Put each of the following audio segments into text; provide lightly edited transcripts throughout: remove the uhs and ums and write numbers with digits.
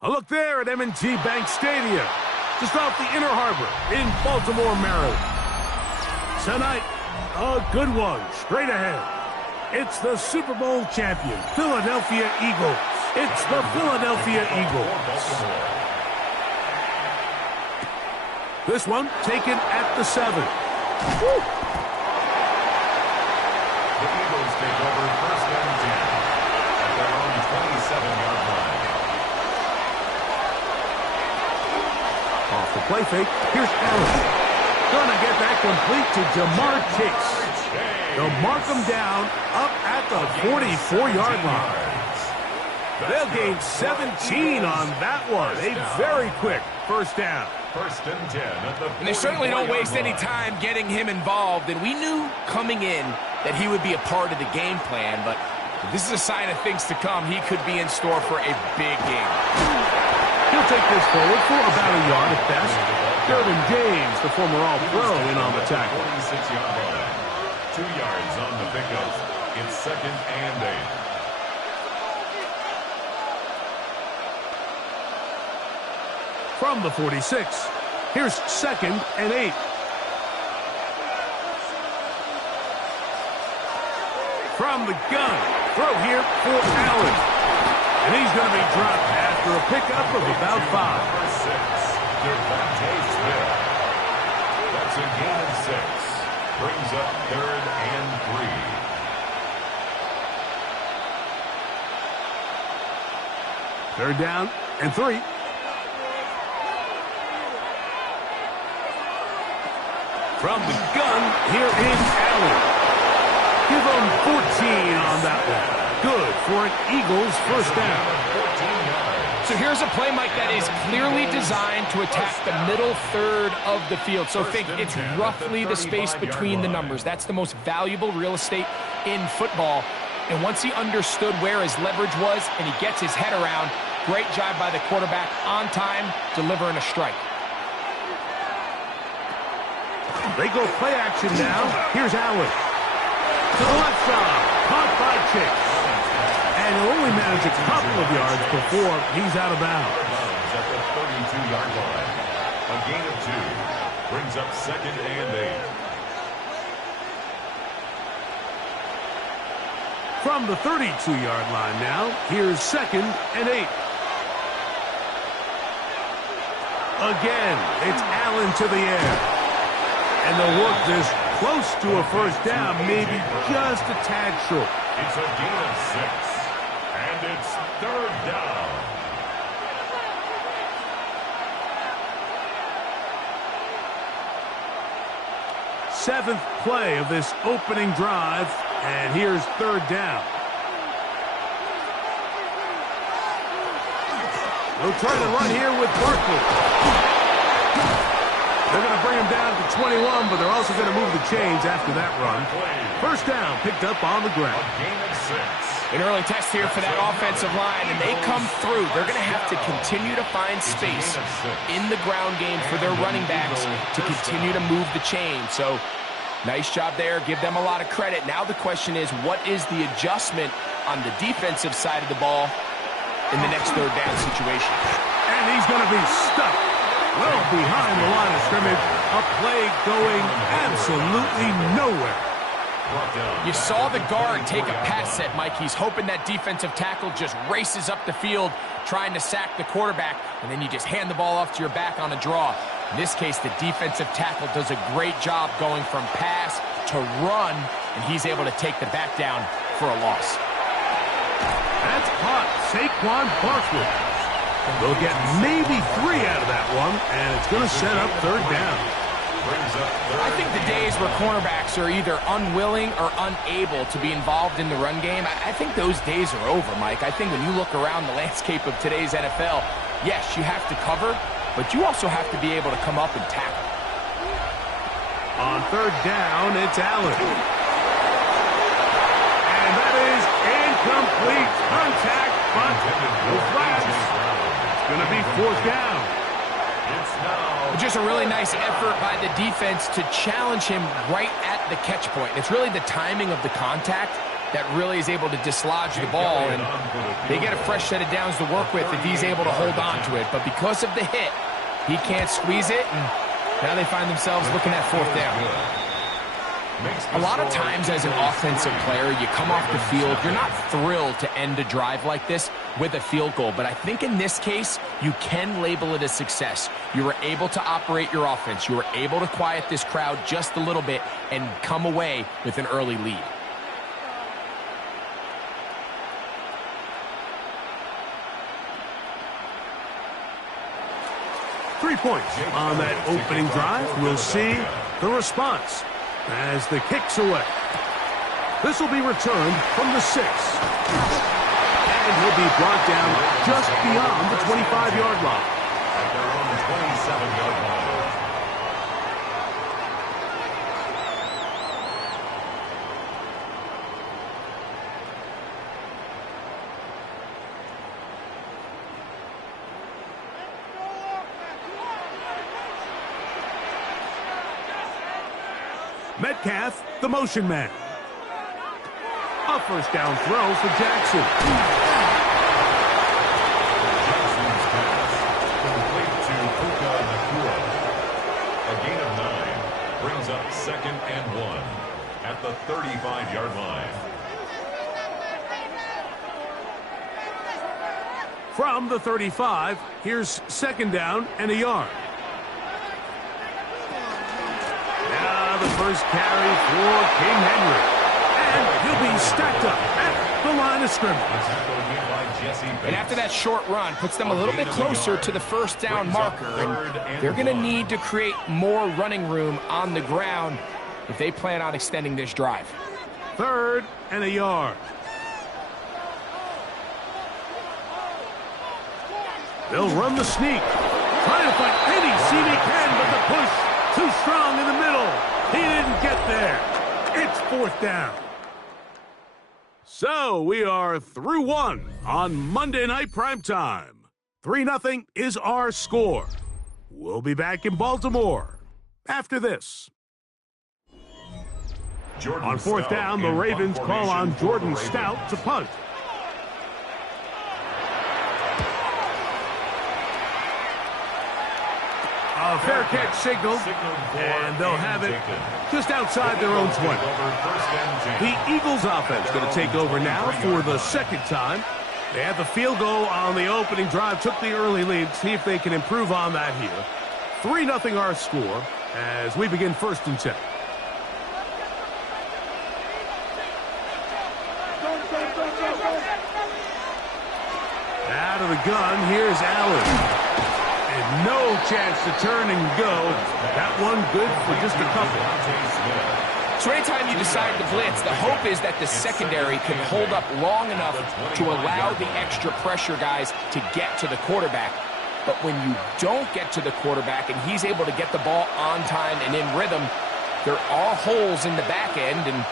A look there at M&T Bank Stadium, just off the Inner Harbor in Baltimore, Maryland. Tonight, a good one straight ahead. It's the Super Bowl champion, Philadelphia Eagles. It's the Philadelphia Eagles. This one taken at the 7. Woo. The Eagles take over first and 10 at their own 27-yard line. Off the play fake, here's Allen. Gonna get that complete to Jamar Chase. They'll mark him down up at the 44-yard line. They'll gain 17 on that one. A very quick first down. First and 10 at the 44-yard line. And they certainly don't waste any time getting him involved. And we knew coming in that he would be a part of the game plan, but this is a sign of things to come. He could be in store for a big game. He'll take this forward for about a yard at best. Dervin James, the former All-Pro, in on the tackle. 46-yard line. 2 yards on the pickup. It's second and 8. From the 46, here's second and 8. From the gun, throw here for Allen. And he's going to be dropped after a pickup of about 5. Number 6, Devontae Smith. That's a gain of 6. Brings up third and 3. Third down and 3. From the gun, here is Allen. Give him 14 on that one. Good for an Eagles first down. So here's a play, Mike, that is clearly designed to attack the middle third of the field. So think it's roughly the space between the numbers. That's the most valuable real estate in football. And once he understood where his leverage was and he gets his head around, great job by the quarterback on time, delivering a strike. They go play action now. Here's Allen. To the left side. Caught by Chase. And he'll only manage a couple of yards before he's out of bounds. At the 32-yard line. A gain of 2. Brings up second and 8. From the 32-yard line now, here's second and 8. Again, it's Allen to the air. And they'll work this close to a first down, maybe just a tad short. It's a gain of 6. And it's third down. Seventh play of this opening drive, and here's third down. They'll try to run here with Barkley. They're going to bring him down to 21, but they're also going to move the chains after that run. First down, picked up on the ground. A gain of 6. An early test here for that offensive line, and they come through. They're going to have to continue to find space in the ground game for their running backs to continue to move the chain. So, nice job there. Give them a lot of credit. Now the question is, what is the adjustment on the defensive side of the ball in the next third down situation? And he's going to be stuck well behind the line of scrimmage. A play going absolutely nowhere. You saw the guard take a pass set, Mike. He's hoping that defensive tackle just races up the field trying to sack the quarterback, and then you just hand the ball off to your back on a draw. In this case, the defensive tackle does a great job going from pass to run, and he's able to take the back down for a loss. That's caught. Saquon Barkley. They'll get maybe 3 out of that one, and it's going to set up third down. I think the days where cornerbacks are either unwilling or unable to be involved in the run game, I think those days are over, Mike. I think when you look around the landscape of today's NFL, yes, you have to cover, but you also have to be able to come up and tackle. On third down, it's Allen. And that is incomplete. Contact, but no flags. It's going to be fourth down. Just a really nice effort by the defense to challenge him right at the catch point. It's really the timing of the contact that really is able to dislodge the ball, and they get a fresh set of downs to work with if he's able to hold on to it. But because of the hit, he can't squeeze it, and now they find themselves looking at fourth down. A lot of times as an offensive player, you come off the field, you're not thrilled to end a drive like this with a field goal. But I think in this case, you can label it a success. You were able to operate your offense. You were able to quiet this crowd just a little bit and come away with an early lead. Three points on that opening drive. We'll see the response as the kick's away. This will be returned from the 6. And he'll be brought down just beyond the 25-yard line. At their own 27-yard line. Metcalf, the motion man. A first down throw for Jackson. Jackson's pass complete to Puka Nacua. A gain of 9 brings up 2nd and 1 at the 35-yard line. From the 35, here's 2nd down and a yard. The first carry for King Henry. And he'll be stacked up at the line of scrimmage. And after that short run, puts them a little bit closer to the first down marker. And they're going to need to create more running room on the ground if they plan on extending this drive. 3rd and a yard. They'll run the sneak. Trying to find any seam he can, but the push too strong in the middle. He didn't get there. It's 4th down. So we are through 1 on Monday Night Primetime. 3-0 is our score. We'll be back in Baltimore after this. On 4th down, the Ravens call on Jordan Stout to punt. A fair catch signaled, and they'll have it just outside their own 20. The Eagles offense going to take over now for the 2nd time. They had the field goal on the opening drive, took the early lead. See if they can improve on that here. 3-0 our score as we begin 1st and 10. Out of the gun, here's Allen. And no chance to turn and go. That one good for just a couple. So anytime you decide to blitz, the hope is that the secondary can hold up long enough to allow the extra pressure guys to get to the quarterback. But when you don't get to the quarterback and he's able to get the ball on time and in rhythm, there are holes in the back end, and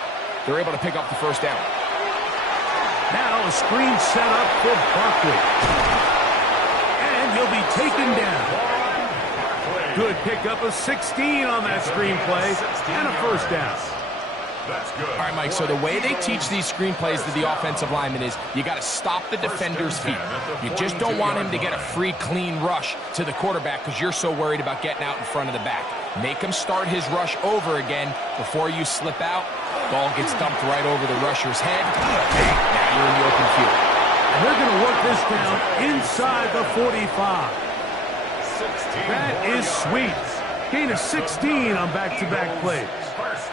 they're able to pick up the first down. Now a screen set up for Barkley. And he'll be taken down. Good pickup of 16 on that screen play and a first down. That's good. All right, Mike, so the way they teach these screenplays to the offensive lineman is you got to stop the defender's feet. You just don't want him to get a free, clean rush to the quarterback because you're so worried about getting out in front of the back. Make him start his rush over again before you slip out. Ball gets dumped right over the rusher's head. Now you're in the open field. And they're going to work this down inside the 45. That is sweet. Gain of 16 on back-to-back plays.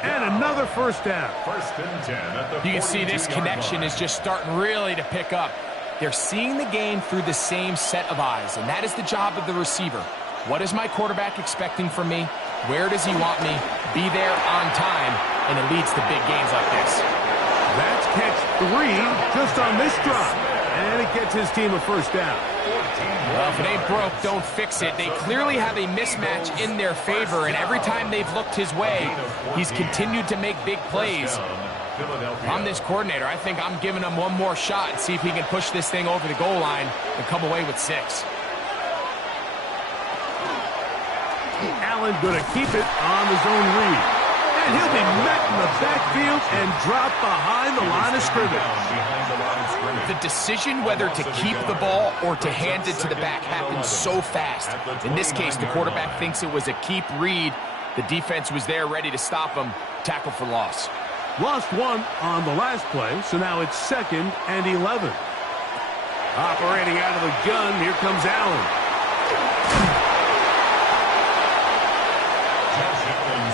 And another first down. You can see this connection is just starting really to pick up. They're seeing the game through the same set of eyes, and that is the job of the receiver. What is my quarterback expecting from me? Where does he want me? Be there on time, and it leads to big gains like this. That's catch 3 just on this drive. And it gets his team a first down. Well, if it ain't broke, don't fix it. They clearly have a mismatch in their favor, and every time they've looked his way, he's continued to make big plays. If I'm this coordinator, I think I'm giving him one more shot and see if he can push this thing over the goal line and come away with 6. Allen going to keep it on the zone read. And he'll be met in the backfield and dropped behind the line of scrimmage. The decision whether to keep the ball or to hand it to the back happens so fast. In this case, the quarterback thinks it was a keep read. The defense was there ready to stop him. Tackle for loss. Lost 1 on the last play, so now it's 2nd and 11. Operating out of the gun, here comes Allen.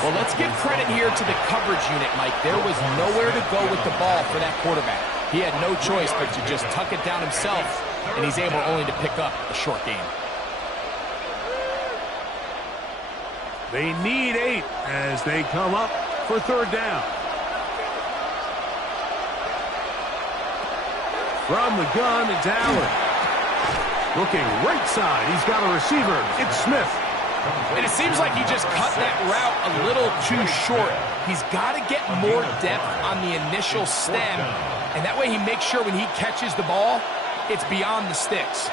Well, let's give credit here to the coverage unit, Mike. There was nowhere to go with the ball for that quarterback. He had no choice but to just tuck it down himself, and he's able only to pick up a short gain. They need 8 as they come up for third down. From the gun, it's Allen. Looking right side, he's got a receiver. It's Smith. And it seems like he just cut that route a little too short. He's got to get more depth on the initial stem, and that way he makes sure when he catches the ball, it's beyond the sticks.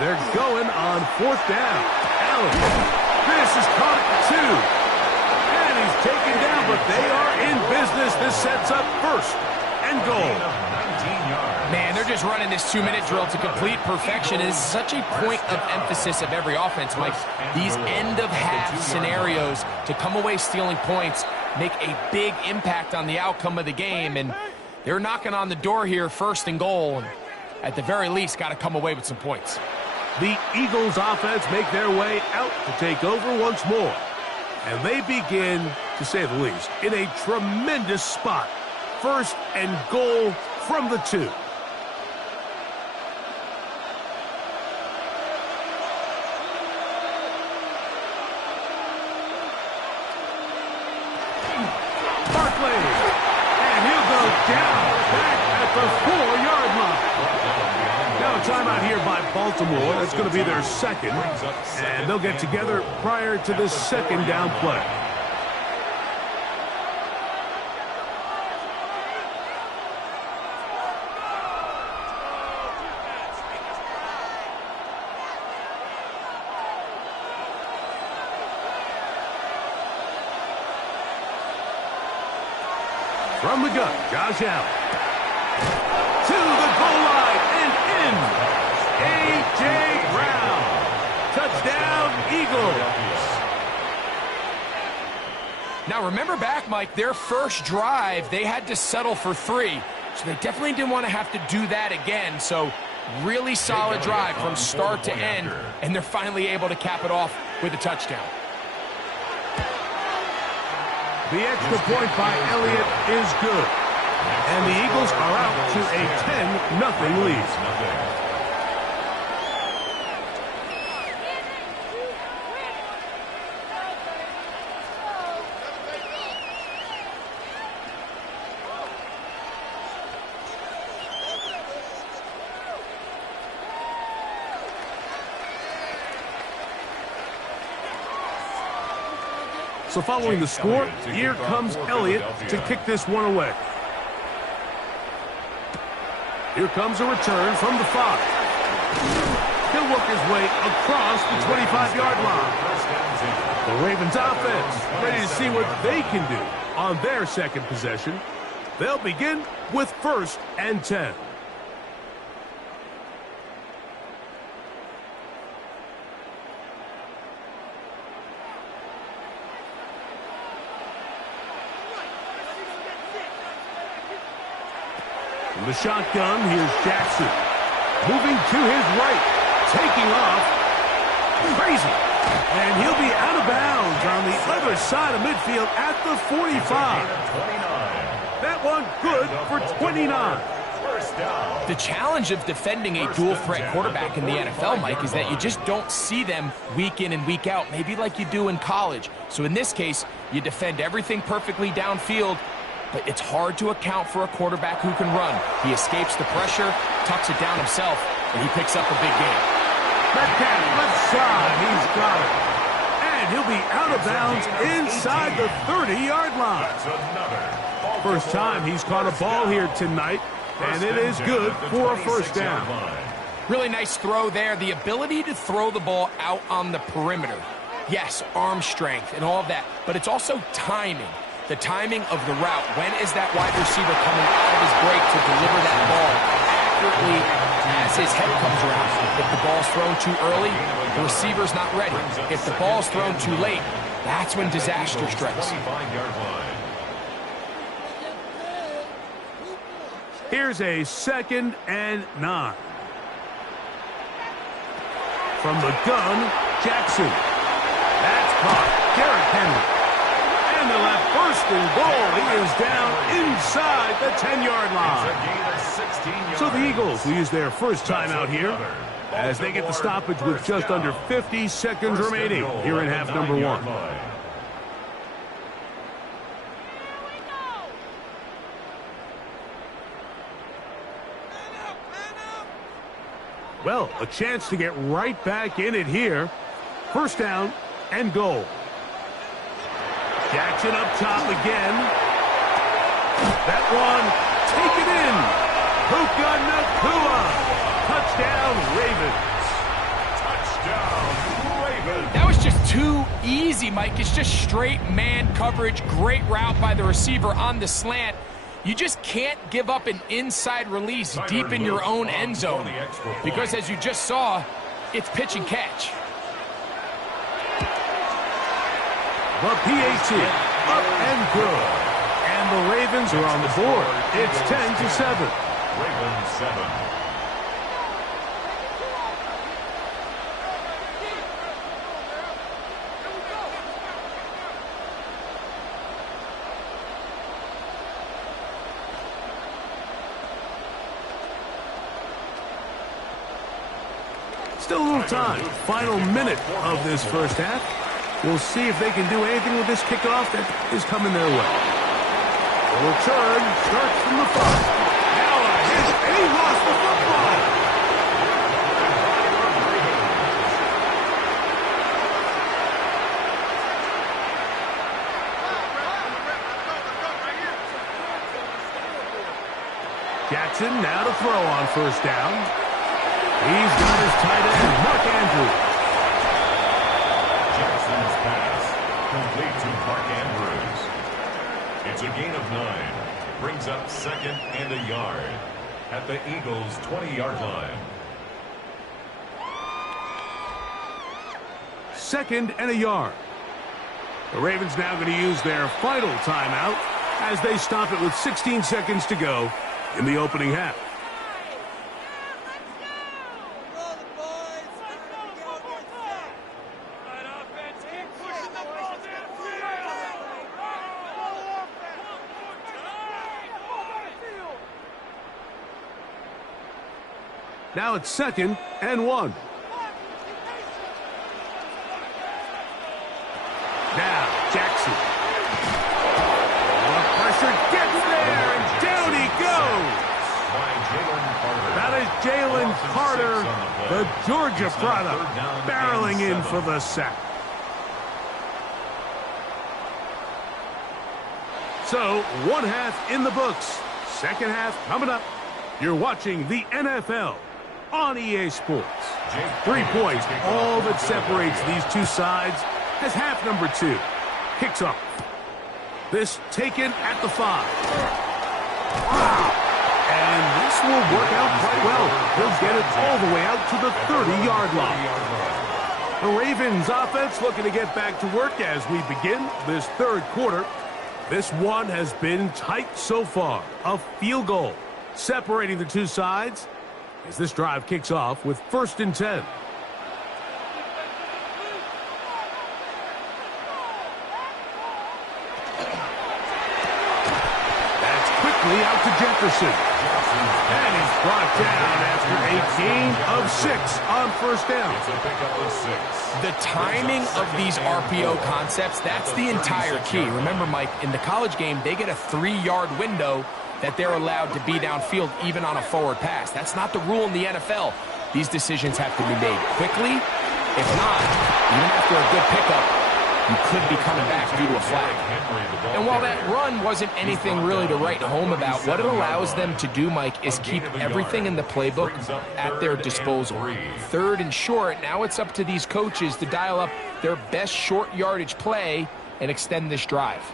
They're going on 4th down. Allen. This is caught at 2. And he's taken down, but they are in business. This sets up 1st and goal. Man, they're just running this 2-minute drill to complete perfection. It is such a point of emphasis of every offense, Mike. These end-of-half scenarios to come away stealing points make a big impact on the outcome of the game. And they're knocking on the door here, 1st and goal. And at the very least, got to come away with some points. The Eagles offense make their way out to take over once more. And they begin, to say the least, in a tremendous spot. 1st and goal from the 2. Barkley. And he'll go down back at the 4-yard line. Now a timeout here by Baltimore. That's going to be their 2nd. And they'll get together prior to this 2nd down play. From the gun, Josh Allen. To the goal line and in. A.J. Brown. Touchdown, Eagles. Now, remember back, Mike, their first drive, they had to settle for 3. So they definitely didn't want to have to do that again. So really solid drive from start to end, and they're finally able to cap it off with a touchdown. The extra point by Elliott is good. And the Eagles are out to a 10-0 lead. So following the score, here comes Elliott to kick this one away. Here comes a return from the 5. He'll work his way across the 25-yard line. The Ravens offense ready to see what they can do on their second possession. They'll begin with 1st and 10. From the shotgun, here's Jackson. Moving to his right. Taking off. Crazy. And he'll be out of bounds on the other side of midfield at the 45. That one good for 29. The challenge of defending a dual-threat quarterback in the NFL, Mike, is that you just don't see them week in and week out, maybe like you do in college. So in this case, you defend everything perfectly downfield, but it's hard to account for a quarterback who can run. He escapes the pressure, tucks it down himself, and he picks up a big game. Metcalf left side, he's got it. And he'll be out of bounds inside the 30-yard line. First time he's caught a ball here tonight, and it is good for a 1st down. Really nice throw there. The ability to throw the ball out on the perimeter. Yes, arm strength and all of that, but it's also timing. The timing of the route. When is that wide receiver coming out of his break to deliver that ball accurately as his head comes around? If the ball's thrown too early, the receiver's not ready. If the ball's thrown too late, that's when disaster strikes. Here's a 2nd and 9. From the gun, Jackson. That's caught. Derrick Henry. And they'll have 1st and goal. He is down inside the 10-yard line. So the Eagles will use their first timeout here as they get the stoppage with just under 50 seconds remaining here in half number 1. Well, a chance to get right back in it here. 1st down and goal. Jackson up top again. That one, take it in. Puka Nacua. Touchdown, Ravens. That was just too easy, Mike. It's just straight man coverage. Great route by the receiver on the slant. You just can't give up an inside release deep in your own end zone because, as you just saw, it's pitch and catch. The PAT, up and good. And the Ravens are on the board. It's 10-7. Ravens 7. Still a little time. Final minute of this first half. We'll see if they can do anything with this kickoff that is coming their way. The return starts from the 5. Now a hit, and he lost the football. Jackson now to throw on 1st down. He's got his tight end, Mark Andrews. Jackson's pass, complete to Mark Andrews. It's a gain of 9. Brings up 2nd and a yard at the Eagles' 20-yard line. 2nd and a yard. The Ravens now going to use their final timeout as they stop it with 16 seconds to go in the opening half. Now it's 2nd and 1. Now Jackson. The pressure gets there, and down he goes. That is Jalen Carter, the Georgia product, barreling in for the sack. So, one half in the books. Second half coming up. You're watching the NFL on EA Sports. 3 points, all that separates these two sides, as half number 2 kicks off. This taken at the 5. Wow! And this will work out quite well. He'll get it all the way out to the 30-yard line. The Ravens offense looking to get back to work as we begin this third quarter. This one has been tight so far. A field goal separating the two sides as this drive kicks off with 1st and 10. That's quickly out to Jefferson. And he's brought down after a gain of 6 on 1st down. It's a pickup of 6. The timing of these RPO concepts, that's the entire key. Remember, Mike, in the college game, they get a 3-yard window that they're allowed to be downfield even on a forward pass. That's not the rule in the NFL. These decisions have to be made quickly. If not, even after a good pickup, you could be coming back due to a flag. And while that run wasn't anything really to write home about, what it allows them to do, Mike, is keep everything in the playbook at their disposal. 3rd and short, now it's up to these coaches to dial up their best short yardage play and extend this drive.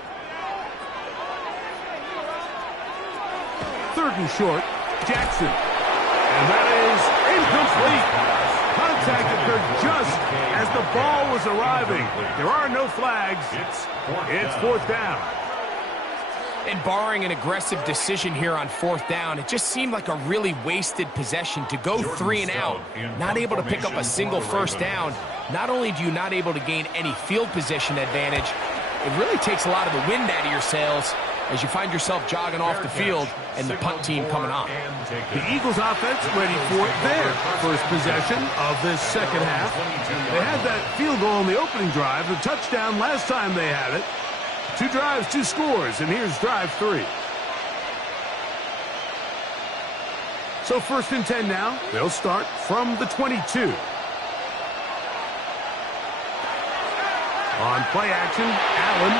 3rd and short, Jackson. And that is incomplete. Contact occurred just as the ball was arriving. There are no flags. It's 4th down. And barring an aggressive decision here on 4th down, it just seemed like a really wasted possession to go 3 and out, not able to pick up a single 1st down. Not only do you not able to gain any field position advantage, it really takes a lot of the wind out of your sails as you find yourself jogging off the field and the punt team coming on. The Eagles offense ready for their first possession of this second half. They had that field goal in the opening drive, the touchdown last time they had it. 2 drives, 2 scores, and here's drive 3. So 1st and 10 now. They'll start from the 22. On play action, Allen.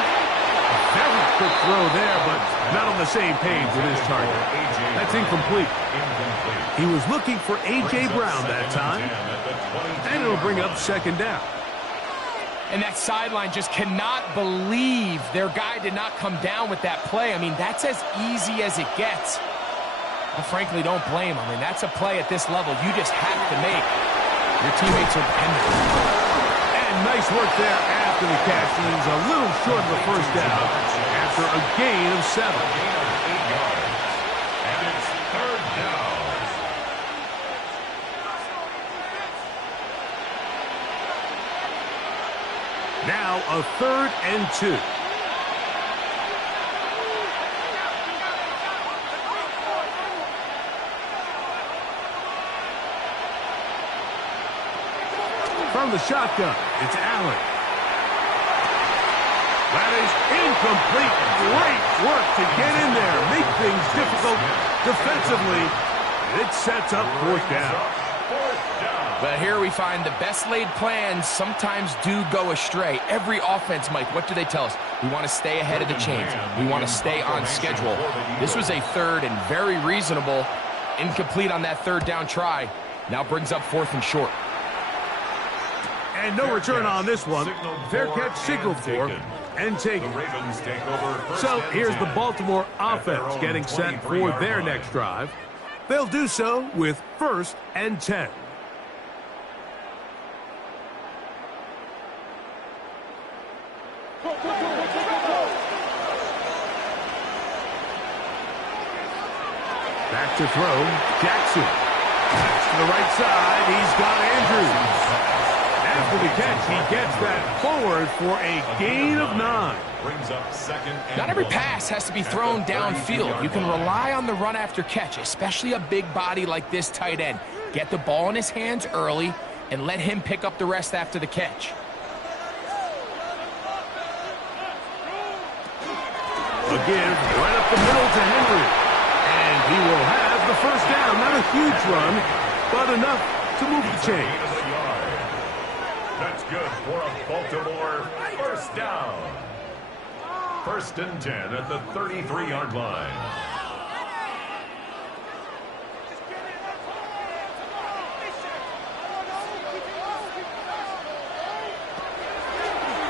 Very quick throw there, but not on the same page with his target. That's incomplete. He was looking for A.J. Brown that time. And it'll bring up 2nd down. And that sideline just cannot believe their guy did not come down with that play. I mean, that's as easy as it gets. I frankly don't blame him. I mean, that's a play at this level you just have to make. Your teammates are dependent. And nice work there after the catch. He's a little short of the 1st down after a gain of 7. And it's 3rd down. Now a 3rd and 2. From the shotgun, it's Allen. That is incomplete. Great work to get in there, make things difficult defensively. It sets up 4th down. But here we find the best laid plans sometimes do go astray. Every offense, Mike, what do they tell us? We want to stay ahead of the chains. We want to stay on schedule. This was a 3rd and very reasonable. Incomplete on that 3rd down try. Now brings up 4th and short. And no return on this one. Fair catch signaled for and taken. So here's the Baltimore offense getting set for their next drive. They'll do so with 1st and 10. Back to throw, Jackson. Pass to the right side, he's got Andrews. After the catch, he gets that forward for a gain of 9. Brings up 2nd and Not every 1. pass has to be thrown downfield. You can rely on the run after catch, especially a big body like this tight end. Get the ball in his hands early and let him pick up the rest after the catch. Again, right up the middle to Henry. And he will have the 1st down. Not a huge run, but enough to move the chains. That's good for a Baltimore 1st down. First and 10 at the 33-yard line.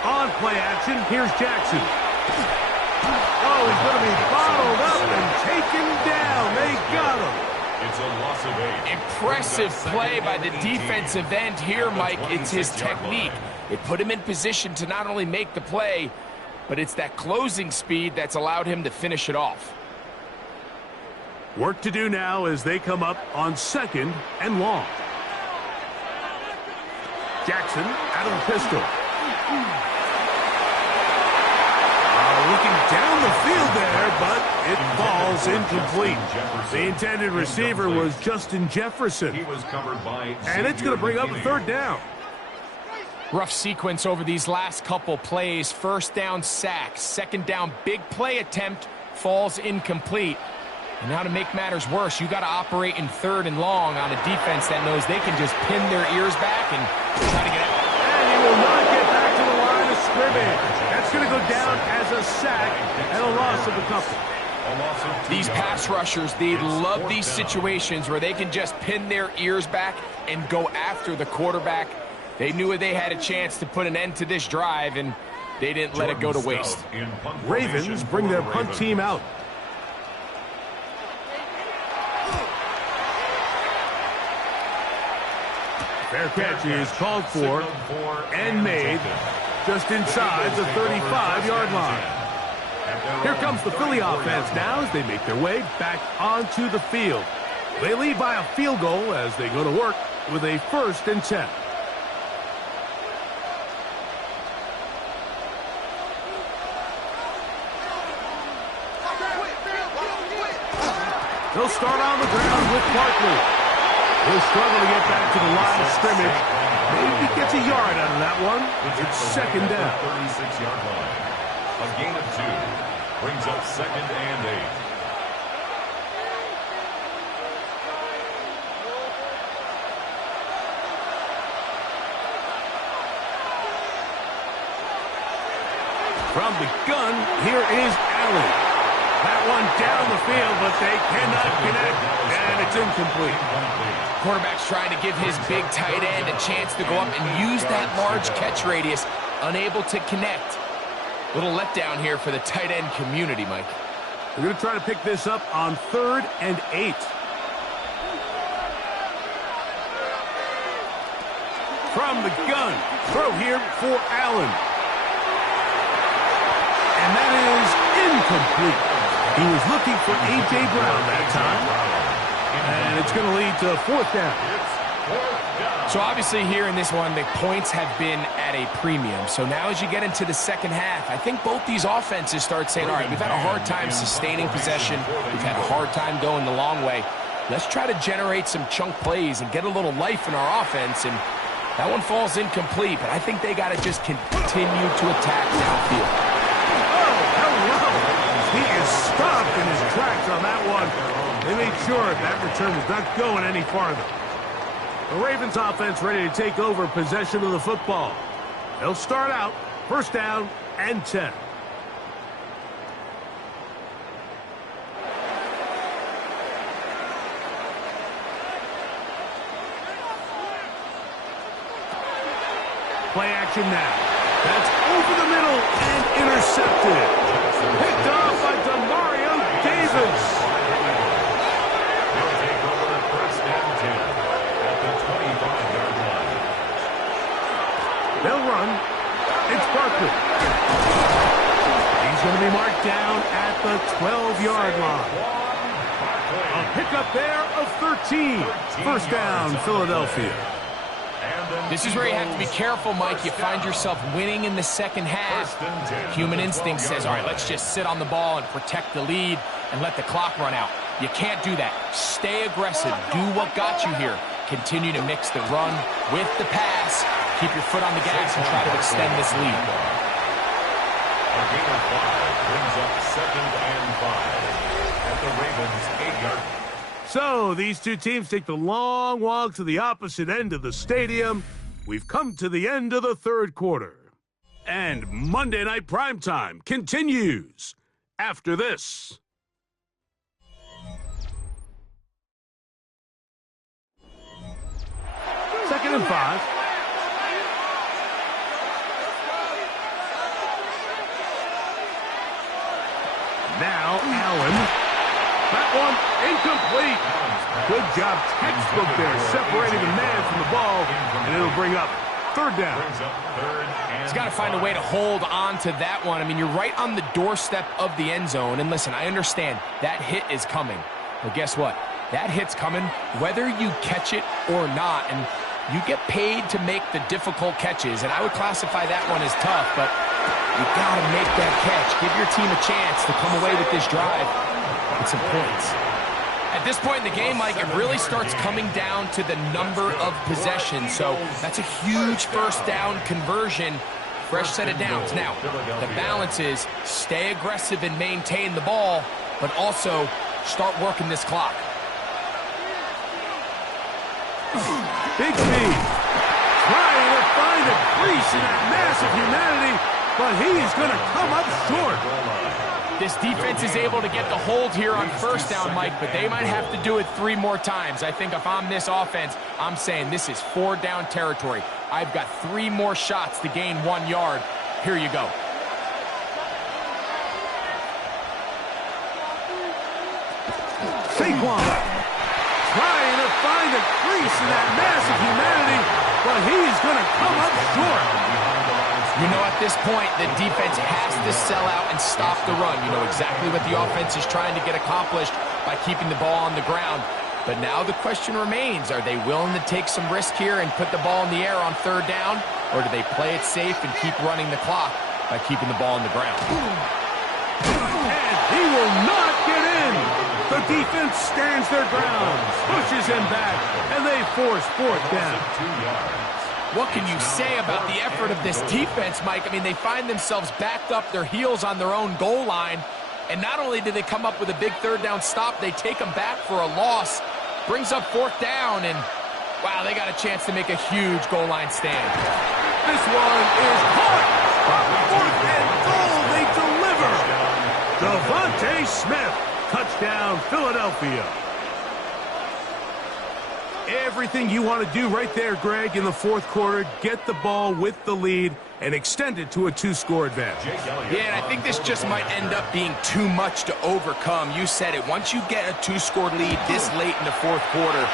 On play action, here's Jackson. Oh, he's going to be bottled up and taken down. They got him. It's a loss of 8. Impressive play by the defensive end here, Mike. It's his technique. It put him in position to not only make the play, but it's that closing speed that's allowed him to finish it off. Work to do now as they come up on 2nd and long. Jackson out of the pistol. Looking down the field there, but it falls incomplete. The intended receiver was Justin Jefferson. He was covered by and it's going to bring up a 3rd down. Rough sequence over these last couple plays. 1st down, sack. 2nd down, big play attempt, falls incomplete. And now to make matters worse, you got to operate in 3rd and long on a defense that knows they can just pin their ears back and try to get out. And he will not get back to the line of scrimmage. That's going to go down as a sack and a loss of a couple. These pass rushers, they love these situations where they can just pin their ears back and go after the quarterback. They knew they had a chance to put an end to this drive, and they didn't let it go to waste. Ravens bring their punt team out. Fair catch is called for and made just inside the 35-yard line. Here comes the Philly offense now as they make their way back onto the field. They lead by a field goal as they go to work with a 1st and 10. They'll start on the ground with Barkley. He'll struggle to get back to the line of scrimmage. Maybe gets a yard out of that one. It's 2nd down. 36-yard line. A gain of 2 brings up 2nd and 8. From the gun, here is Allen. That one down the field, but they cannot connect, and it's incomplete. Quarterback's trying to give his big tight end a chance to go up and use that large catch radius, unable to connect. Little letdown here for the tight end community, Mike. They're going to try to pick this up on 3rd and 8. From the gun, throw here for Allen. And that is incomplete. He was looking for A.J. Brown that time. And it's going to lead to 4th down. So obviously here in this one, the points have been at a premium. So now as you get into the 2nd half, I think both these offenses start saying, all right, we've had a hard time sustaining possession. We've had a hard time going the long way. Let's try to generate some chunk plays and get a little life in our offense. And that one falls incomplete, but I think they got to just continue to attack downfield. He is stopped in his tracks on that one. They made sure that return was not going any farther. The Ravens offense ready to take over possession of the football. They'll start out 1st down and 10. Play action now. That's over the middle and intercepted. Picked off by Demario Davis. They'll take over 1st and 10 at the 25-yard line. They'll run. It's Barkley. He's going to be marked down at the 12-yard line. A pickup there of 13. 1st down, Philadelphia. This is where you have to be careful, Mike. You find yourself winning in the 2nd half. Human instinct says, all right, let's just sit on the ball and protect the lead and let the clock run out. You can't do that. Stay aggressive. Do what got you here. Continue to mix the run with the pass. Keep your foot on the gas and try to extend this lead. A gain of 5 brings up 2nd and 5 at the Ravens' 8-yard line. So these two teams take the long walk to the opposite end of the stadium. We've come to the end of the 3rd quarter. And Monday Night Primetime continues after this. Second and 5. Now Allen. That one incomplete. Good job, textbook there, separating the man from the ball, and it'll bring up third down. He's got to find a way to hold on to that one. I mean, you're right on the doorstep of the end zone. And listen, I understand that hit is coming. But guess what? That hit's coming whether you catch it or not. And you get paid to make the difficult catches. And I would classify that one as tough, but you got to make that catch. Give your team a chance to come away with this drive with some points. At this point in the game, Mike, it really starts coming down to the number of possessions. So that's a huge first down conversion. Fresh set of downs. Now, the balance is stay aggressive and maintain the ball, but also start working this clock. Big speed. Trying to find a crease in that mass of humanity, but he's going to come up short. This defense is able to get the hold here on first down, Mike, but they might have to do it 3 more times. I think if I'm this offense, I'm saying this is 4 down territory. I've got 3 more shots to gain 1 yard. Here you go. Saquon trying to find a crease in that mass of humanity, but he's going to come up short. You know, at this point, the defense has to sell out and stop the run. You know exactly what the offense is trying to get accomplished by keeping the ball on the ground. But now the question remains, are they willing to take some risk here and put the ball in the air on third down? Or do they play it safe and keep running the clock by keeping the ball on the ground? And he will not get in. The defense stands their ground, pushes him back, and they force fourth down. What can you say about the effort of this defense, Mike? I mean, they find themselves backed up their heels on their own goal line. And not only do they come up with a big third down stop, they take them back for a loss. Brings up fourth down, and wow, they got a chance to make a huge goal line stand. This one is caught. Fourth and goal, they deliver. Devontae Smith, touchdown, Philadelphia. Everything you want to do right there, Greg, in the fourth quarter, get the ball with the lead and extend it to a 2-score advantage. Yeah, and I think this just might end up being too much to overcome. You said it. Once you get a 2-score lead this late in the fourth quarter,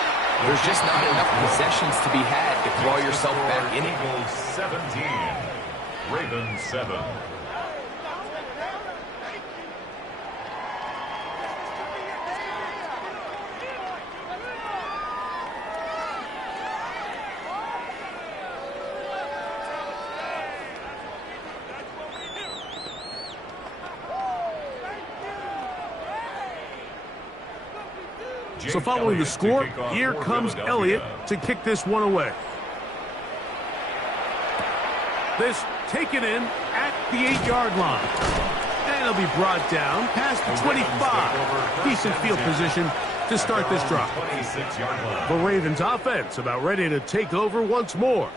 there's just not enough possessions to be had to claw yourself back in it. Eagles 17, Ravens 7. So following the score, here comes Elliott to kick this one away. This taken in at the 8-yard line. And it'll be brought down past the 25. Decent field position to start this drive. The Ravens offense about ready to take over once more.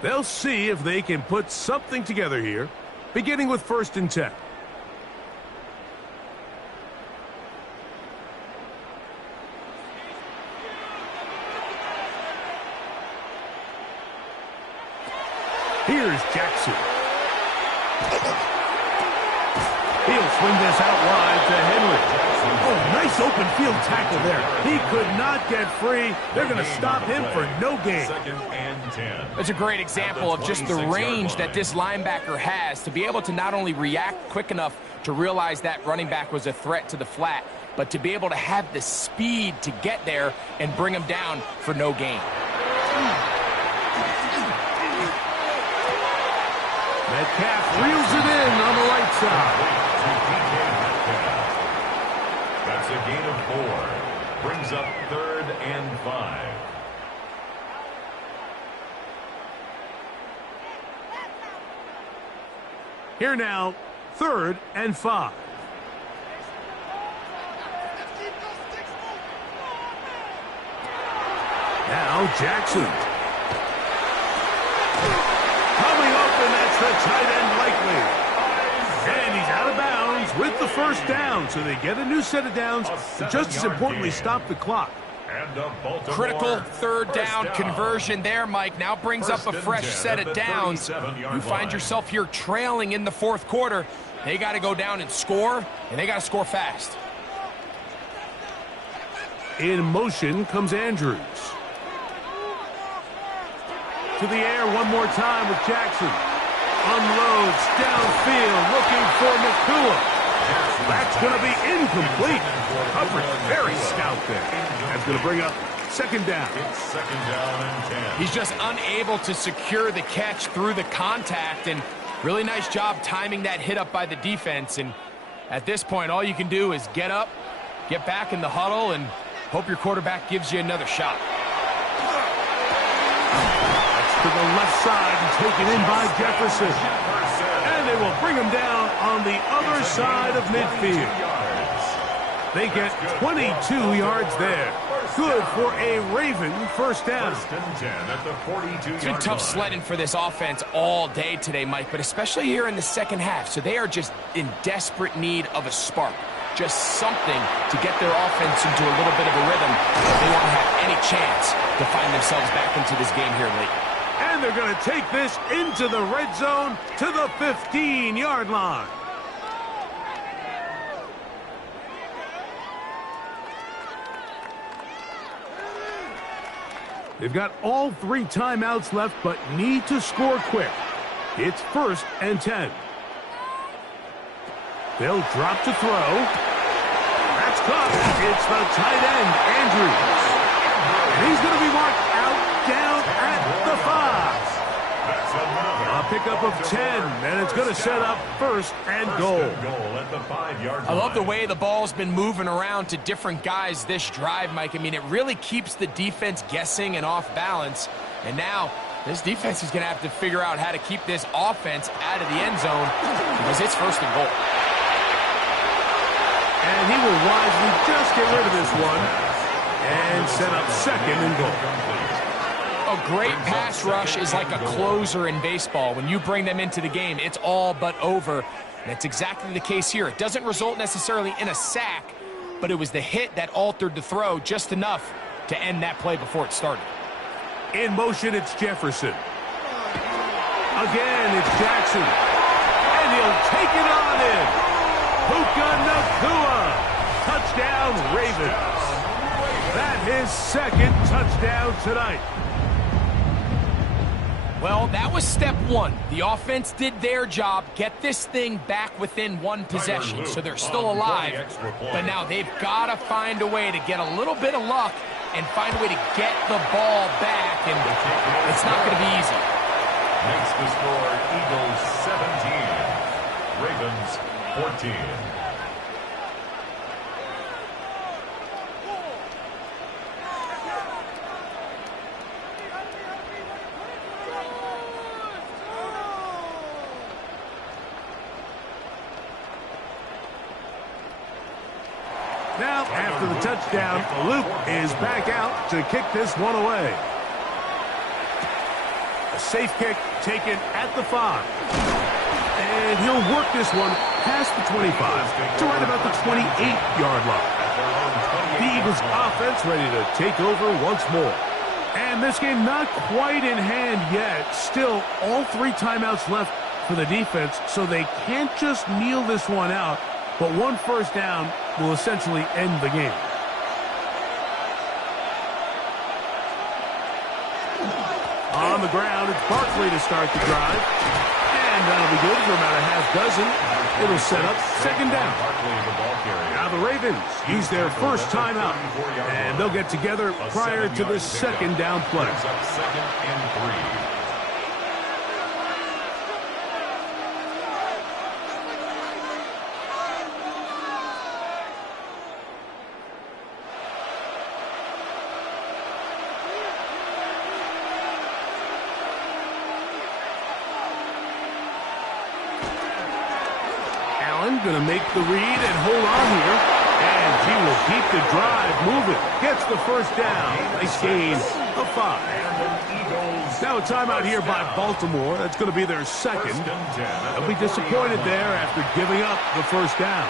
They'll see if they can put something together here, beginning with 1st and 10. Here's Jackson. He'll swing this out wide to Henry. Oh, nice open field tackle there. He could not get free. They're going to stop him for no gain. That's a great example of just the range that this linebacker has to be able to not only react quick enough to realize that running back was a threat to the flat, but to be able to have the speed to get there and bring him down for no gain. Metcalf reels it in on the right side. That's a gain of 4. Brings up 3rd and 5. Here now, 3rd and 5. Now Jackson. Coming open, that's the tight end first down, so they get a new set of downs, and just as importantly, stop the clock. Critical third down conversion there, Mike. Now brings up a fresh set of downs. You find yourself here trailing in the fourth quarter. They got to go down and score, and they got to score fast. In motion comes Andrews. To the air one more time with Jackson. Unloads downfield looking for Nakua. That's going to be incomplete. Coverage very stout there. That's going to bring up second down. It's second down and 10. He's just unable to secure the catch through the contact, and really nice job timing that hit up by the defense. And at this point, all you can do is get up, get back in the huddle, and hope your quarterback gives you another shot. That's to the left side and taken in by Jefferson. And they will bring him down on the other side of midfield. They get 22 yards there. Good for a Raven first down. It's been tough sledding for this offense all day today, Mike, but especially here in the second half. So they are just in desperate need of a spark. Just something to get their offense into a little bit of a rhythm if they want to have any chance to find themselves back into this game here late. And they're going to take this into the red zone to the 15-yard line. They've got all 3 timeouts left, but need to score quick. It's 1st and 10. They'll drop to throw. That's caught. It's the tight end, Andrews. And he's going to be marked out down at the 5. A pickup of 10, and it's going to set up 1st and goal. I love the way the ball's been moving around to different guys this drive, Mike. I mean, it really keeps the defense guessing and off balance. And now this defense is going to have to figure out how to keep this offense out of the end zone because it's 1st and goal. And he will wisely just get rid of this one and set up 2nd and goal. A great pass rush is like a closer in baseball. When you bring them into the game, it's all but over. And that's exactly the case here. It doesn't result necessarily in a sack, but it was the hit that altered the throw just enough to end that play before it started. In motion, it's Jefferson. Again, it's Jackson. And he'll take it on in. Puka Nakua. Touchdown, Ravens. That his 2nd touchdown tonight. Well, that was step 1. The offense did their job, get this thing back within 1 possession, so they're still alive. But now they've got to find a way to get a little bit of luck and find a way to get the ball back, and it's not going to be easy. Makes the score Eagles 17, Ravens 14. Now, after the touchdown, Luke is back out to kick this one away. A safe kick taken at the 5. And he'll work this one past the 25 to right about the 28-yard line. The Eagles offense ready to take over once more. And this game not quite in hand yet. Still, all 3 timeouts left for the defense, so they can't just kneel this one out. But 1 first down will essentially end the game. On the ground, it's Barkley to start the drive. And that'll be good for about a half dozen. It'll set up 2nd down. Now the Ravens use their 1st timeout. And they'll get together prior to the 2nd down play. 2nd and 3. Going to make the read and hold on here. And he will keep the drive moving. Gets the 1st down. Nice gain of 5. Now a timeout here by Baltimore. That's going to be their 2nd. They'll be disappointed there after giving up the 1st down.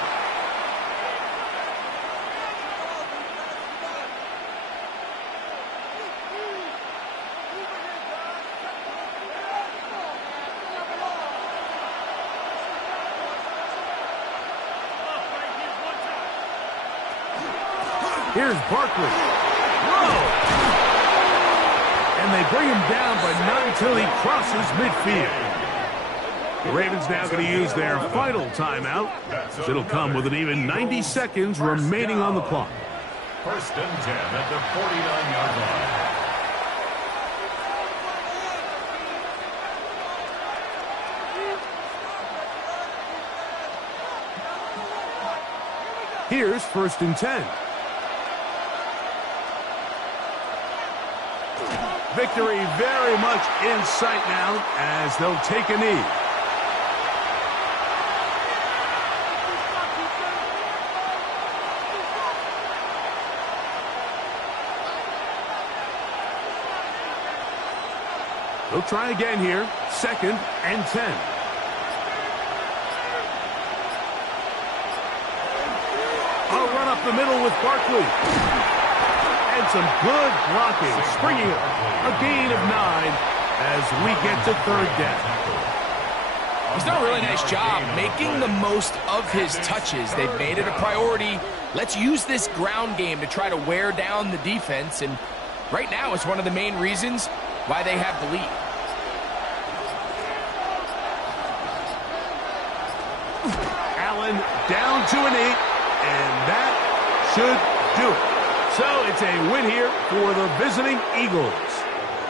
Here's Barkley. Whoa! And they bring him down, but not until he crosses midfield. The Ravens now going to use their final timeout. It'll come with an even 90 seconds remaining on the clock. First and 10 at the 49-yard line. Here's first and 10. Victory very much in sight now as they'll take a knee. They'll try again here. Second and 10. A run up the middle with Barkley. And some good blocking. Springing it. A gain of 9 as we get to third down. He's done a really nice job making the most of his touches. They've made it a priority. Let's use this ground game to try to wear down the defense. And right now it's one of the main reasons why they have the lead. Allen down to an 8, and that should do it. So it's a win here for the visiting Eagles.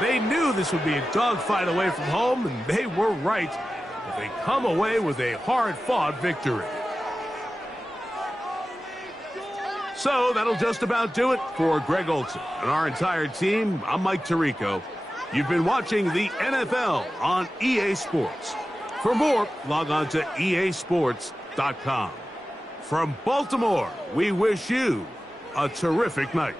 They knew this would be a dogfight away from home, and they were right. But they come away with a hard-fought victory. So that'll just about do it for Greg Olsen and our entire team. I'm Mike Tirico. You've been watching the NFL on EA Sports. For more, log on to easports.com. From Baltimore, we wish you a terrific night.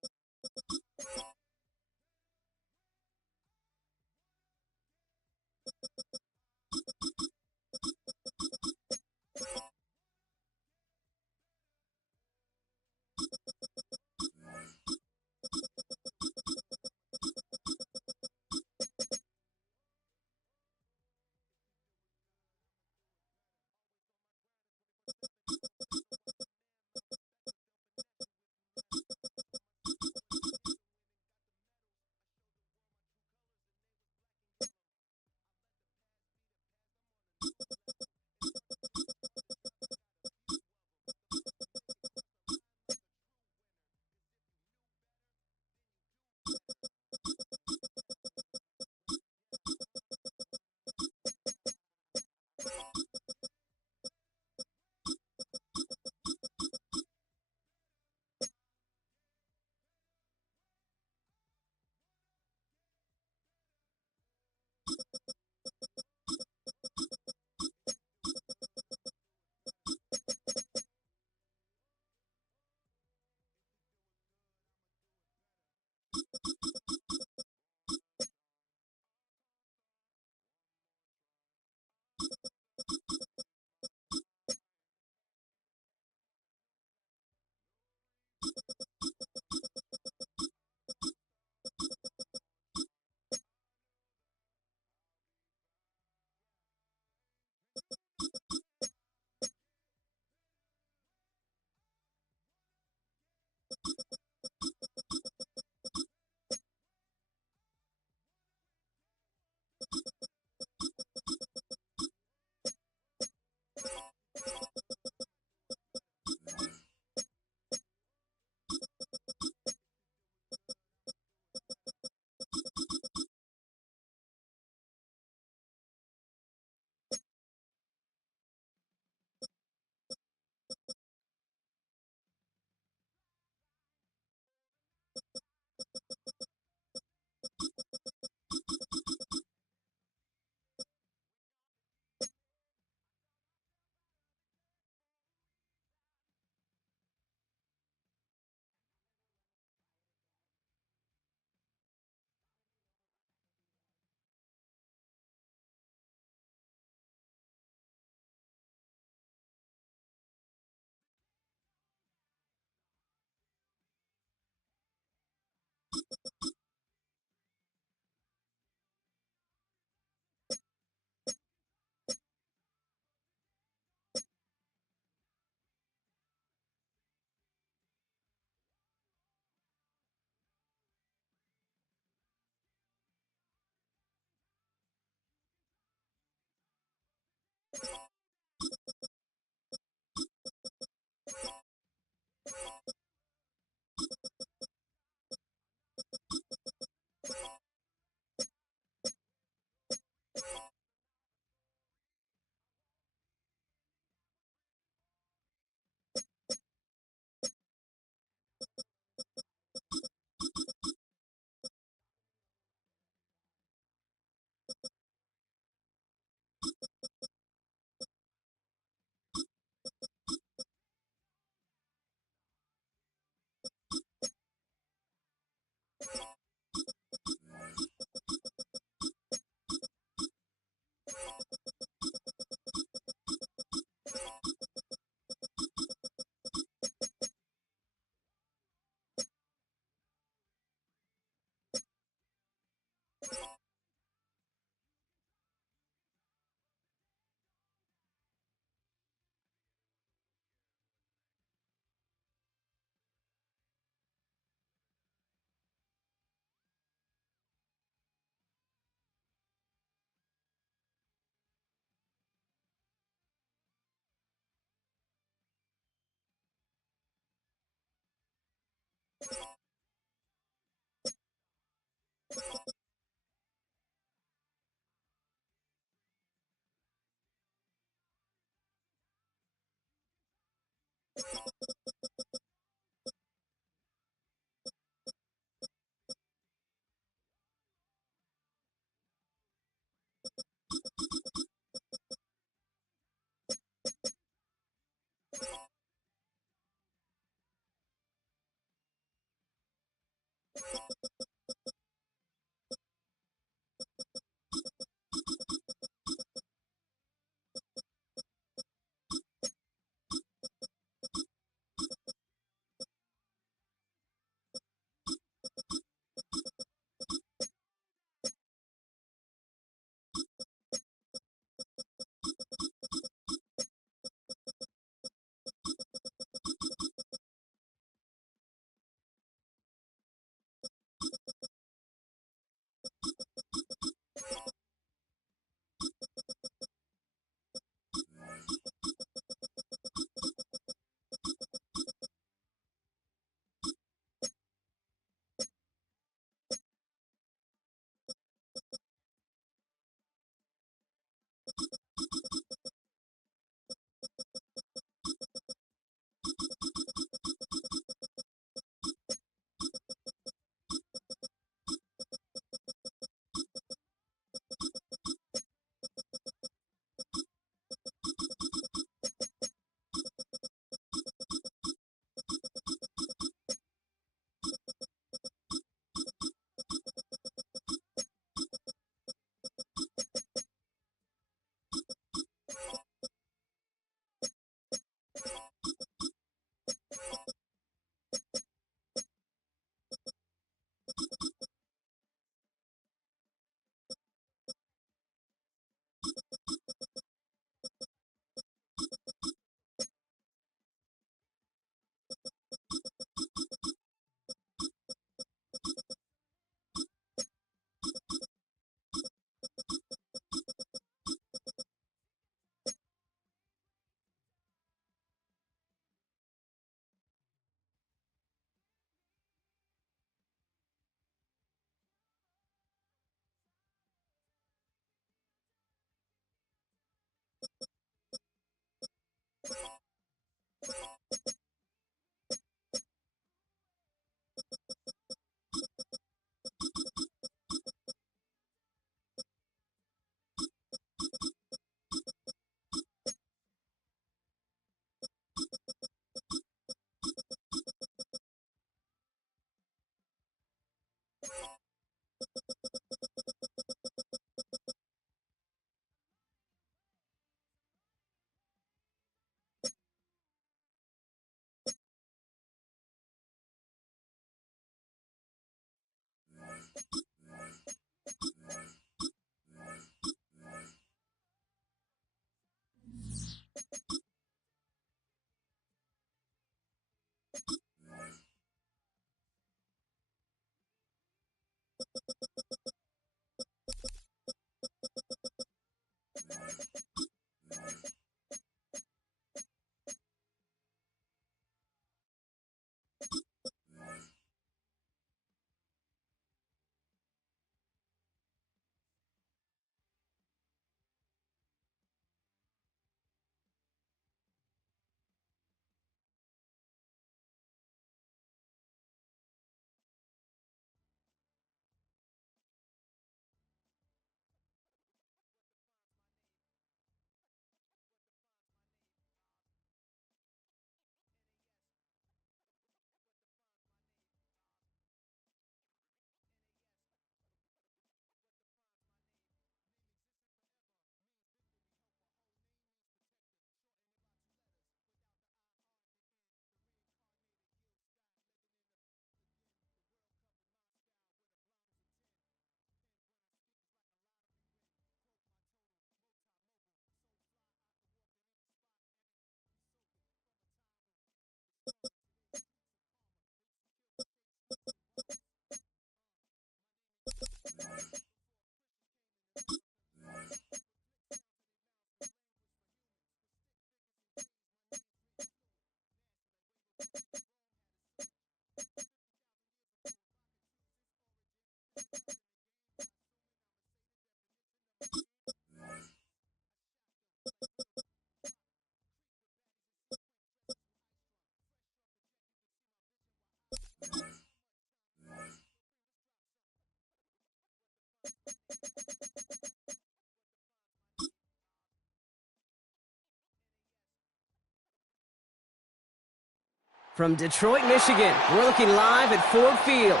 From Detroit, Michigan, we're looking live at Ford Field.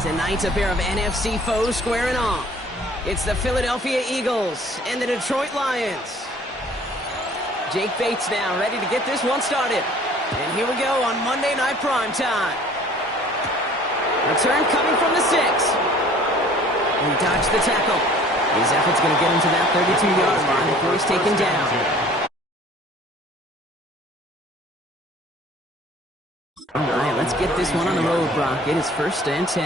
Tonight, a pair of NFC foes squaring off. It's the Philadelphia Eagles and the Detroit Lions. Jake Bates now ready to get this one started. And here we go on Monday Night Primetime. Return coming from the 6. He dodged the tackle. His effort's going to get him to that 32-yard line before he's taken down. All right, let's get this one on the road, Brock. It is 1st and 10.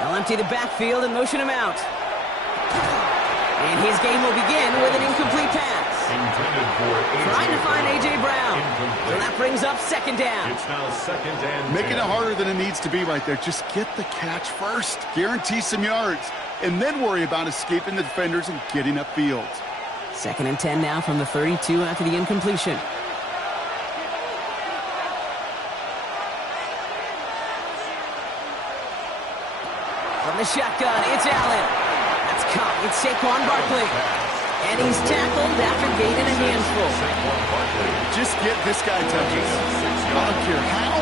They'll empty the backfield and motion him out. And his game will begin with an incomplete pass. Trying to find A.J. Brown. So that brings up 2nd down. It's now 2nd and 10. Making it harder than it needs to be right there. Just get the catch first. Guarantee some yards. And then worry about escaping the defenders and getting upfield. 2nd and 10 now from the 32 after the incompletion. From the shotgun, it's Allen. That's caught with Saquon Barkley. And he's tackled after gaining a handful. Just get this guy touches. I don't care how,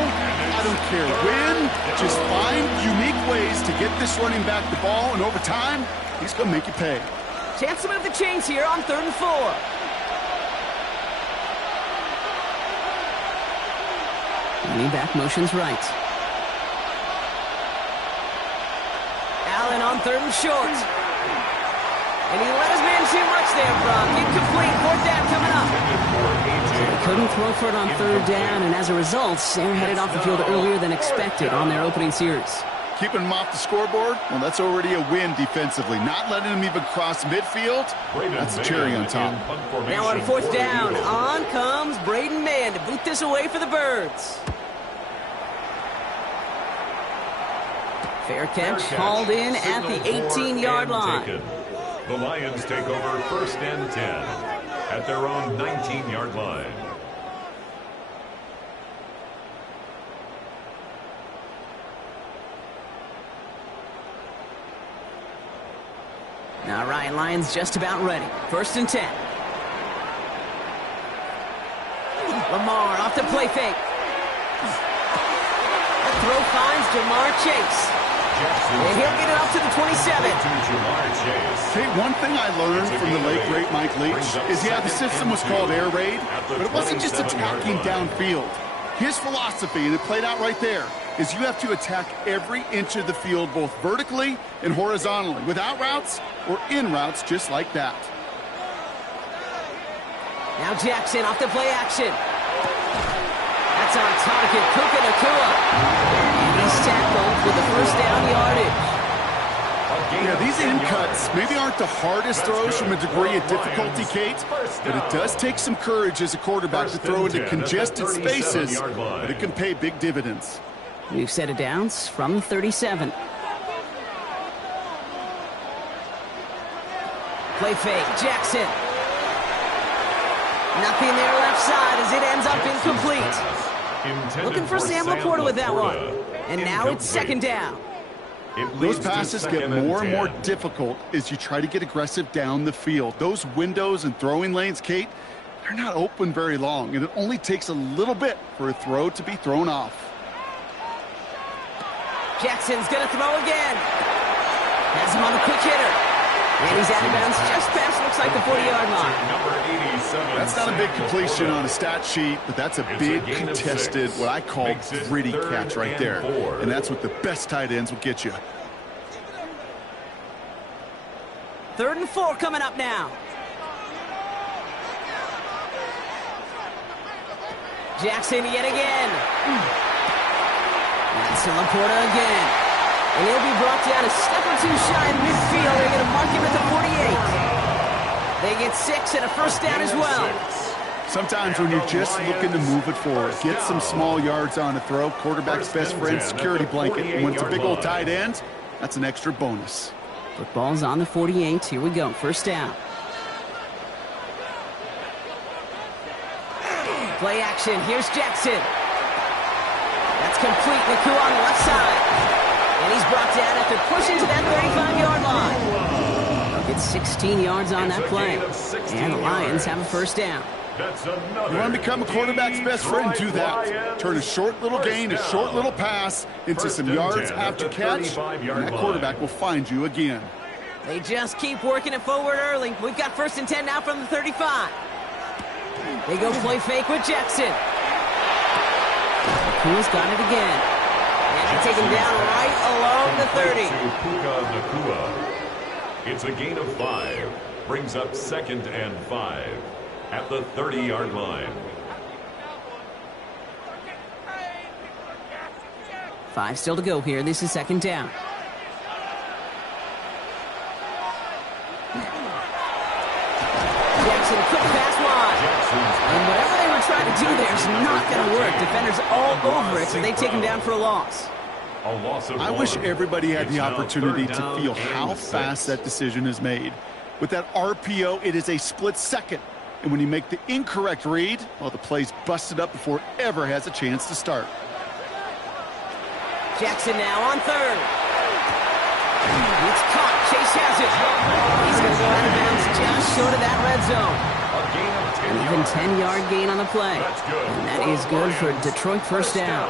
I don't care when. Just find unique ways to get this running back the ball, and over time, he's going to make you pay. Chance to move the chains here on 3rd and 4. Running back motions right. Allen on 3rd and short. And he let his man too much there, Brock. Incomplete. 4th down coming up. He couldn't throw for it on 3rd down, and as a result, they're headed off the field earlier than expected on their opening series. Keeping him off the scoreboard, well, that's already a win defensively. Not letting him even cross midfield, that's a cherry on top. Now on 4th down, on comes Braden Mann to boot this away for the Birds. Fair catch hauled in at the 18-yard line. The Lions take over 1st and 10 at their own 19-yard line. All right, Lions just about ready. 1st and 10. Lamar off the play fake. The throw finds Ja'Marr Chase. And he'll get it up to the 27. Hey, one thing I learned from the late, great Mike Leach is, yeah, the system was called air raid, but it wasn't just attacking downfield. His philosophy, and it played out right there, is you have to attack every inch of the field, both vertically and horizontally, without routes or in routes just like that. Now Jackson off the play action. That's on target, Puka Nacua. And he's tackled with the 1st down yardage. Yeah, these in cuts maybe aren't the hardest throws from a degree of difficulty, Kate, but it does take some courage as a quarterback to throw into congested spaces, but it can pay big dividends. We've set it downs from the 37. Play fake, Jackson. Nothing there left side as it ends up incomplete. Looking for Sam Laporta with that one. And now it's 2nd down. Those passes get more and more difficult as you try to get aggressive down the field. Those windows and throwing lanes, Kate, they're not open very long, and it only takes a little bit for a throw to be thrown off. Jackson's going to throw again. Has him on the quick hitter. And he's out of bounds just past, looks like the 40-yard line. That's not a big completion on a stat sheet, but that's a big contested, what I call gritty catch right there. And that's what the best tight ends will get you. 3rd and 4 coming up now. Jackson yet again. That's Laporta again. And he'll be brought down a step or two shy in midfield. They're going to mark him at the 48. They get 6 and a 1st down as well. Sometimes when you're just looking to move it forward, get some small yards on a throw, quarterback's best friend, security blanket. And when it's a big old tight end, that's an extra bonus. Football's on the 48. Here we go. 1st down. Play action. Here's Jackson. That's complete. Nacua on the left side. And he's brought down after pushing to that 35-yard line. They'll get 16 yards on that play. And the Lions have a 1st down. You want to become a quarterback's best friend, do that. Turn a short little gain, a short little pass into some yards after catch, and that quarterback will find you again. They just keep working it forward early. We've got 1st and 10 now from the 35. They go play fake with Jackson. Nacua's got it again. And they take him down right along the 30. It's a gain of 5. Brings up 2nd and 5 at the 30-yard line. 5 still to go here. This is 2nd down. Jackson, quick pass wide. And whatever they were trying to do there is not going to work. Defenders all over it, so they take him down for a loss. I wish everybody had the opportunity to feel how fast that decision is made. With that RPO, it is a split second. And when you make the incorrect read, well, the play's busted up before it ever has a chance to start. Jackson now on 3rd. It's caught. Chase has it. He's going to go out of bounds just short of that red zone. An even 10-yard gain on the play. And that is good for Detroit 1st down.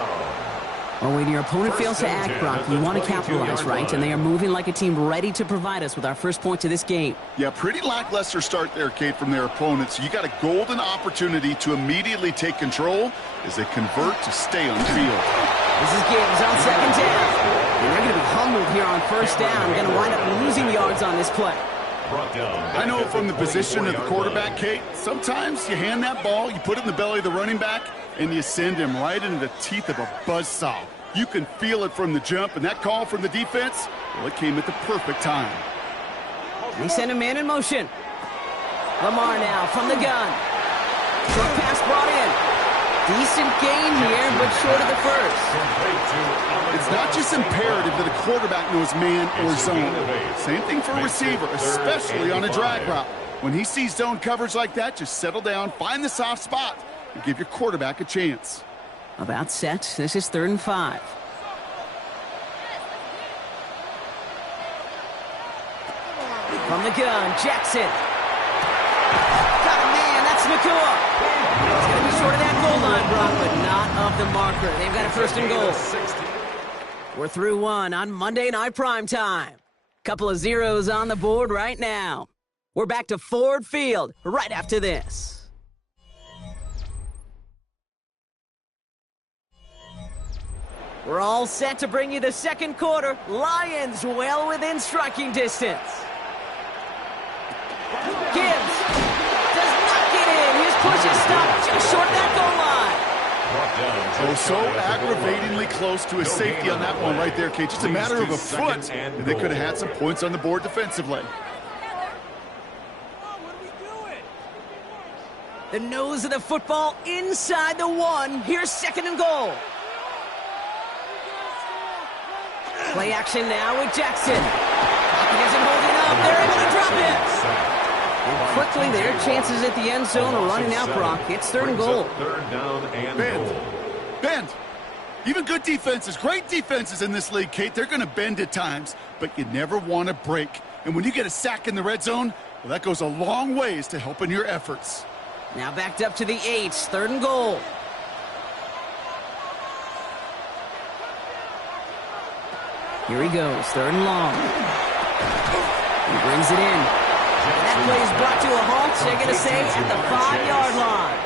Well, when your opponent fails to act, Brock, you want to capitalize, right? And they are moving like a team ready to provide us with our 1st points of this game. Yeah, pretty lackluster start there, Kate, from their opponents. You got a golden opportunity to immediately take control as they convert to stay on the field. This is Gibbs on 2nd down. And they're going to be humbled here on 1st down. Going to wind up losing yards on this play. I know from the position of the quarterback, Kate, sometimes you hand that ball, you put it in the belly of the running back, and you send him right into the teeth of a buzzsaw. You can feel it from the jump, and that call from the defense, well, it came at the perfect time. They send a man in motion. Lamar now from the gun. Short pass brought in. Decent gain here, but short of the first. It's not just imperative that a quarterback knows man or zone. Same thing for a receiver, especially on a drag route. When he sees zone coverage like that, just settle down, find the soft spot, and give your quarterback a chance. About set. This is 3rd and 5. From the gun, Jackson. Got a man, that's Nacua. He's going to be short of that goal line, Brock, but not of the marker. They've got a 1st and goal. We're through one on Monday Night Primetime. Couple of zeros on the board right now. We're back to Ford Field right after this. We're all set to bring you the 2nd quarter. Lions well within striking distance. Gibbs does not get in. His push is stopped just short of that goal line. Oh, so aggravatingly close to a safety on that one right there, Kate. Just a matter of a foot, and they could have had some points on the board defensively. The nose of the football inside the 1. Here's 2nd and goal. Play action now with Jackson. He isn't holding up. They're able to drop it. And quickly, their chances at the end zone are running out, Brock. It's 3rd and goal. Bend. Even good defenses, great defenses in this league, Kate, they're going to bend at times, but you never want to break. And when you get a sack in the red zone, well, that goes a long ways to helping your efforts. Now backed up to the 8, 3rd and goal. Here he goes, 3rd and long. He brings it in. And that play is brought to a halt, they're going to say, at the 5-yard line.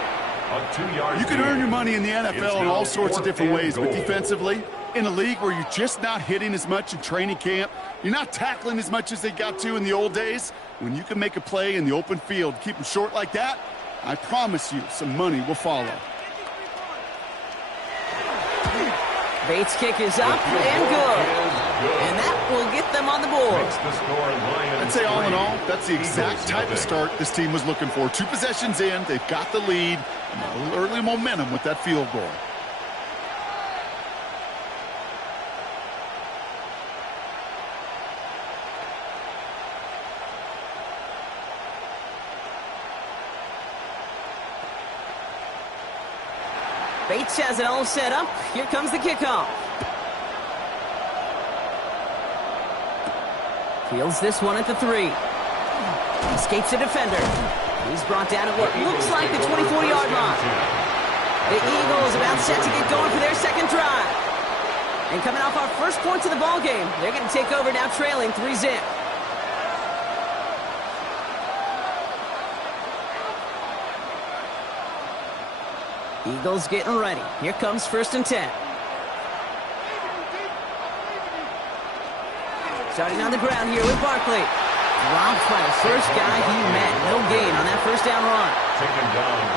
You can earn your money in the NFL in all sorts of different ways, but defensively, in a league where you're just not hitting as much in training camp, you're not tackling as much as they got to in the old days, when you can make a play in the open field, keep them short like that, I promise you some money will follow. Bates' kick is up and good. And that will get them on the board. I'd say all in all, that's the exact type of start this team was looking for. 2 possessions in, they've got the lead, and a little early momentum with that field goal. Bates has it all set up. Here comes the kickoff. Fields this one at the 3. Escapes a defender. He's brought down at what looks like the 24-yard line. The Eagles about set to get going for their 2nd drive. And coming off our first points of the ball game, they're going to take over now trailing 3-zip. Eagles getting ready. Here comes 1st and 10. Starting on the ground here with Barkley. Dropped by the first guy he met. No gain on that 1st down run.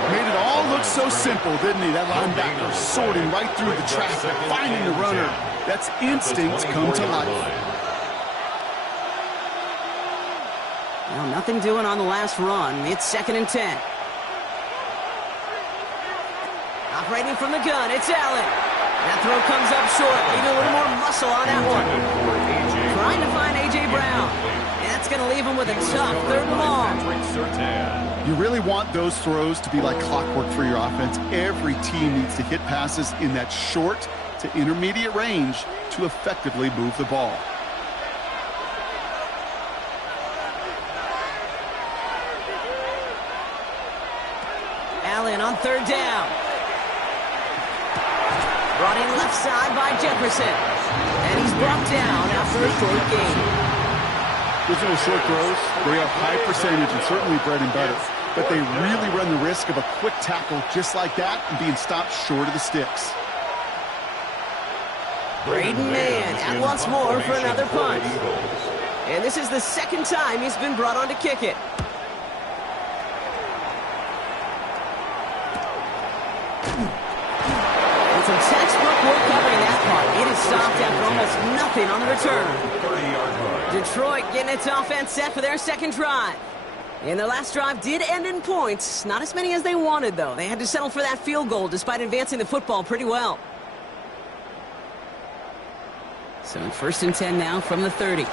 Made it all look so simple, didn't he? That linebacker sorting right through the traffic, finding the runner. That's instinct come to life. Well, nothing doing on the last run. It's 2nd and 10. Operating from the gun, it's Allen. That throw comes up short. Need a little more muscle on that one. Trying to find A.J. Brown. And that's going to leave him with a tough 3rd and long. You really want those throws to be like clockwork for your offense. Every team needs to hit passes in that short to intermediate range to effectively move the ball. Allen on 3rd down. Brought in left side by Jefferson. And he's brought down after a short gain. Those little short throws, they are high percentage and certainly bread and butter. But they really run the risk of a quick tackle just like that and being stopped short of the sticks. Braden Mann at once more for another punt. And this is the 2nd time he's been brought on to kick it. It's some textbook work covering that part. It is stopped after almost nothing on the return. Detroit getting its offense set for their 2nd drive. And their last drive did end in points. Not as many as they wanted, though. They had to settle for that field goal despite advancing the football pretty well. So 1st and 10 now from the 30.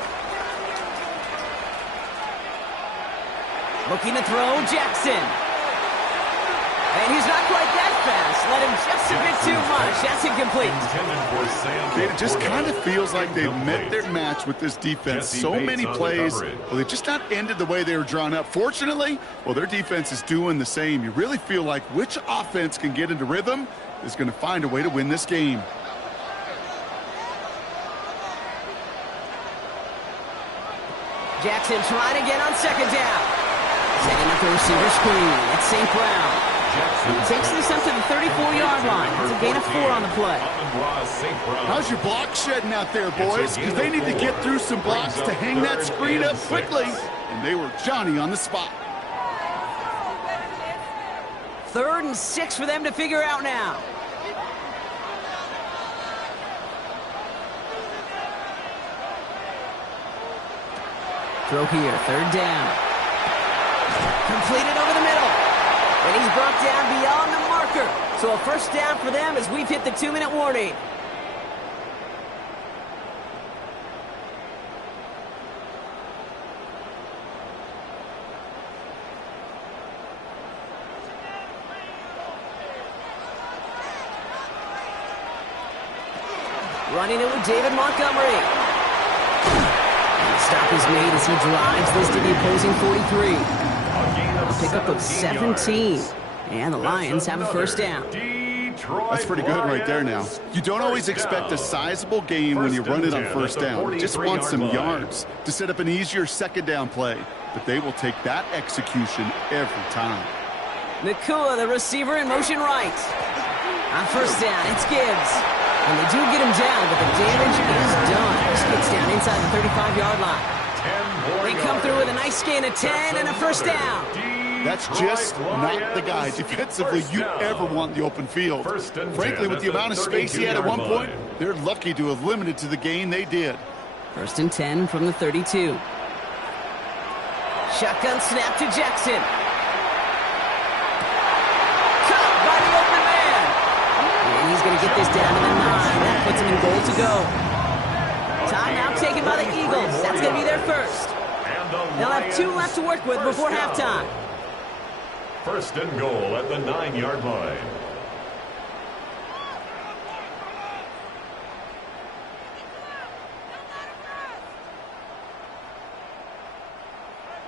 Looking to throw, Jackson. And he's not quite that fast. Let him just a bit too much. That's incomplete. It just kind of feels like they've met their match with this defense. So many plays, well, they just not ended the way they were drawn up. Fortunately, well, their defense is doing the same. You really feel like which offense can get into rhythm is going to find a way to win this game. Jackson trying again on 2nd down. Setting up the receiver screen. It's St. Brown. He takes this up to the 34-yard line. It's a gain of 4 on the play. How's your block shedding out there, boys? Because they need to get through some blocks to hang that screen up quickly. And they were Johnny on the spot. 3rd and 6 for them to figure out now. Throw here, 3rd down. Completed over the middle. And he's brought down beyond the marker. So a 1st down for them as we've hit the 2-minute warning. Running it with David Montgomery. And the stop is made as he drives this to the opposing 43. A pickup of 17. And the Lions have a 1st down. That's pretty good right there now. You don't always expect a sizable gain when you run it on 1st down. You just want some yards to set up an easier 2nd down play. But they will take that execution every time. Nakua, the receiver, in motion right. On 1st down, it's Gibbs. And they do get him down, but the damage is done. Just gets down inside the 35-yard line. They come through with a nice gain of 10 and a 1st down. That's just not the guy defensively you ever want in the open field. Frankly, with the amount of space he had at one point, they're lucky to have limited to the gain they did. 1st and 10 from the 32. Shotgun snap to Jackson. Caught by the open man. And he's going to get this down to the 9. That puts him in goal to go. Timeout taken by the Eagles. That's going to be their 1st. They'll have 2 left to work with before halftime. 1st and goal at the 9-yard line.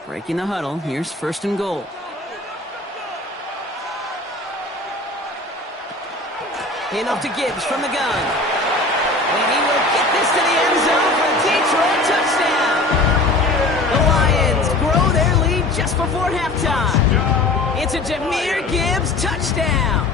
Breaking the huddle. Here's 1st and goal. Enough to Gibbs from the gun. And he will get this to the end zone for Detroit touchdown. The Lions grow their lead just before halftime. It's a Jahmyr Gibbs touchdown.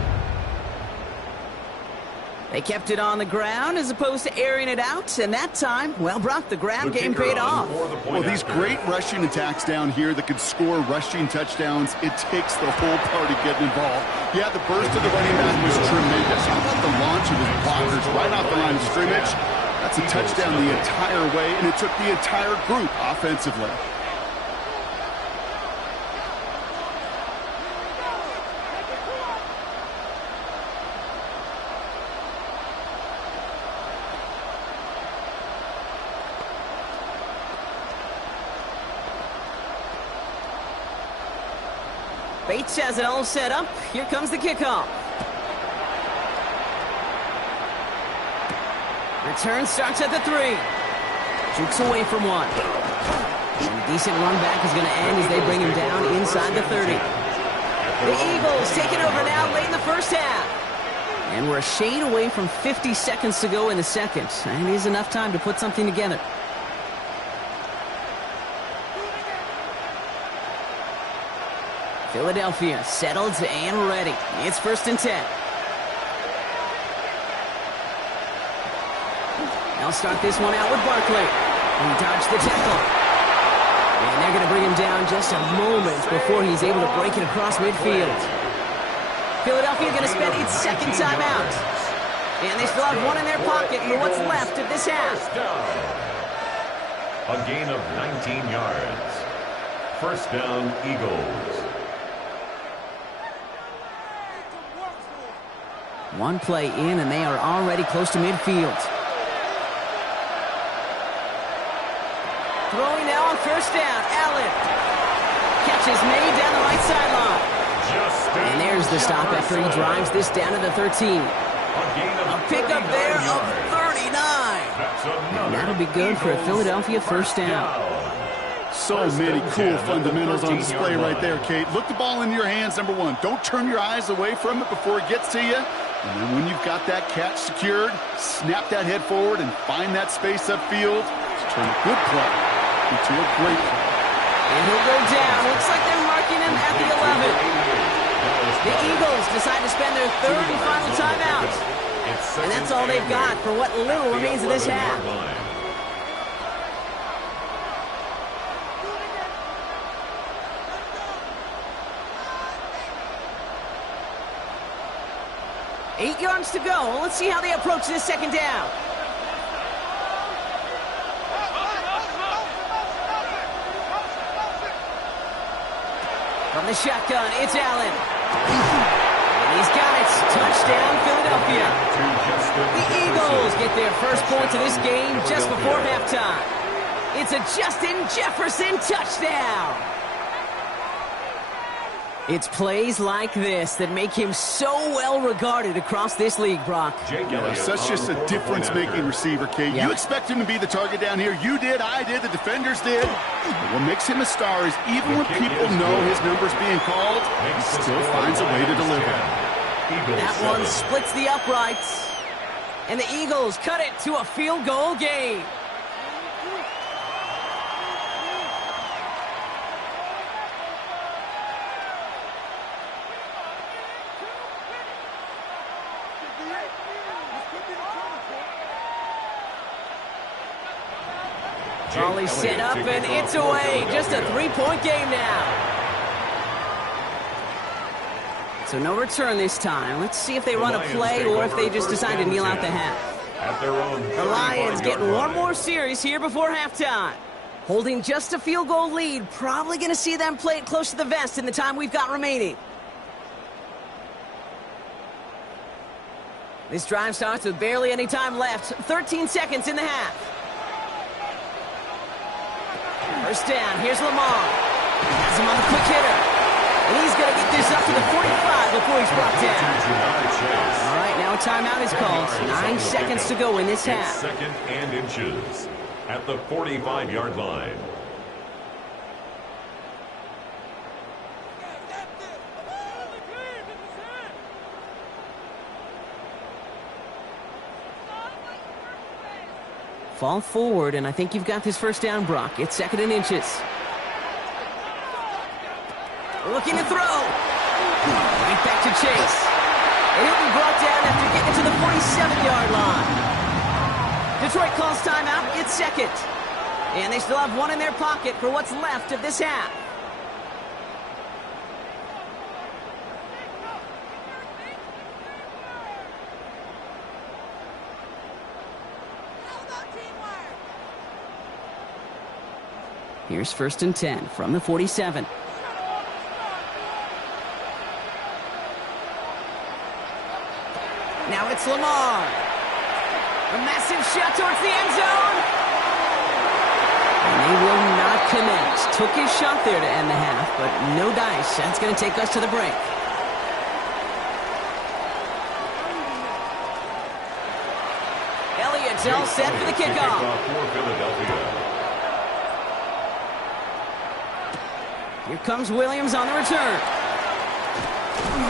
They kept it on the ground as opposed to airing it out, and that time, well, Brock, the ground game paid off. Well, these great rushing attacks down here that could score rushing touchdowns, it takes the whole party getting involved. Yeah, the burst of the running back was tremendous. How about the launch of his blockers right off the line of scrimmage? That's a touchdown the entire way, and it took the entire group offensively. Bates has it all set up. Here comes the kickoff. Return starts at the 3. Jukes away from 1. And a decent run back is going to end as they bring him down inside the 30. The Eagles taking over now late in the 1st half. And we're a shade away from 50 seconds to go in the 2nd. And it is enough time to put something together. Philadelphia settled and ready. It's 1st and 10. They'll start this one out with Barkley. He dodged the tackle. And they're going to bring him down just a moment before he's able to break it across midfield. Philadelphia going to spend its 2nd timeout. And they still have 1 in their pocket for what's left of this half. A gain of 19 yards. First down, Eagles. One play in, and they are already close to midfield. Throwing now on first down, Allen. Catch is made down the right sideline. And there's the stop after he drives this down to the 13. A pickup there of 39. And that'll be good for a Philadelphia first down. So many cool fundamentals on display right there, Kate. Look the ball in your hands, number one. Don't turn your eyes away from it before it gets to you. And then when you've got that catch secured, snap that head forward and find that space upfield to turn a good play into a great play. And he'll go down. Looks like they're marking him at the 11. The Eagles decide to spend their third and final timeout. And that's all they've got for what little remains of this half. Eight yards to go. Let's see how they approach this second down. From the shotgun, it's Allen. And he's got it. Touchdown, Philadelphia. The Eagles get their first points of this game just before halftime. It's a Justin Jefferson touchdown. It's plays like this that make him so well regarded across this league, Brock. Yeah, such just a difference-making receiver, Kate. Yep. You expect him to be the target down here. You did, I did, the defenders did. But what makes him a star is even when people know his number's being called, he still finds a way to deliver. That one splits the uprights. And the Eagles cut it to a field goal game. Charlie set up, and it's away. Just a three-point game now. So no return this time. Let's see if they run a play or if they just decide to kneel out the half. The Lions getting one more series here before halftime. Holding just a field goal lead. Probably going to see them play it close to the vest in the time we've got remaining. This drive starts with barely any time left. 13 seconds in the half. First down, here's Lamar. Has him on the quick hitter. And he's going to get this up to the 45 before he's brought down. All right, now a timeout is called. 9 seconds to go in this half. Second and inches at the 45-yard line. Fall forward, and I think you've got this first down, Brock. It's second and inches. Looking to throw. Right back to Chase. And he'll be brought down after getting to the 47-yard line. Detroit calls timeout. It's second. And they still have one in their pocket for what's left of this half. Here's first and 10 from the 47. Now it's Lamar. A massive shot towards the end zone. And they will not connect. Took his shot there to end the half, but no dice. That's going to take us to the break. Elliott's all set for the kickoff. Here comes Williams on the return.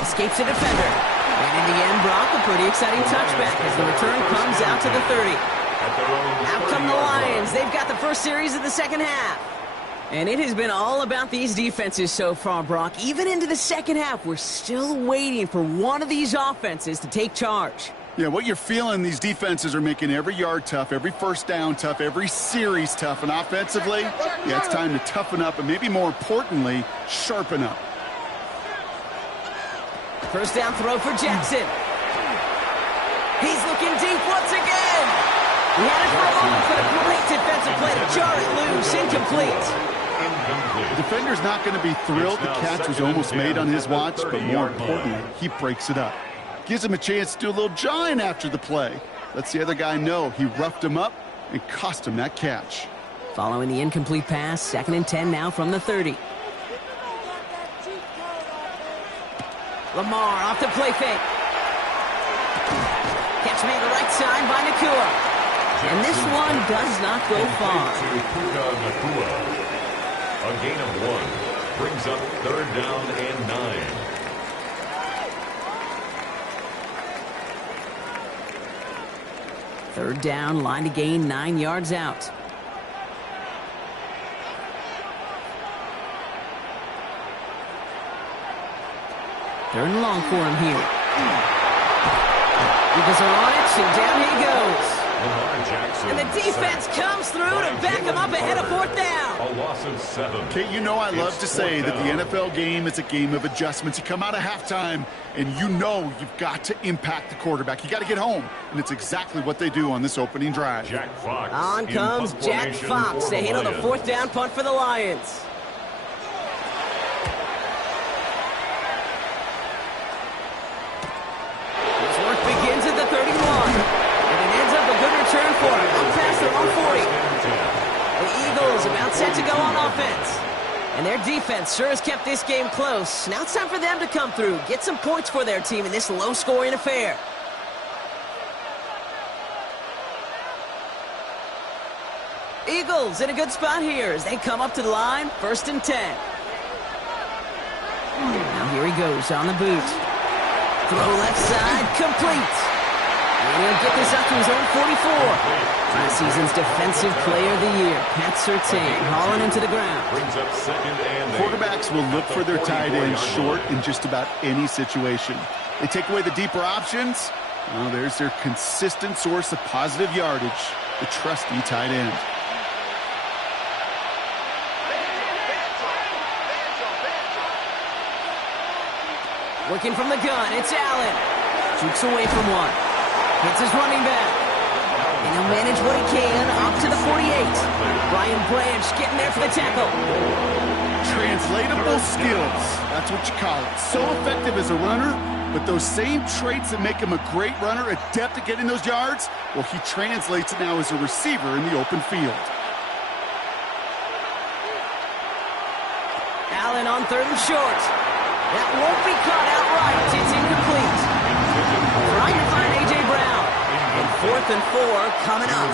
Escapes a defender. And in the end, Brock, a pretty exciting touchback as the return comes out to the 30. Out come the Lions. They've got the first series of the second half. And it has been all about these defenses so far, Brock. Even into the second half, we're still waiting for one of these offenses to take charge. Yeah, what you're feeling, these defenses are making every yard tough, every first down tough, every series tough. And offensively, yeah, it's time to toughen up and maybe more importantly, sharpen up. First down throw for Jackson. He's looking deep once again. He had it for a moment, but a great defensive play to jar it loose. Incomplete. incomplete. The defender's not going to be thrilled the catch was almost made on his watch, but more importantly, he breaks it up. Gives him a chance to do a little jawing after the play. Lets the other guy know he roughed him up and cost him that catch. Following the incomplete pass, 2nd and 10 now from the 30. Lamar off the play fake. Catch made the right side by Nacua. And this one does not go far. To Puka Nacua. A gain of 1. Brings up 3rd down and 9. Third down, line to gain 9 yards out. Third and long for him here. Eagles are on it, and down he goes. And the defense comes through to back him up ahead of 4th down. A loss of 7. Kate, you know I love to say that the NFL game is a game of adjustments. You come out of halftime, and you know you've got to impact the quarterback. You got to get home, and it's exactly what they do on this opening drive. Jack Fox. On comes Jack Fox to handle the 4th down punt for the Lions. His work begins at the 31. And it ends up a good return for him. Up past their own 40. The Eagles about set to go on offense. And their defense sure has kept this game close. Now it's time for them to come through, get some points for their team in this low-scoring affair. Eagles in a good spot here as they come up to the line, 1st and 10. Now here he goes on the boot. Throw left side, complete. And he'll get this up to his own 44. Last season's Defensive Player of the Year, Pat Surtain, hauling him to the ground. Brings up 2nd and 8. Quarterbacks will look for their tight ends short in just about any situation. They take away the deeper options. Well, there's their consistent source of positive yardage, the trusty tight end. Working from the gun, it's Allen. Jukes away from one. Hits his running back. And he'll manage what he can up to the 48. Brian Branch getting there for the tackle. Translatable skills. That's what you call it. So effective as a runner, but those same traits that make him a great runner, adept at getting those yards, well, he translates it now as a receiver in the open field. Allen on 3rd and short. That won't be caught outright. It's incomplete. Trying to find A.J. Brown. And 4th and 4 coming up.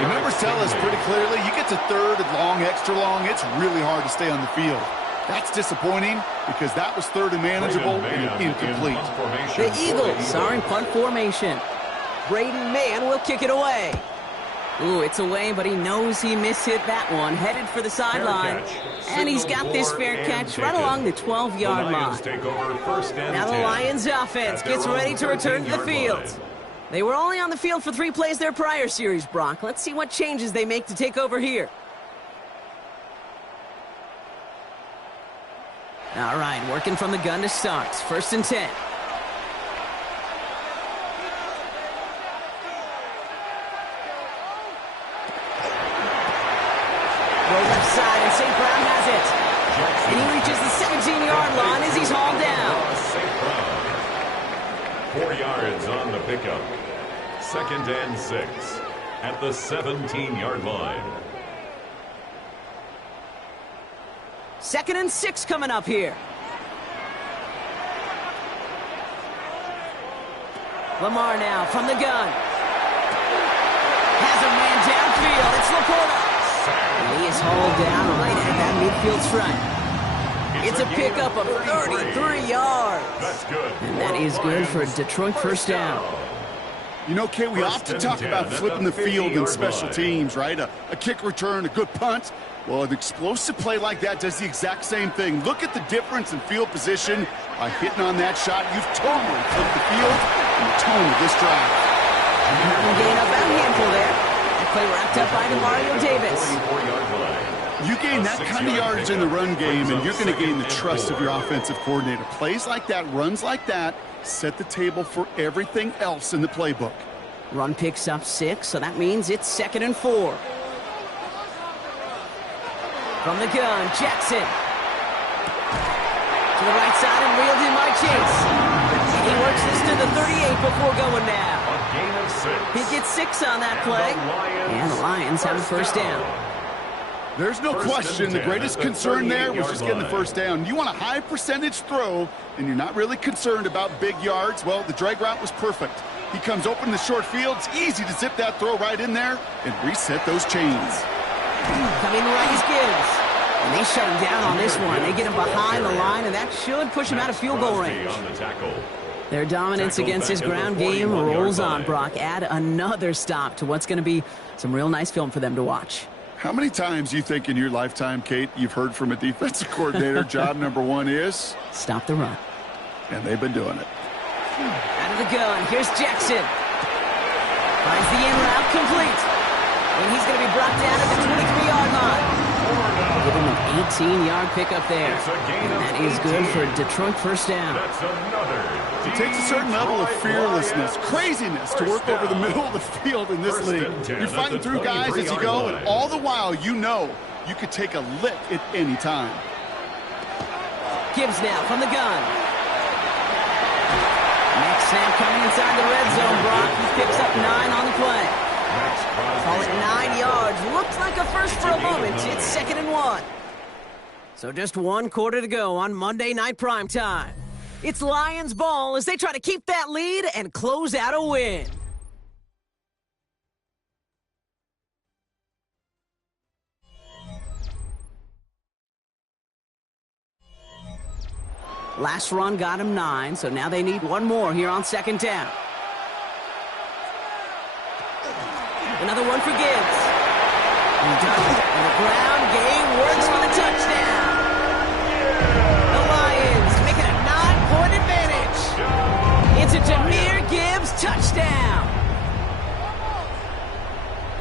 The numbers tell us pretty clearly, you get to 3rd and long, extra long, it's really hard to stay on the field. That's disappointing because that was 3rd and manageable and incomplete. The Eagles are in punt formation. Braden Mann will kick it away. Ooh, it's away, but he knows he mishit that one. Headed for the sideline. And he's got this fair catch right along the 12-yard line. Now the Lions offense gets ready to return to the field. They were only on the field for 3 plays their prior series, Brock. Let's see what changes they make to take over here. All right, working from the gun to start. 1st and 10. Left side, and St. Brown has it. And he reaches the 17-yard line as he's hauled down. 4 yards on the pickup. 2nd and 6 at the 17-yard line. 2nd and 6 coming up here. Lamar now from the gun. Has a man downfield. It's Laporta. And he is hauled down right at that midfield stripe. It's a pickup of 33 yards. That's good. And that is good for a Detroit 1st down. You know, Kate, we often talk about flipping the field in special teams, right? A kick return, a good punt. Well, an explosive play like that does the exact same thing. Look at the difference in field position. By hitting on that shot, you've totally flipped the field and the tone of this drive. Gain up that handful there. That play wrapped up by Demario Davis. You gain that kind of yardage in the run game, and you're going to gain the trust of your offensive coordinator. Plays like that, runs like that, set the table for everything else in the playbook. Run picks up 6, so that means it's 2nd and 4. From the gun, Jackson. To the right side and reeled in by Chase. And he works this to the 38 before going now. A gain of 6. He gets 6 on that play. And the Lions have a first down. There's no question the greatest concern there was just getting the first down. You want a high percentage throw, and you're not really concerned about big yards. Well, the drag route was perfect. He comes open in the short field. It's easy to zip that throw right in there and reset those chains. Coming right is Gibbs. And they shut him down on this one. They get him behind the line, and that should push him out of field goal range. Their dominance against his ground game rolls on, Brock. Add another stop to what's going to be some real nice film for them to watch. How many times do you think in your lifetime, Kate, you've heard from a defensive coordinator, job number 1 is? Stop the run. And they've been doing it. Out of the gun, here's Jackson. Finds the in route complete. And he's going to be brought down at the 23-yard line. Give him an 18-yard pickup there. And that is good for a Detroit first down. It takes a certain level of fearlessness, craziness to work over the middle of the field in this league. You're fighting through guys as you go, and all the while you know you could take a lick at any time. Gibbs now from the gun. Next snap coming inside the red zone, Brock. He picks up 9 on the play. Call it 9 yards. Looks like a first for a moment. It's 2nd and 1. So just 1 quarter to go on Monday Night Primetime. It's Lions ball as they try to keep that lead and close out a win. Last run got him 9, so now they need 1 more here on 2nd down. Another one for Gibbs. And the ground game works for the touchdown. The Lions make it a 9-point advantage. It's a Jahmyr Gibbs touchdown.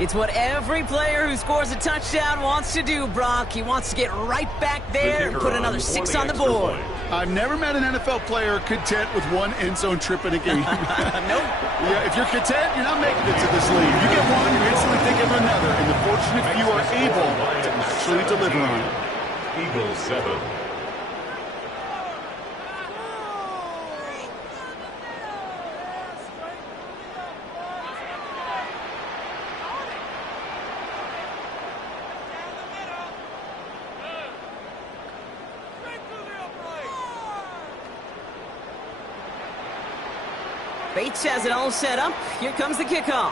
It's what every player who scores a touchdown wants to do, Brock. He wants to get right back there and put another 6 on the board. I've never met an NFL player content with 1 end zone trip in a game. Nope. Yeah, if you're content, you're not making it to this league. You get 1, you instantly think of another, and the fortunate few are able to actually deliver on it. Eagles 7. Bates has it all set up. Here comes the kickoff.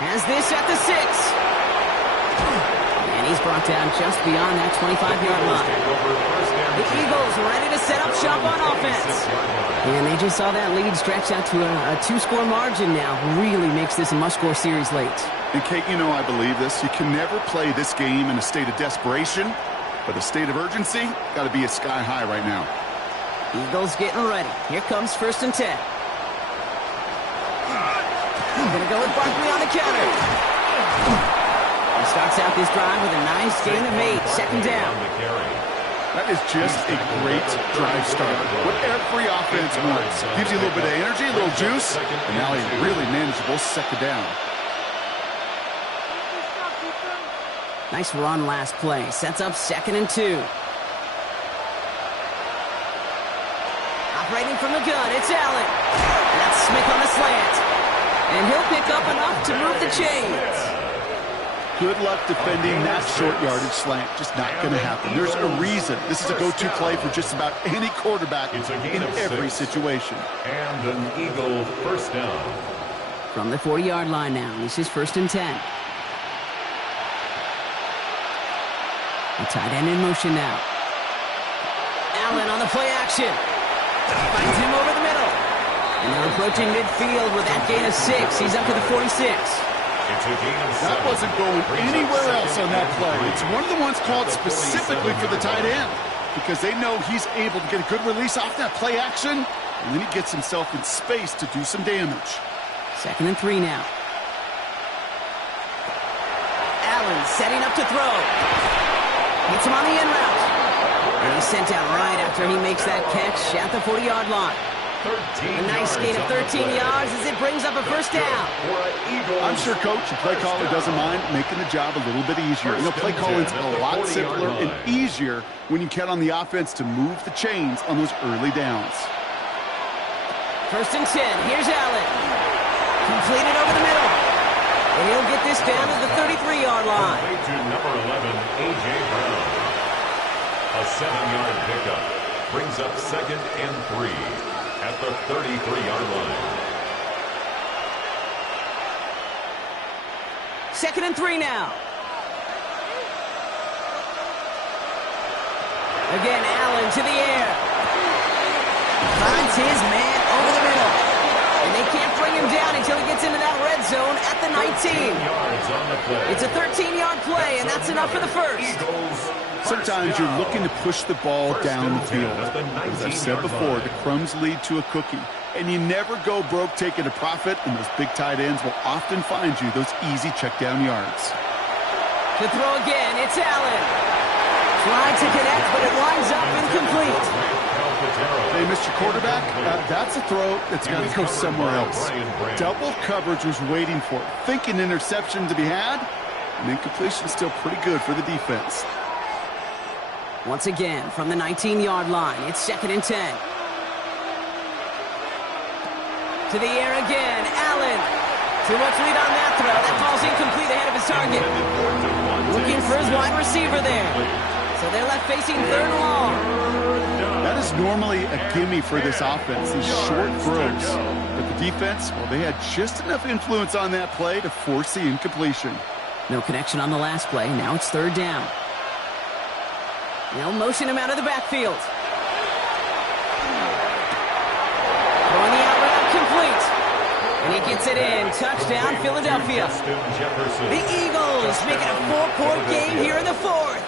Has this at the 6. And he's brought down just beyond that 25-yard line. The Eagles ready to set up shop on offense. And they just saw that lead stretch out to a 2-score margin now. Really makes this a must-score series late. And Kate, you know I believe this. You can never play this game in a state of desperation, but a state of urgency got to be at sky high right now. Eagles getting ready. Here comes 1st and 10. Gonna go with Barkley on the counter. He starts out this drive with a nice gain of 8. 2nd down. That is just a great drive start. What every offense wants. Gives you a little bit of energy, a little juice, and now a really manageable 2nd down. Nice run last play. Sets up 2nd and 2. Operating from the gun, it's Allen. And that's Smith on the slant. And he'll pick up enough to move the chains. Good luck defending that short yardage slant. Just not going to happen. There's a reason. This is a go-to play for just about any quarterback in every situation. And an Eagle first down. From the 40-yard line now, this is 1st and 10. The tight end in motion now. Allen on the play action. Finds him over the middle. And they're approaching midfield with that gain of 6. He's up to the 46. That wasn't going anywhere else on that play. It's one of the ones called specifically for the tight end because they know he's able to get a good release off that play action, and then he gets himself in space to do some damage. 2nd and 3 now. Allen setting up to throw. Hits him on the in route. And he's sent out right after he makes that catch at the 40-yard line. 13 A nice gain of 13 yards as it brings up a first down. I'm sure, Coach, the play caller doesn't mind making the job a little bit easier. You know, play calling's a lot simpler and easier when you count on the offense to move the chains on those early downs. 1st and 10. Here's Allen. Completed over the middle. And he'll get this down to the 33-yard line. To number 11, A.J. Brown. A 7-yard pickup brings up 2nd and 3 at the 33-yard line. 2nd and 3 now. Again, Allen to the air. Finds his man over the middle. And they can't bring him down until he gets into that red zone at the 19. It's a 13-yard play, and that's enough for the first. Sometimes you're looking to push the ball down the field. As I've said before, the crumbs lead to a cookie. And you never go broke taking a profit, and those big tight ends will often find you those easy check-down yards. To throw again, it's Allen. Trying to connect, but it winds up incomplete. Hey, Mr. Quarterback, that's a throw that's got to go somewhere else. Double coverage was waiting for it. Thinking interception to be had, and incompletion still pretty good for the defense. Once again, from the 19-yard line, it's 2nd and 10. To the air again, Allen. Too much lead on that throw. That ball's incomplete ahead of his target. Looking for his wide receiver there. So they're left facing 3rd and long. That is normally a gimme for this offense, these short throws. But the defense, well, they had just enough influence on that play to force the incompletion. No connection on the last play. Now it's 3rd down. They'll motion him out of the backfield. Throwing the out route complete. And he gets it in. Touchdown, Philadelphia. The Eagles making a 4-point game here in the 4th.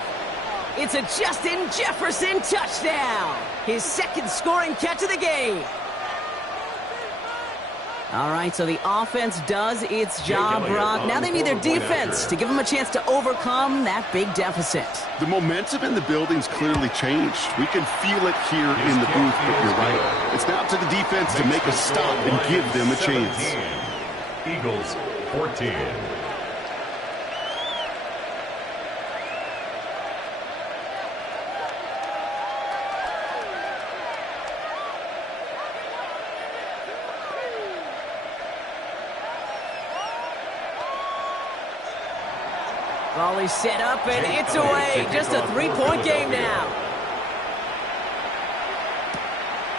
It's a Justin Jefferson touchdown. His 2nd scoring catch of the game. All right, so the offense does its job, Brock. Now they need their defense to give them a chance to overcome that big deficit. The momentum in the building's clearly changed. We can feel it here in the booth, but you're right. It's now up to the defense to make a stop and give them a chance. Eagles 14. Ball is set up, and it's away. Just a 3-point game now.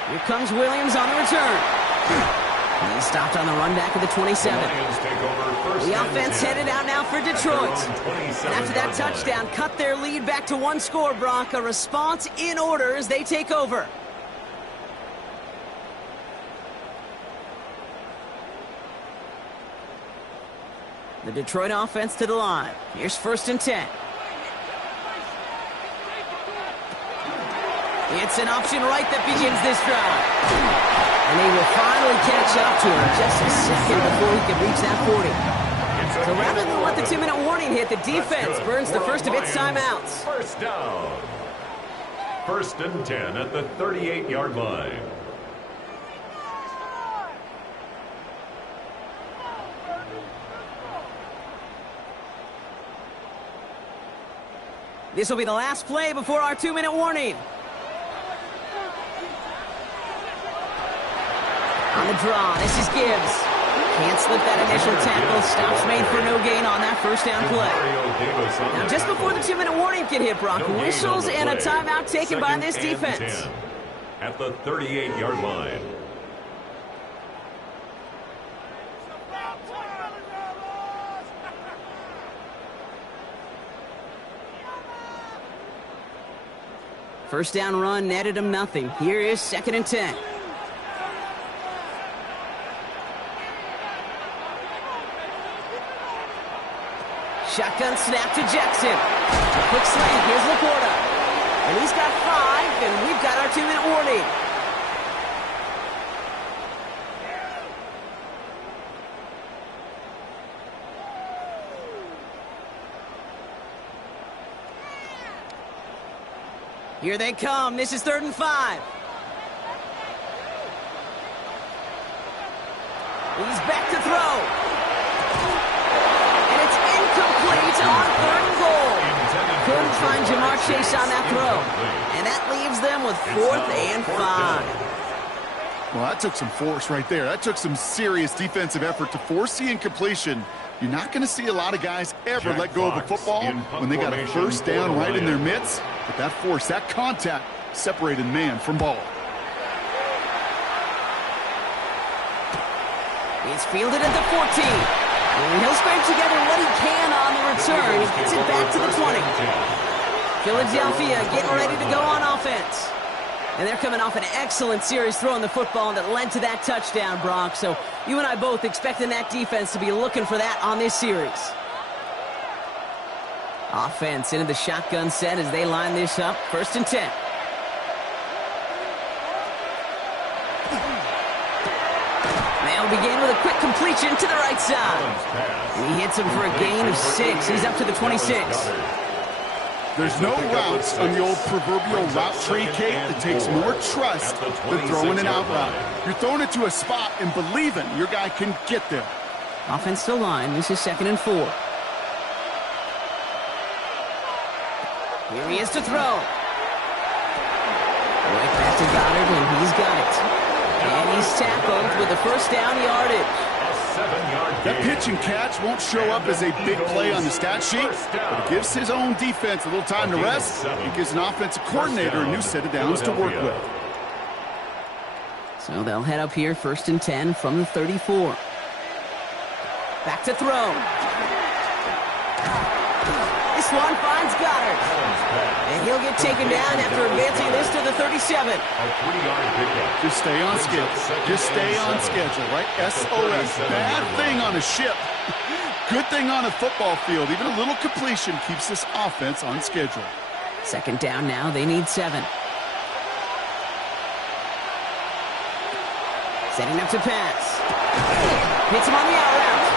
Here comes Williams on the return. He's stopped on the run back of the 27. The offense headed out now for Detroit. And after that touchdown, cut their lead back to 1 score, Brock. A response in order as they take over. The Detroit offense to the line. Here's 1st and 10. It's an option right that begins this drive. And they will finally catch up to him just a second before he can reach that 40. So rather than let the 2-minute warning hit, the defense burns the first of its timeouts. First down. 1st and 10 at the 38-yard line. This will be the last play before our 2-minute warning. On the draw, this is Gibbs. Can't slip that initial tackle. Stops made for no gain on that first down play. Now, just before the 2-minute warning can hit, Brock, whistles and a timeout taken by this defense. At the 38-yard line. First down run netted him nothing. Here is 2nd and 10. Shotgun snap to Jackson. A quick slant. Here's Laporta. And he's got 5, and we've got our 2-minute warning. Here they come. This is 3rd and 5. He's back to throw. And it's incomplete on 3rd and goal. Couldn't find Jamar Chase on that throw. And that leaves them with 4th and 5. Well, that took some force right there. That took some serious defensive effort to force the incompletion. You're not going to see a lot of guys ever let go of a football when they got a first down right in their midst. But that force, that contact, separated man from ball. He's fielded at the 14. And he'll scrape together what he can on the return. He gets it back to the 20. Philadelphia getting ready to go on offense. And they're coming off an excellent series throwing the football that led to that touchdown, Brock. So you and I both expecting that defense to be looking for that on this series. Offense into the shotgun set as they line this up. 1st and 10. They'll begin with a quick completion to the right side. And he hits him for a gain of 6. He's up to the 26. There's no routes on the old proverbial route tree, Kate, that takes more trust than throwing an out route. You're throwing it to a spot and believing your guy can get there. Offense still line. This is 2nd and 4. Here he is to throw. Right back to Goddard, and he's got it. And he's tackled with the first down yardage. That pitch and catch won't show up as a big play on the stat sheet, but it gives his own defense a little time to rest. It gives an offensive coordinator a new set of downs to work with. So they'll head up here, 1st and 10 from the 34. Back to throw. This one finds Goddard. And he'll get taken down after advancing this to the 37. Just stay on schedule. Just stay on schedule, right? SOS. Bad thing on a ship. Good thing on a football field. Even a little completion keeps this offense on schedule. 2nd down now. They need 7. Setting up to pass. Hits him on the out route.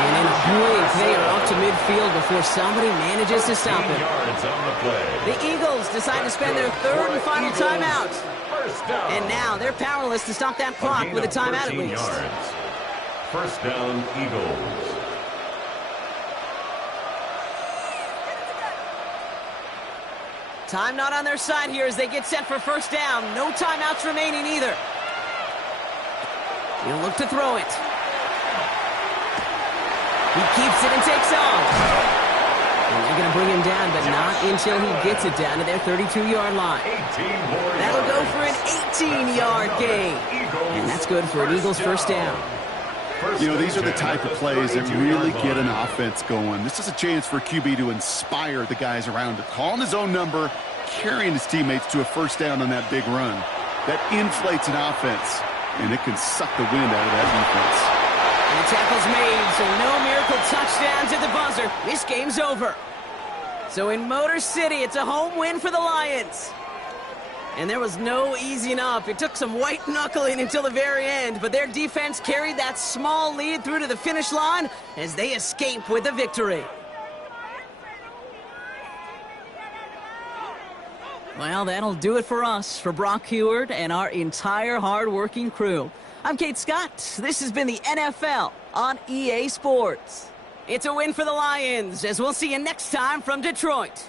And in a blink, they are off to midfield before somebody manages to stop him. The Eagles decide to spend their 3rd and final timeout. And now they're powerless to stop that clock with a timeout at least. 1st down, Eagles. Time not on their side here as they get set for 1st down. No timeouts remaining either. He'll look to throw it. He keeps it and takes off. And they're going to bring him down, but not until he gets it down to their 32-yard line. That'll go for an 18-yard gain. And that's good for an Eagles 1st down. You know, these are the type of plays that really get an offense going. This is a chance for QB to inspire the guys around him. Calling his own number, carrying his teammates to a 1st down on that big run. That inflates an offense, and it can suck the wind out of that defense. And the tackle's made, so no miracle touchdowns at the buzzer. This game's over. So in Motor City, it's a home win for the Lions. And there was no easing up. It took some white knuckling until the very end, but their defense carried that small lead through to the finish line as they escape with the victory. Well, that'll do it for us, for Brock Huard and our entire hard-working crew. I'm Kate Scott. This has been the NFL on EA Sports. It's a win for the Lions, as we'll see you next time from Detroit.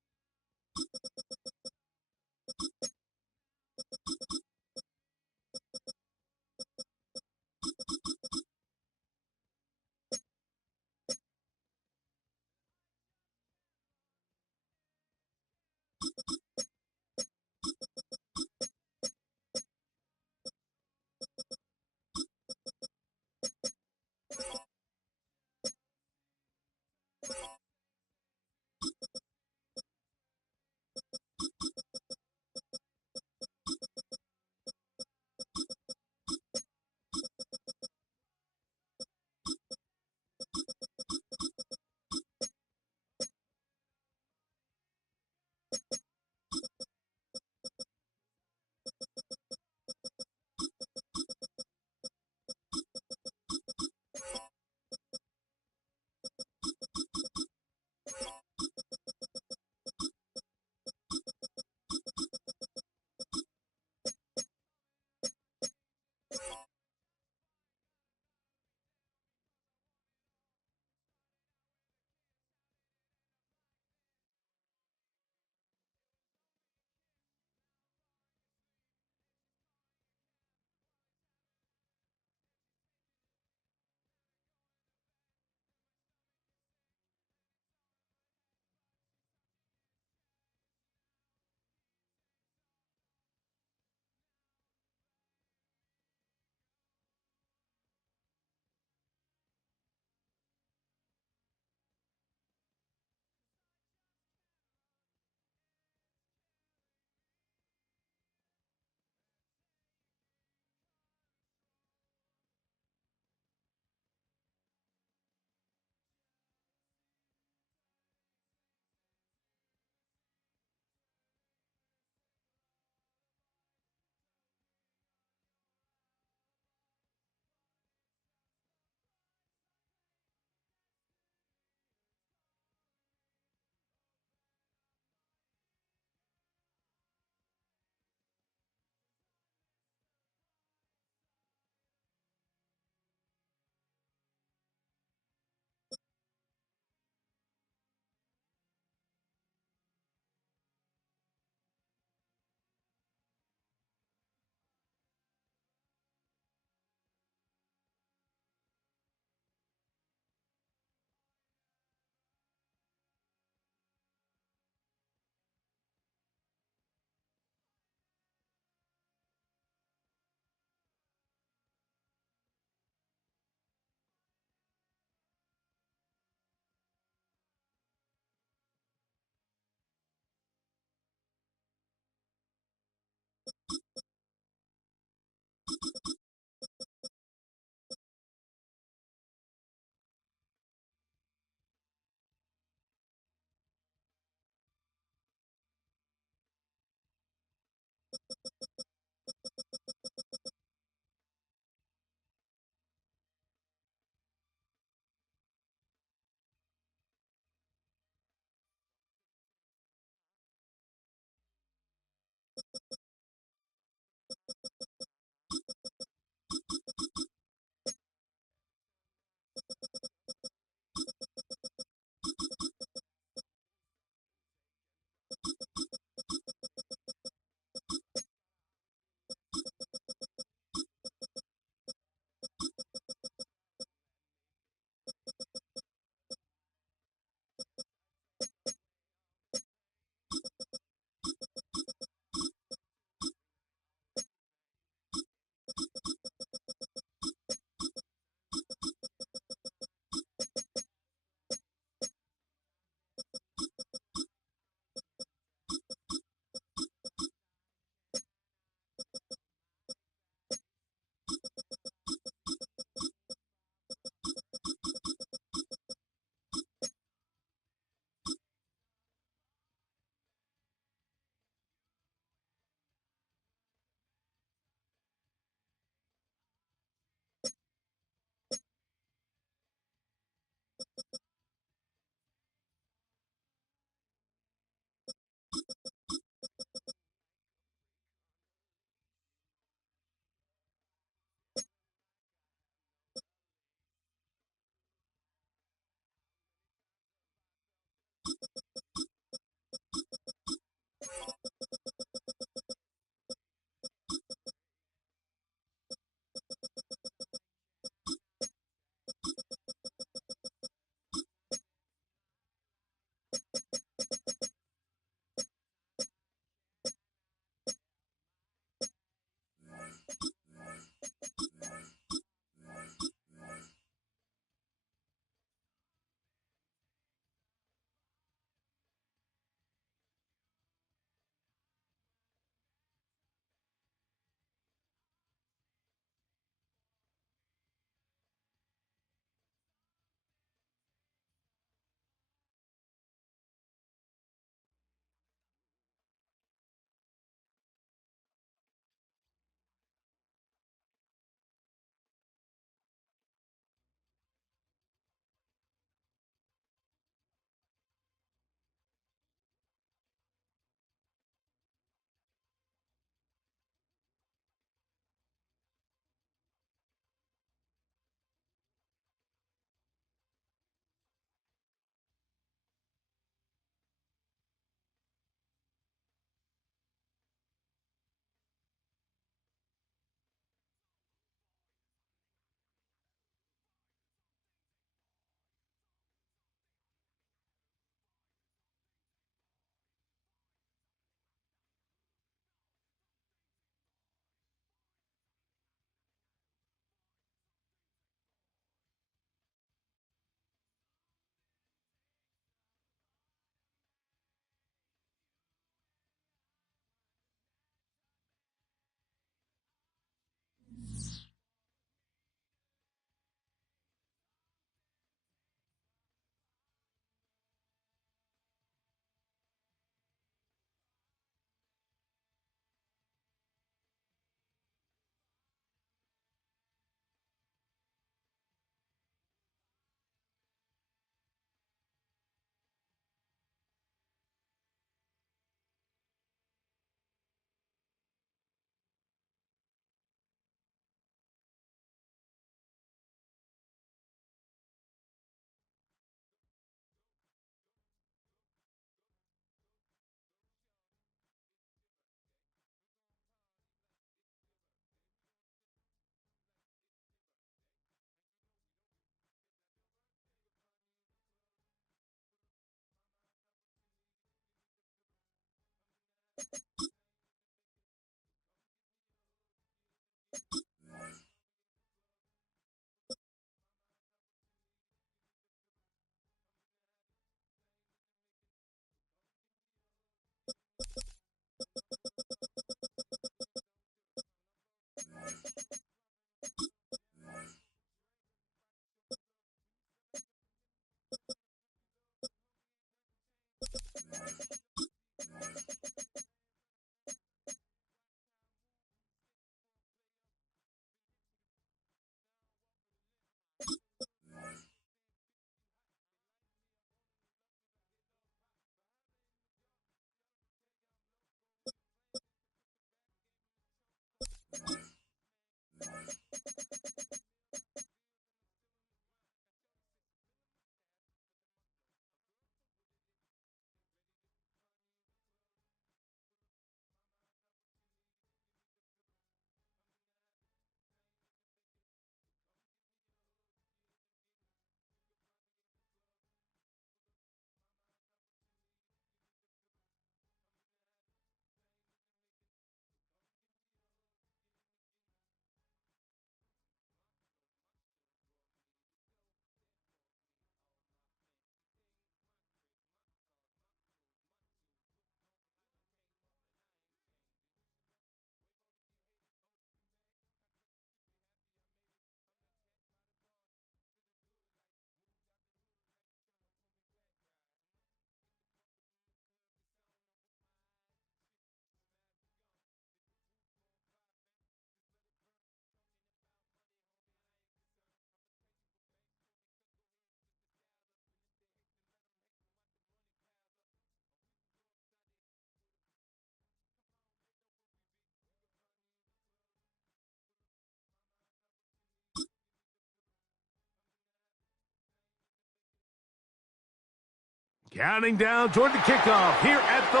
Counting down toward the kickoff here at the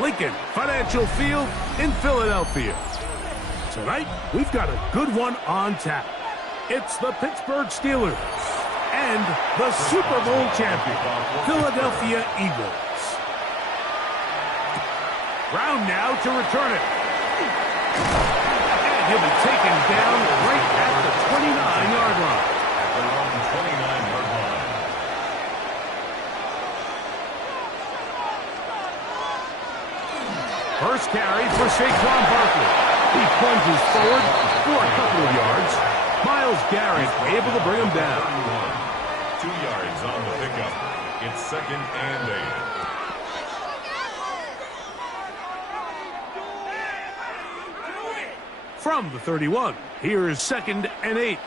Lincoln Financial Field in Philadelphia. Tonight, we've got a good one on tap. It's the Pittsburgh Steelers and the Super Bowl champion, Philadelphia Eagles. Brown now to return it. And he'll be taken down right at the 29-yard line. At their own 29-yard line. First carry for Saquon Barkley. He plunges forward for a couple of yards. Myles Garrett able to bring him down. 2 yards on the pickup. It's 2nd and 8. From the 31, here is 2nd and 8.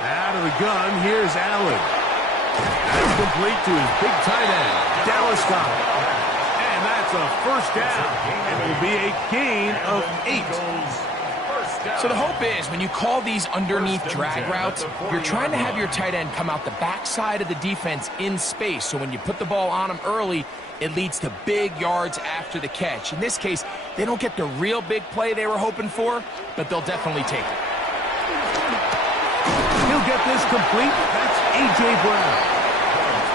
Out of the gun, here's Allen. That's complete to his big tight end, Dallas Goedert. And that's a first down. And it will be a gain of 8. So the hope is when you call these underneath drag routes, you're trying to have your tight end come out the backside of the defense in space. So when you put the ball on him early, it leads to big yards after the catch. In this case, they don't get the real big play they were hoping for, but they'll definitely take it. He'll get this complete. That's A.J. Brown.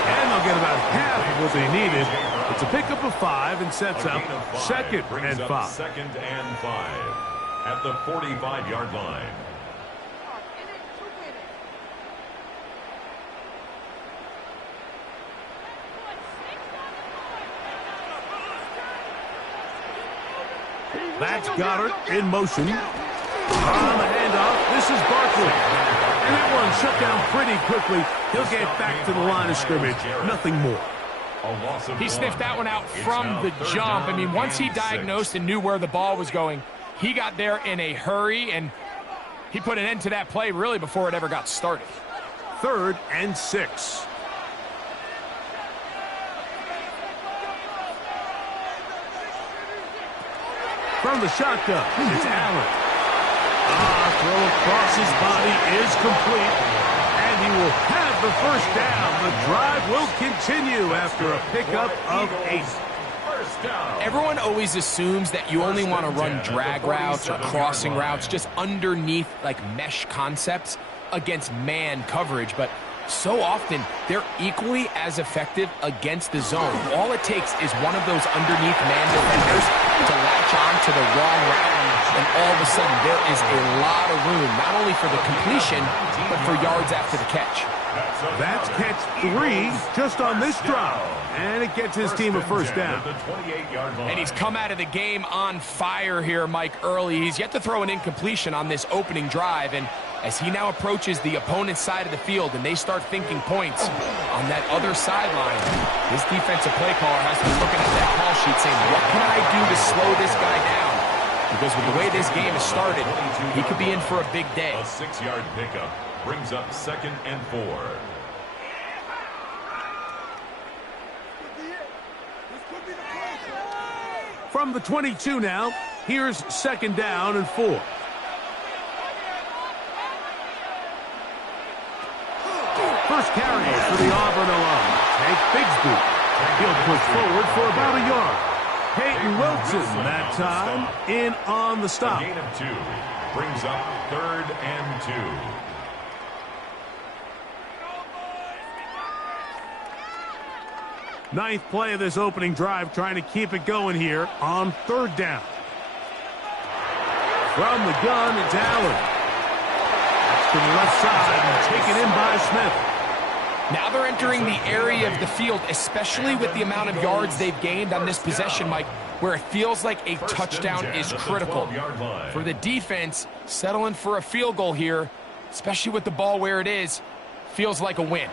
And they'll get about half of what they needed. It's a pickup of 5 and sets up 2nd and 5. 2nd and 5 at the 45-yard line. That's Goddard in motion. On the handoff, this is Barkley. And that one shut down pretty quickly. He'll get back to the line of scrimmage. Nothing more. He sniffed that one out from the jump. I mean, once he diagnosed and knew where the ball was going, he got there in a hurry, and he put an end to that play really before it ever got started. 3rd and 6. From the shotgun, it's Allen. Throw across his body is complete, and he will have the first down. The drive will continue after a pickup of 8. Everyone always assumes that you only want to run drag routes or crossing routes just underneath like mesh concepts against man coverage, but so often they're equally as effective against the zone. All it takes is one of those underneath man defenders to latch on to the wrong route, and all of a sudden there is a lot of room, not only for the completion, but for yards after the catch. That's catch 3 just on this drive, and it gets his team a first down. And he's come out of the game on fire here, Mike, early. He's yet to throw an incompletion on this opening drive, and as he now approaches the opponent's side of the field and they start thinking points on that other sideline, his defensive play caller has to be looking at that call sheet saying, what can I do to slow this guy down? Because with the way this game has started, he could be in for a big day. A 6-yard pickup brings up 2nd and 4. From the 22 now, here's 2nd down and 4. First carry for the Auburn alum. Take Bigsby. He'll push forward for about a yard. Peyton Wilson that time in on the stop. A gain of 2 brings up 3rd and 2. Ninth play of this opening drive, trying to keep it going here on 3rd down. From the gun, it's Allen. That's to the left side and taken in by Smith. Now they're entering the area of the field, especially with the amount of yards they've gained on this possession, Mike, where it feels like a touchdown is critical. For the defense, settling for a field goal here, especially with the ball where it is, feels like a win.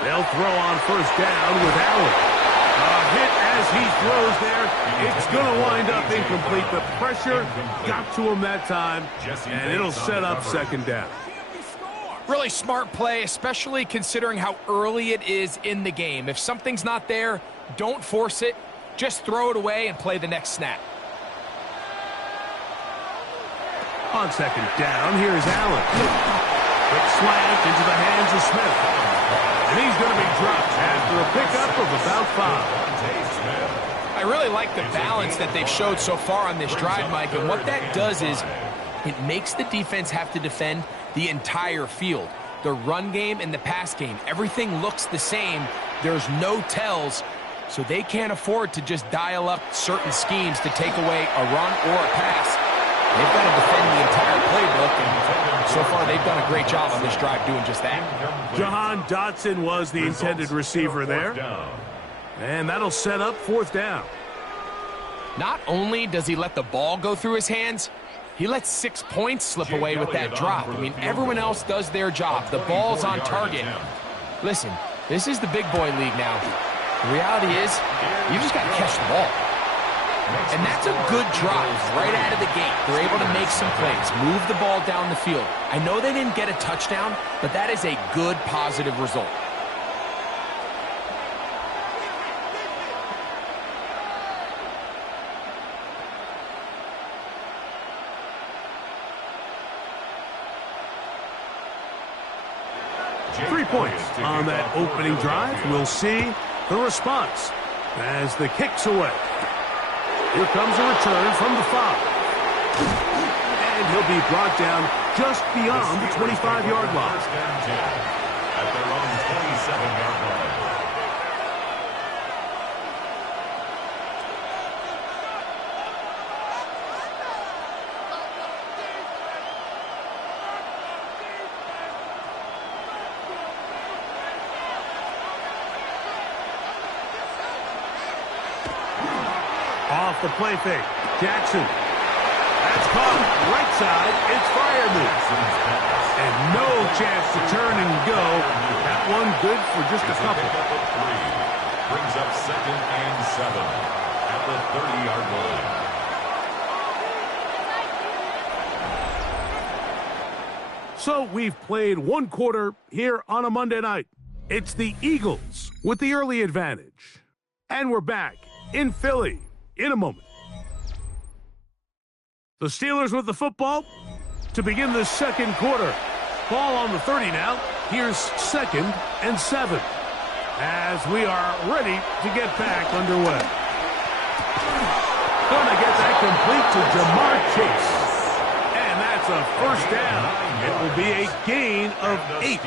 They'll throw on 1st down with Allen. A hit as he throws there. It's going to wind up incomplete. The pressure got to him that time, and it'll set up 2nd down. Really smart play, especially considering how early it is in the game. If something's not there, don't force it. Just throw it away and play the next snap. On 2nd down, here's Allen. Quick slant into the hands of Smith. And he's going to be dropped after a pickup of about 5. I really like the balance that they've showed so far on this drive, Mike, and what that does is it makes the defense have to defend the entire field. The run game and the pass game, everything looks the same. There's no tells, so they can't afford to just dial up certain schemes to take away a run or a pass. They've got to defend the entire playbook, and so far they've done a great job on this drive doing just that. Jahan Dotson was the intended receiver there. And that'll set up 4th down. Not only does he let the ball go through his hands, he lets 6 points slip away with that drop. I mean, everyone else does their job. The ball's on target. Listen, this is the big boy league now. The reality is, you just got to catch the ball. And that's a good drive right out of the gate. They're able to make some plays, move the ball down the field. I know they didn't get a touchdown, but that is a good, positive result. Three points on that opening drive. We'll see the response as the kick's away. Here comes a return from the 5. And he'll be brought down just beyond the 25-yard line. At their own 27-yard line. Off the play fake. Jackson. That's caught. Right side. It's Freiermuth. And no chance to turn and go. That one good for just a couple. Brings up 2nd and 7 at the 30-yard line. So we've played one quarter here on a Monday night. It's the Eagles with the early advantage. And we're back in Philly in a moment. The Steelers with the football to begin the second quarter. Ball on the 30 now. Here's 2nd and 7 as we are ready to get back underway. Going to get that complete to Jamar Chase. And that's a first down. It will be a gain of 8.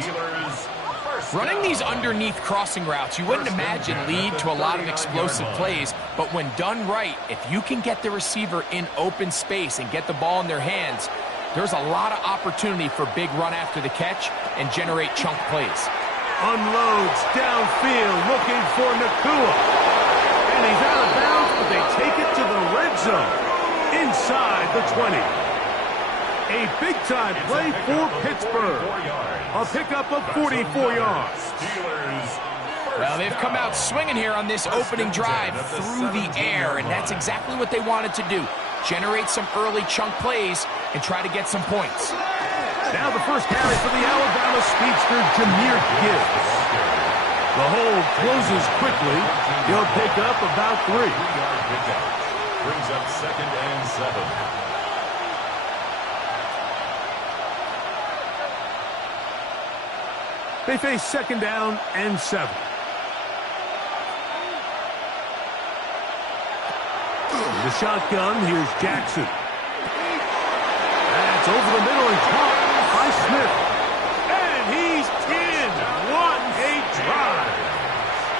Running these underneath crossing routes, you wouldn't imagine lead to a lot of explosive plays, but when done right, if you can get the receiver in open space and get the ball in their hands, there's a lot of opportunity for big run after the catch and generate chunk plays. Unloads downfield looking for Nacua. And he's out of bounds, but they take it to the red zone inside the 20. A big-time play for Pittsburgh. A pickup of 44 yards. Well, they've come out swinging here on this opening drive through the air, and that's exactly what they wanted to do. Generate some early chunk plays and try to get some points. Now the first carry for the Alabama speedster, Jahmyr Gibbs. The hold closes quickly. He'll pick up about 3. Brings up 2nd and 7. They face 2nd down and 7. The shotgun, here's Jackson. That's over the middle and caught by Smith. And he's in. What a drive.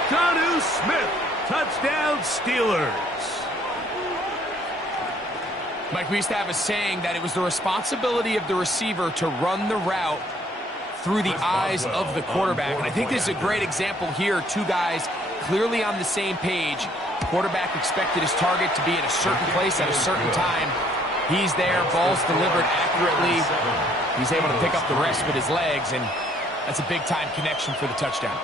Jonnu Smith, touchdown Steelers. Mike, we used to have a saying that it was the responsibility of the receiver to run the route through the eyes of the quarterback. And I think this is a great example here. 2 guys clearly on the same page. Quarterback expected his target to be at a certain place at a certain time. He's there, ball's delivered accurately. He's able to pick up the rest with his legs, and that's a big-time connection for the touchdown.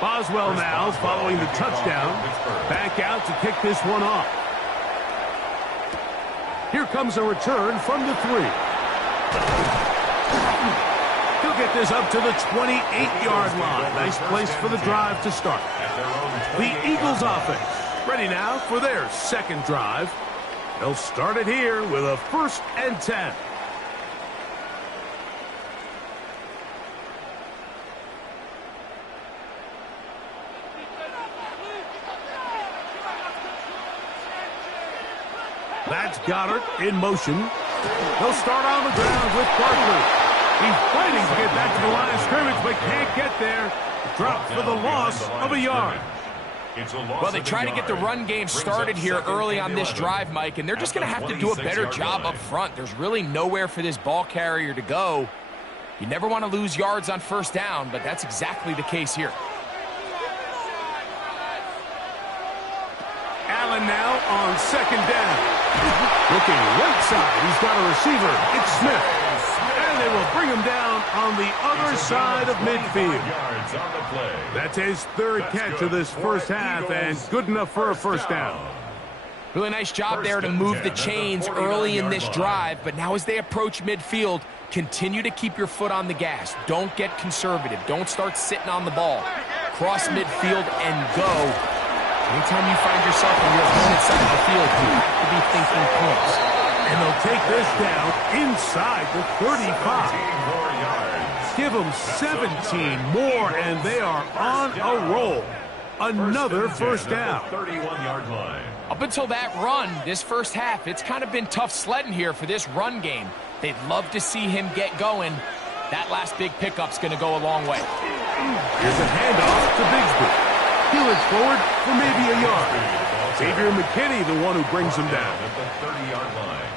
Boswell now following the touchdown. Back out to kick this one off. Here comes a return from the 3. He'll get this up to the 28-yard line. Nice place for the drive to start. The Eagles offense ready now for their second drive. They'll start it here with a 1st and 10. That's Goddard in motion. They'll start on the ground with Barkley. He's fighting to get back to the line of scrimmage, but can't get there. Dropped for the loss of a yard. Well, they try to get the run game started here early on this drive, Mike, and they're just going to have to do a better job up front. There's really nowhere for this ball carrier to go. You never want to lose yards on 1st down, but that's exactly the case here. Allen now on 2nd down. Looking right side, he's got a receiver. It's Smith. And they will bring him down on the other side of midfield. That's his 3rd catch of this first half, and good enough for a 1st down. Really nice job there to move the chains early in this drive, but now as they approach midfield, continue to keep your foot on the gas. Don't get conservative. Don't start sitting on the ball. Cross midfield and go. Anytime you find yourself on your opponent's side of the field, you have to be thinking points. And they'll take this down inside the 35. Give them 17 more, and they are on a roll. Another 1st down. 31-yard line. Up until that run, this first half, it's kind of been tough sledding here for this run game. They'd love to see him get going. That last big pickup's going to go a long way. Here's a handoff to Bigsby. He'll edge forward for maybe a yard. Xavier McKinney, the one who brings him down. At the 30-yard line.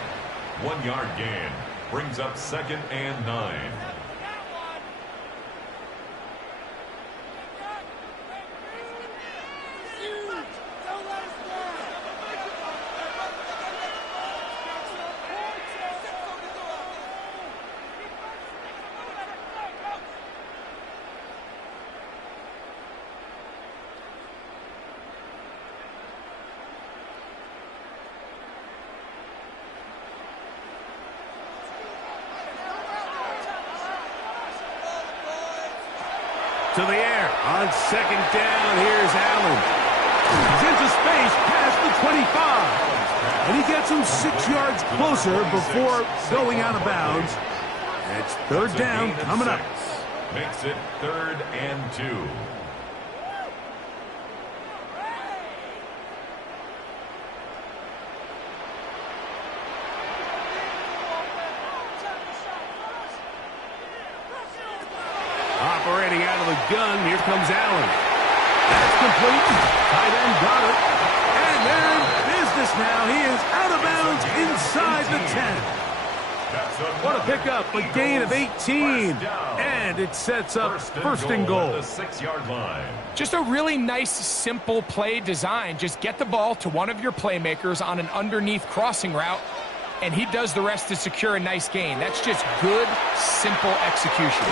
1-yard gain. Brings up 2nd and 9. To the air on 2nd down. Here's Allen. He's into space past the 25. And he gets gets him 6 yards closer before going out of bounds. It's third down coming up. Makes it 3rd and 2. Operating out of the gun, here comes Allen. That's complete. Tight end got it. And they're in business now. He is out of bounds inside the 10. What a pickup, a gain of 18. And it sets up first and goal. At the 6-yard line. Just a really nice, simple play design. Just get the ball to one of your playmakers on an underneath crossing route, and he does the rest to secure a nice gain. That's just good, simple execution.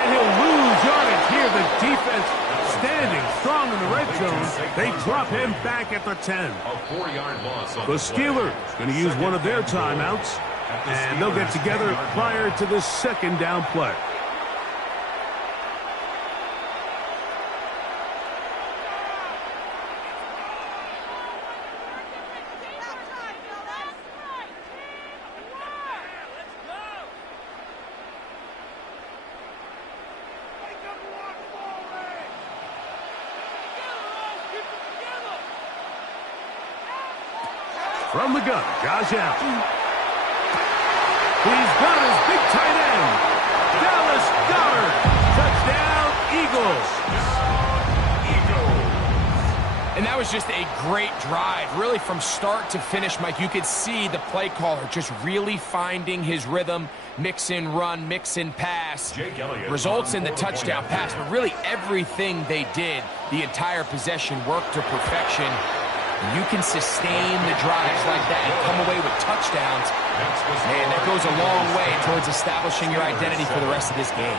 And he'll lose yardage here. The defense standing strong in the red zone. They drop him back at the 10. A 4-yard loss. The Steelers going to use one of their timeouts, and they'll get together prior to the second down play. From the gun, Josh Allen. He's got his big tight end, Dallas Goedert. Touchdown, Eagles. And that was just a great drive, really from start to finish, Mike. You could see the play caller just really finding his rhythm, mix in run, mix in pass. Results in the touchdown pass, but really everything they did, the entire possession worked to perfection. You can sustain the drives like that and come away with touchdowns. Man, that goes a long way towards establishing your identity for the rest of this game.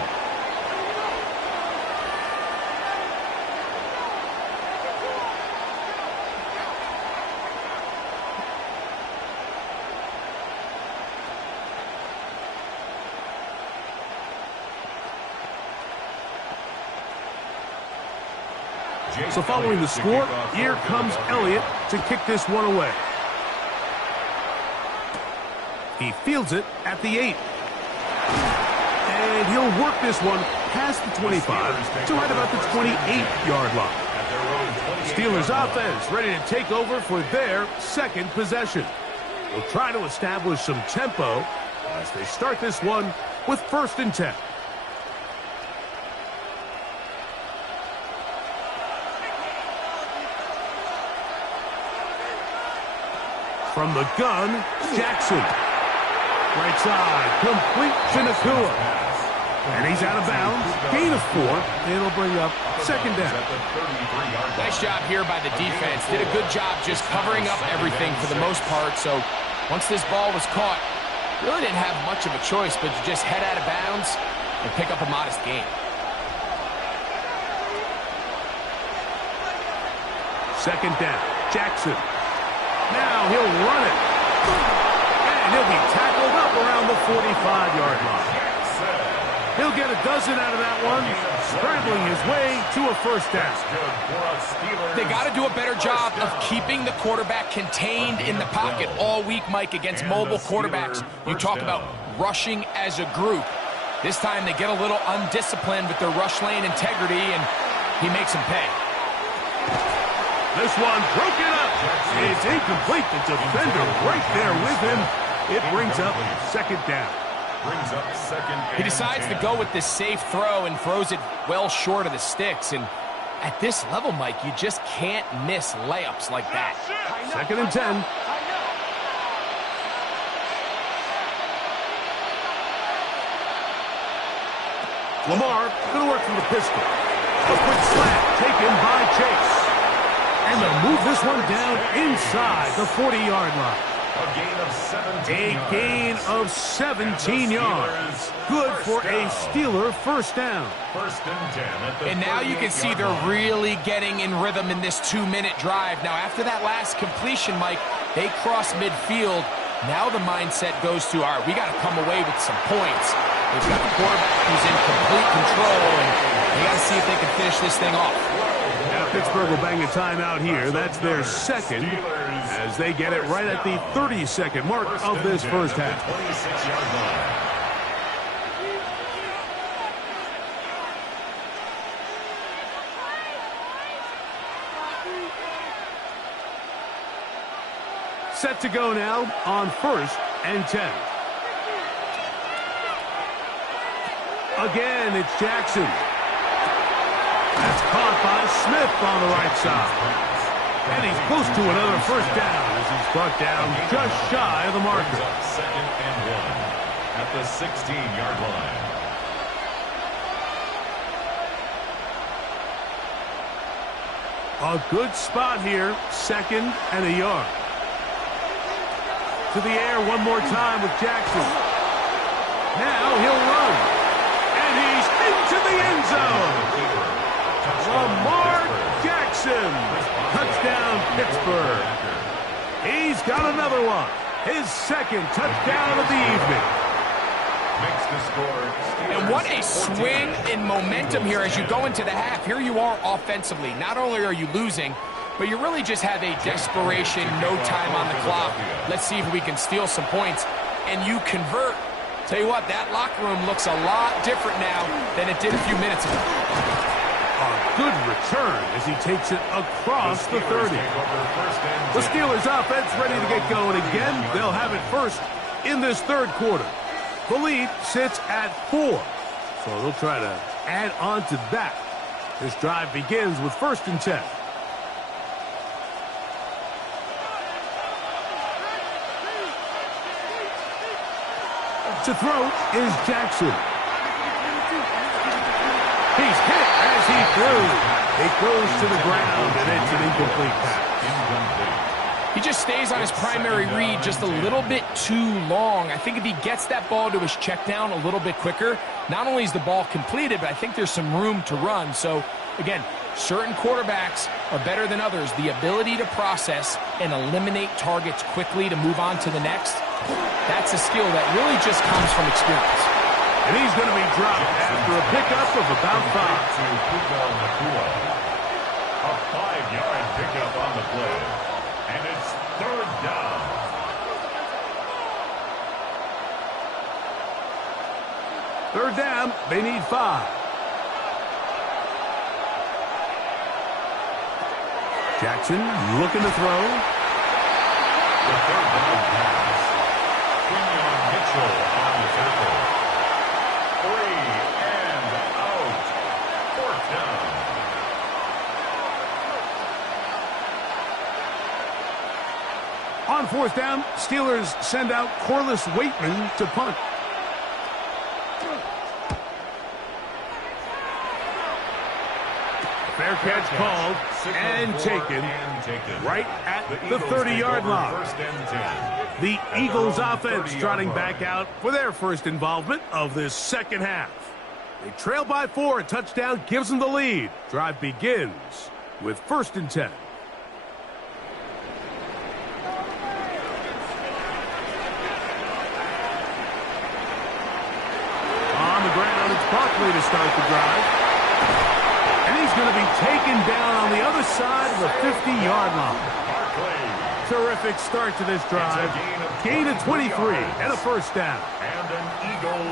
So following the score, here comes Elliott to kick this one away. He fields it at the 8. And he'll work this one past the 25 to right about the 28-yard line. Steelers offense ready to take over for their second possession. They'll try to establish some tempo as they start this one with 1st and 10. From the gun, Jackson. Right side, complete to Nacua. And he's out of bounds. Gain of 4. It'll bring up 2nd down. Nice job here by the defense. Did a good job just covering up everything for the most part. So once this ball was caught, really didn't have much of a choice but to just head out of bounds and pick up a modest gain. 2nd down, Jackson. Now he'll run it. And he'll be tackled up around the 45-yard line. He'll get a dozen out of that one, scrambling his way to a 1st down. They got to do a better job of keeping the quarterback contained in the pocket all week, Mike, against mobile quarterbacks. You talk about rushing as a group. This time they get a little undisciplined with their rush lane integrity, and he makes them pay. This one broken up. It's incomplete. The defender right there with him. It brings up 2nd down. He decides to go with this safe throw and throws it well short of the sticks. And at this level, Mike, you just can't miss layups like that. 2nd and 10. Lamar going to work from the pistol. A quick slant taken by Chase. And they'll move this one down inside the 40-yard line. A gain of 17 yards. Good for a Steeler 1st down. And now you can see they're really getting in rhythm in this 2-minute drive. Now, after that last completion, Mike, they cross midfield. Now the mindset goes to, all right, we got to come away with some points. They've got a quarterback who's in complete control, and they got to see if they can finish this thing off. Now Pittsburgh will bang a timeout here. That's their 2nd. as they get it right at the 30-second mark of this first half. 26-yard line. Set to go now on 1st and 10. Again, it's Jackson. That's caught by Smith on the right side. And he's close to another first down as he's brought down just shy of the marker. Second and 1 at the 16-yard line. A good spot here, 2nd and a yard. To the air one more time with Jackson. Now he'll run. And he's into the end zone. Lamar Jackson. Touchdown, Pittsburgh. He's got another one. His 2nd touchdown of the evening. Makes the score. And what a swing in momentum here as you go into the half. Here you are offensively. Not only are you losing, but you really just have a desperation, no time on the clock. Let's see if we can steal some points. And you convert. Tell you what, that locker room looks a lot different now than it did a few minutes ago. A good return as he takes it across the 30. The Steelers offense ready to get going again. They'll have it first in this 3rd quarter. The lead sits at 4. So they'll try to add on to that. This drive begins with 1st and 10. To throw is Jackson. He's hit as he threw. It goes to the ground, and it's an incomplete pass. He just stays on his primary read just a little bit too long. I think if he gets that ball to his check down a little bit quicker, not only is the ball completed, but I think there's some room to run. So, again, certain quarterbacks are better than others. The ability to process and eliminate targets quickly to move on to the next, that's a skill that really just comes from experience. And he's going to be dropped after a pickup of about 5. A 5-yard pickup on the play. And it's 3rd down. Third down, they need 5. Jackson looking to throw. The 3rd down pass. Quinion Mitchell on the tackle. 3 and out. 4th down. On 4th down, Steelers send out Corliss Waitman to punt. Fair catch called and taken right at the 30-yard line. The Eagles offense trotting back out for their first involvement of this second half. They trail by 4. A touchdown gives them the lead. Drive begins with 1st and 10. On the ground, it's Barkley to start the drive. And he's going to be taken down on the other side of the 50-yard line. Terrific start to this drive. Gain of 23 and a first down.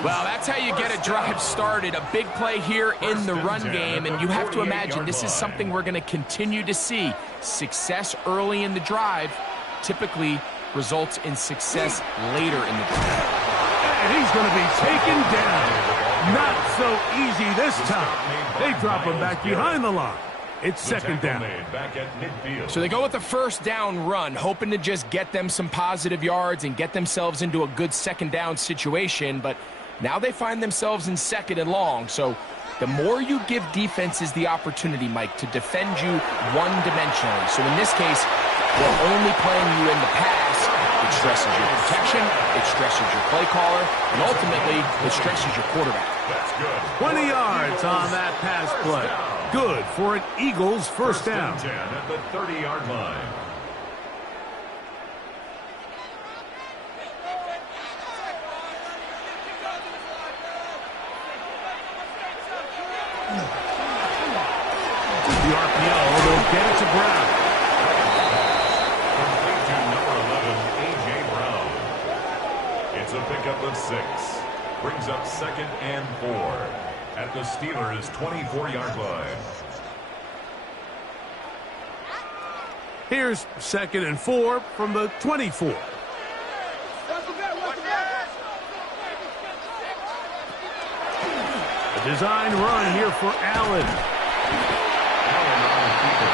Well, that's how you get a drive started. A big play here in the run game, and you have to imagine this is something we're going to continue to see. Success early in the drive typically results in success later in the drive. And he's going to be taken down. Not so easy this time. They drop him back behind the line. It's 2nd down. So they go with the 1st down run, hoping to just get them some positive yards and get themselves into a good 2nd down situation. But now they find themselves in 2nd and long. So the more you give defenses the opportunity, Mike, to defend you one-dimensionally. So in this case, we're only playing you in the pass. It stresses your protection, it stresses your play caller, and ultimately, it stresses your quarterback. That's good. 20 yards on that pass play. Good for an Eagles first down. 10 at the 30-yard line. The RPO will get it to Brown. Complete to It's a pickup of 6. Brings up 2nd and 4 at the Steelers' 24-yard line. Here's 2nd and 4 from the 24. A design run here for Allen. Allen on the keeper.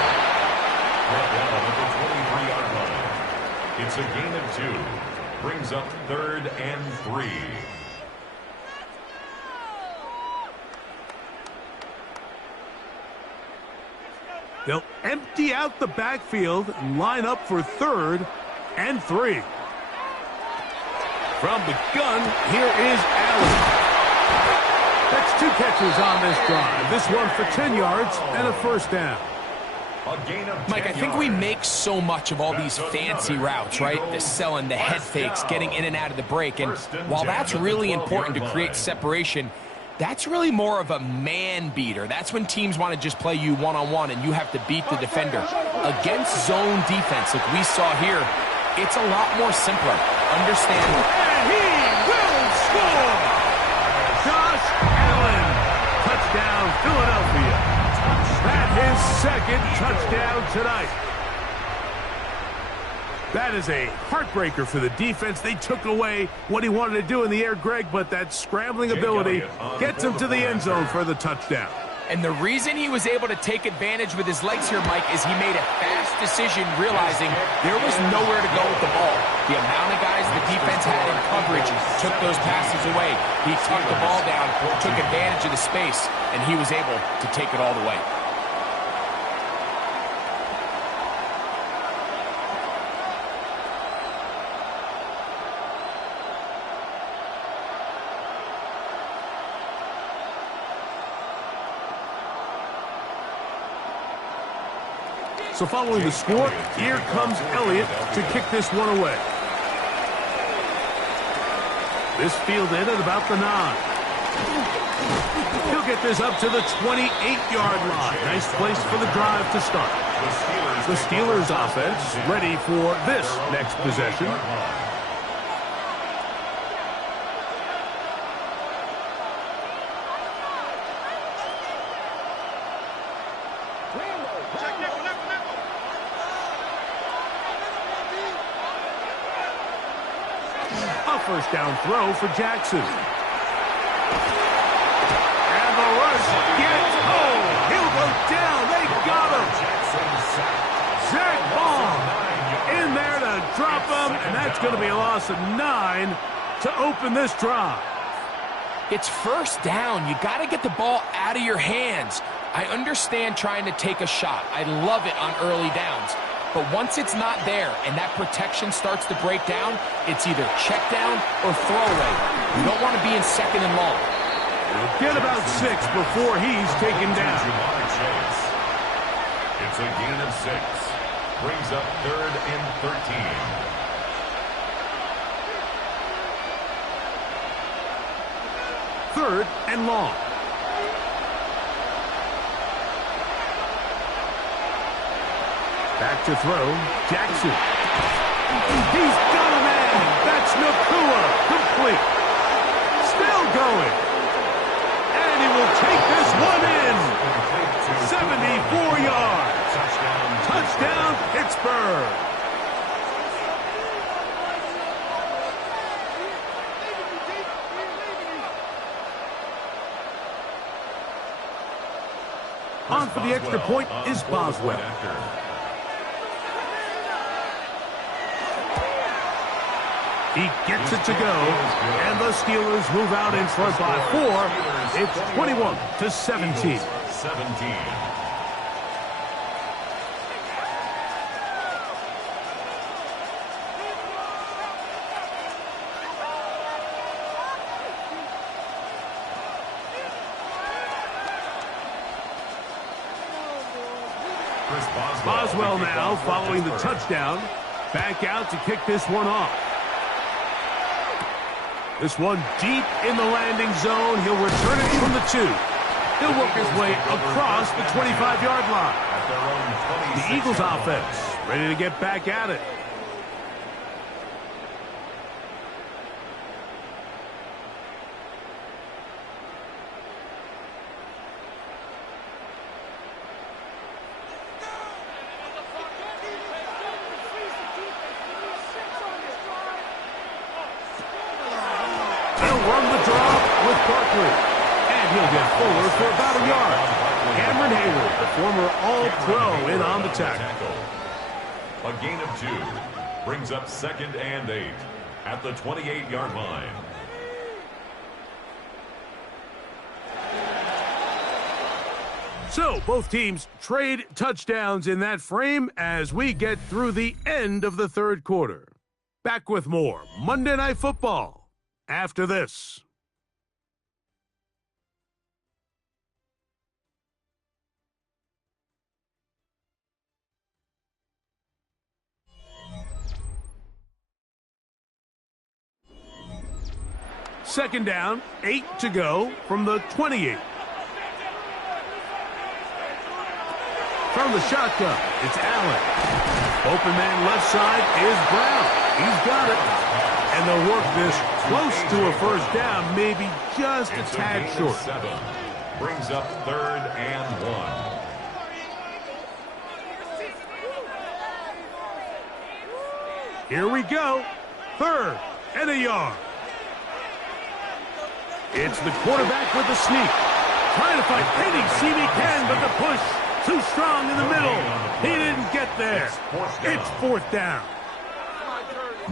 Brought down at the 23-yard line. It's a gain of 2. Brings up 3rd and 3. They'll empty out the backfield and line up for 3rd and 3. From the gun, here is Allen. That's 2 catches on this drive. This one for 10 yards and a first down. Mike, I think we make so much of all these fancy routes, right? The selling, the head fakes, getting in and out of the break. And while that's really important to create separation, that's really more of a man beater. That's when teams want to just play you one-on-one and you have to beat the defender. Against zone defense, like we saw here, it's a lot more simpler. Understand. And he will score! Josh Allen. Touchdown, Philadelphia. That's his 2nd touchdown tonight. That is a heartbreaker for the defense. They took away what he wanted to do in the air, Greg, but that scrambling ability gets him to the end zone for the touchdown. And the reason he was able to take advantage with his legs here, Mike, is he made a fast decision realizing there was nowhere to go with the ball. The amount of guys the defense had in coverage took those passes away. He tucked the ball down, took advantage of the space, and he was able to take it all the way. So following the score, here comes Elliott to kick this one away. This fielded at about the 9. He'll get this up to the 28-yard line. Nice place for the drive to start. The Steelers offense ready for this next possession. First down throw for Jackson. And the rush gets home. He'll go down. They got him. Zach Baum in there to drop him, and that's going to be a loss of 9 to open this drive. It's first down. You got to get the ball out of your hands. I understand trying to take a shot. I love it on early downs. But once it's not there and that protection starts to break down, it's either check down or throwaway. You don't want to be in 2nd and long. He'll get about 6 before he's taken down. It's a gain of 6. Brings up 3rd and 13. 3rd and long. Back to throw, Jackson. He's got a man. That's Nakua. Complete. Still going. And he will take this one in. 74 yards. Touchdown, Pittsburgh. On for the extra point is Boswell. He gets it to go, and the Steelers move out in front by 4. It's 21-17. 17. Boswell now following the touchdown. Back out to kick this one off. This one deep in the landing zone. He'll return it from the 2. He'll work his way across the 25-yard line. The Eagles offense ready to get back at it. He'll run the draw with Barkley. And he'll get Fuller for about a yard. Cameron Hayward, the former All-Pro, in on the tackle. A gain of 2 brings up 2nd and 8 at the 28-yard line. So, both teams trade touchdowns in that frame as we get through the end of the third quarter. Back with more Monday Night Football after this. Second down, 8 to go from the 28. From the shotgun, it's Allen. Open man left side is Brown. He's got it. And they'll work this close to a first down, maybe just a tad short. 7 brings up 3rd and 1. Here we go. 3rd and a yard. It's the quarterback with the sneak. Trying to find any seam he can, but the push too strong in the middle. He didn't get there. It's 4th down.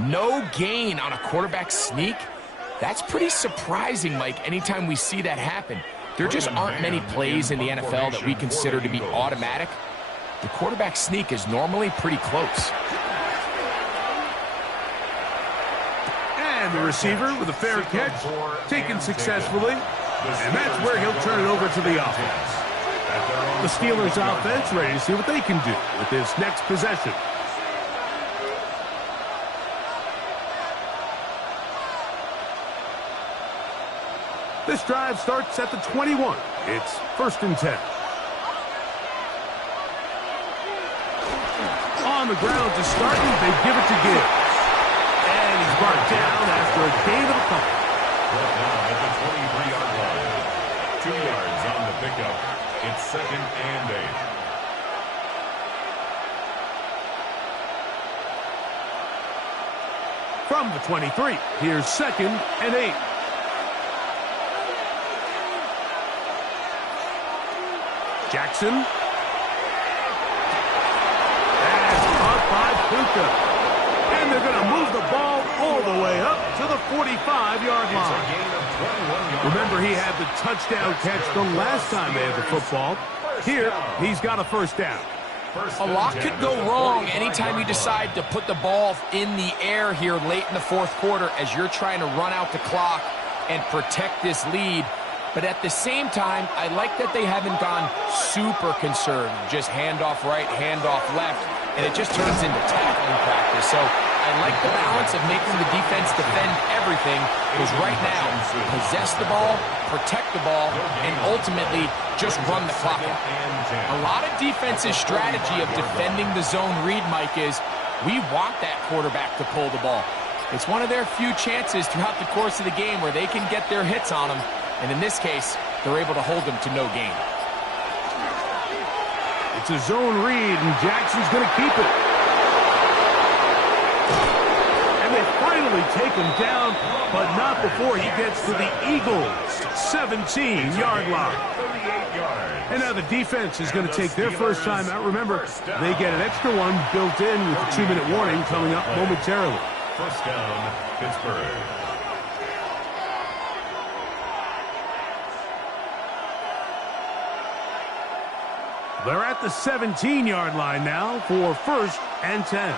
No gain on a quarterback sneak? That's pretty surprising, Mike, anytime we see that happen. There just aren't many plays in the NFL that we consider to be automatic. The quarterback sneak is normally pretty close. And the receiver with a fair catch, taken successfully. And that's where he'll turn it over to the offense. The Steelers offense ready to see what they can do with this next possession. This drive starts at the 21. It's 1st and 10. On the ground to start, they give it to Gibbs. And he's brought down after a gain of a couple. Brought down at the 23-yard line. 2 yards on the pickup. It's 2nd and 8. From the 23, here's 2nd and 8. Jackson. That's caught by Puka. And they're going to move the ball all the way up to the 45-yard line. Remember, he had the touchdown catch the last time they had the football. Here, he's got a first down. A lot could go wrong anytime you decide to put the ball in the air here late in the 4th quarter as you're trying to run out the clock and protect this lead. But at the same time, I like that they haven't gone super conservative. Just handoff right, handoff left, and it just turns into tackling practice. So I like the balance of making the defense defend everything, because right now, possess the ball, protect the ball, and ultimately just run the clock out. A lot of defense's strategy of defending the zone read, Mike, is we want that quarterback to pull the ball. It's one of their few chances throughout the course of the game where they can get their hits on them. And in this case, they're able to hold them to no gain. It's a zone read, and Jackson's going to keep it. And they finally take him down, but not before he gets to the Eagles' 17-yard line. And now the defense is going to take their first time out. Remember, they get an extra one built in with the 2-minute warning coming up momentarily. First down, Pittsburgh. They're at the 17-yard line now for 1st and 10.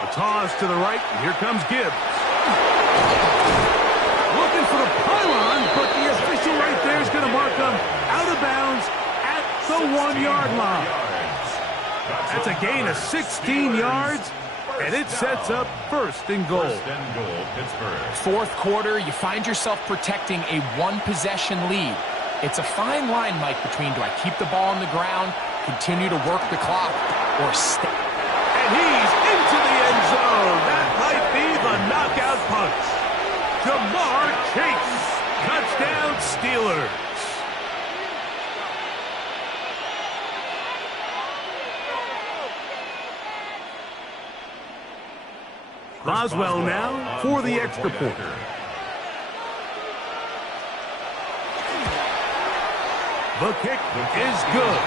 A toss to the right, and here comes Gibbs. Looking for the pylon, but the official right there is going to mark him out of bounds at the 1-yard line. That's a gain of 16 yards, and it sets up 1st and goal. 1st and goal, Pittsburgh. 4th quarter, you find yourself protecting a 1-possession lead. It's a fine line, Mike, between do I keep the ball on the ground, continue to work the clock, or stay. And he's into the end zone. That might be the knockout punch. Jamar Chase. Touchdown, Steelers. Boswell now for the extra point. The kick is good.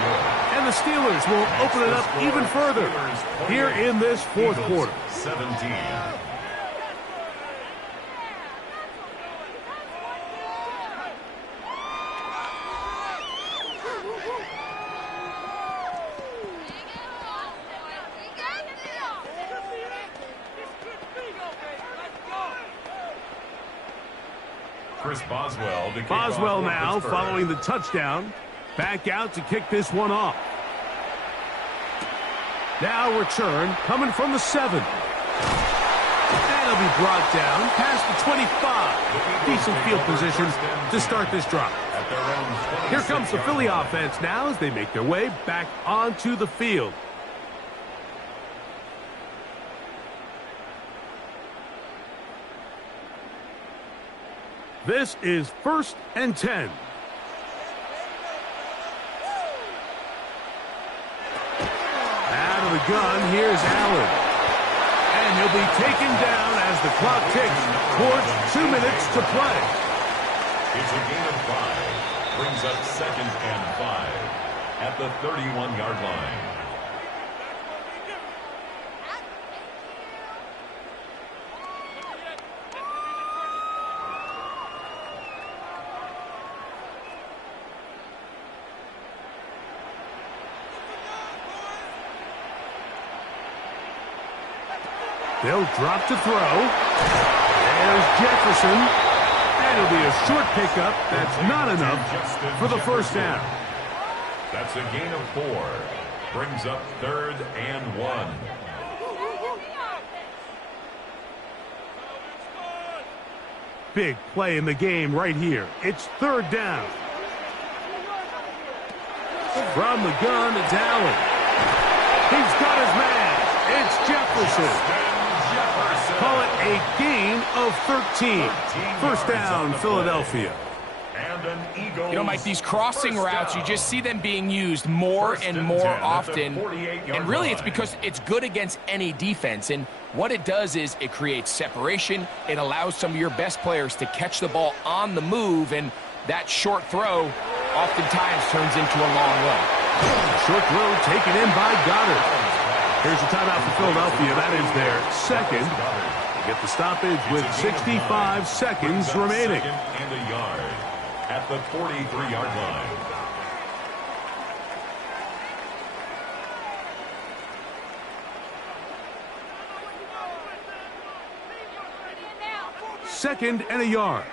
And the Steelers will open it up even further here in this fourth quarter. 17. Chris Boswell. Boswell now following the touchdown. Back out to kick this one off. Now return coming from the 7. And it'll be brought down past the 25. Decent field position to start this drive. Here comes the Philly offense now as they make their way back onto the field. This is 1st and 10. Out of the gun, here's Allen. And he'll be taken down as the clock ticks towards 2 minutes to play. It's a gain of 5. Brings up 2nd and 5 at the 31-yard line. They'll drop to throw. There's Jefferson. And it'll be a short pickup. That's not enough for the first down. That's a gain of 4. Brings up 3rd and 1. Big play in the game right here. It's 3rd down. From the gun, it's Allen. He's got his man. It's Jefferson. Call it a gain of 13. First down, Philadelphia. You know, Mike, these crossing routes, you just see them being used more and more often. And really, it's because it's good against any defense. And what it does is it creates separation. It allows some of your best players to catch the ball on the move. And that short throw oftentimes turns into a long run. Short throw taken in by Goddard. Here's a timeout for Philadelphia. That is their 2nd. They get the stoppage with 65 seconds remaining. And a yard at the 43-yard line. Second and a yard.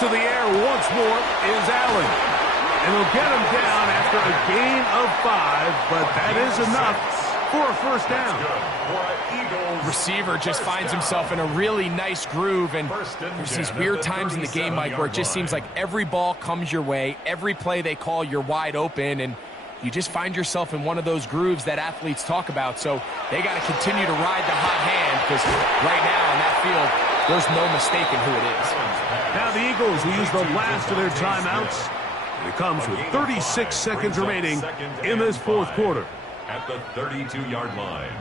To the air once more is Allen. And he'll get him down after a gain of 5, but that is enough for a first down. Receiver just finds himself in a really nice groove, and there's these weird times in the game, Mike, where it just seems like every ball comes your way, every play they call, you're wide open, and you just find yourself in one of those grooves that athletes talk about. So they got to continue to ride the hot hand, because right now in that field, there's no mistaking who it is. Now the Eagles will use the last of their timeouts. And it comes with 36 seconds remaining in this fourth quarter. At the 32-yard line.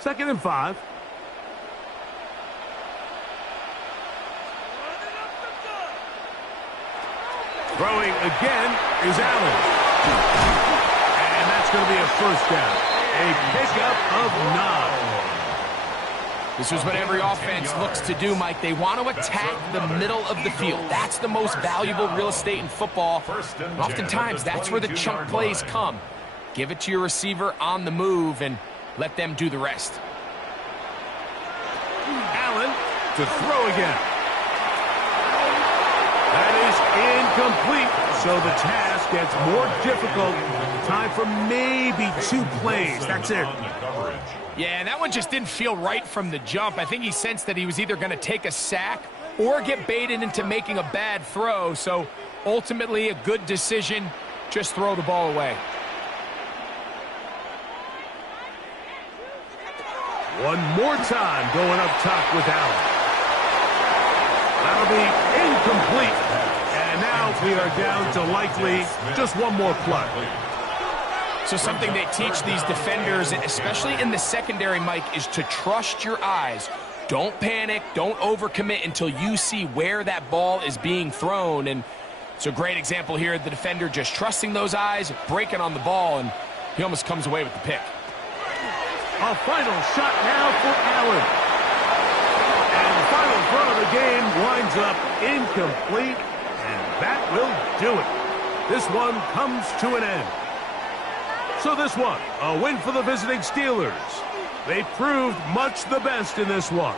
Second and 5. Throwing again is Allen. And that's going to be a first down. A pickup of 9. This is what every offense looks to do, Mike. They want to attack the middle of the field. That's the most valuable real estate in football. And oftentimes, that's where the chunk plays come. Give it to your receiver on the move and let them do the rest. Allen to throw again. That is incomplete. So the task gets more difficult. Time for maybe 2 plays. That's it. Yeah, and that one just didn't feel right from the jump. I think he sensed that he was either going to take a sack or get baited into making a bad throw. So ultimately a good decision. Just throw the ball away. One more time going up top with Allen. That'll be incomplete. And now we are down to likely just one more play. So something they teach these defenders, especially in the secondary, Mike, is to trust your eyes. Don't panic, don't overcommit until you see where that ball is being thrown. And it's a great example here, the defender just trusting those eyes, breaking on the ball, and he almost comes away with the pick. A final shot now for Allen. And the final throw of the game winds up incomplete, and that will do it. This one comes to an end. So this one, a win for the visiting Steelers. They proved much the best in this one.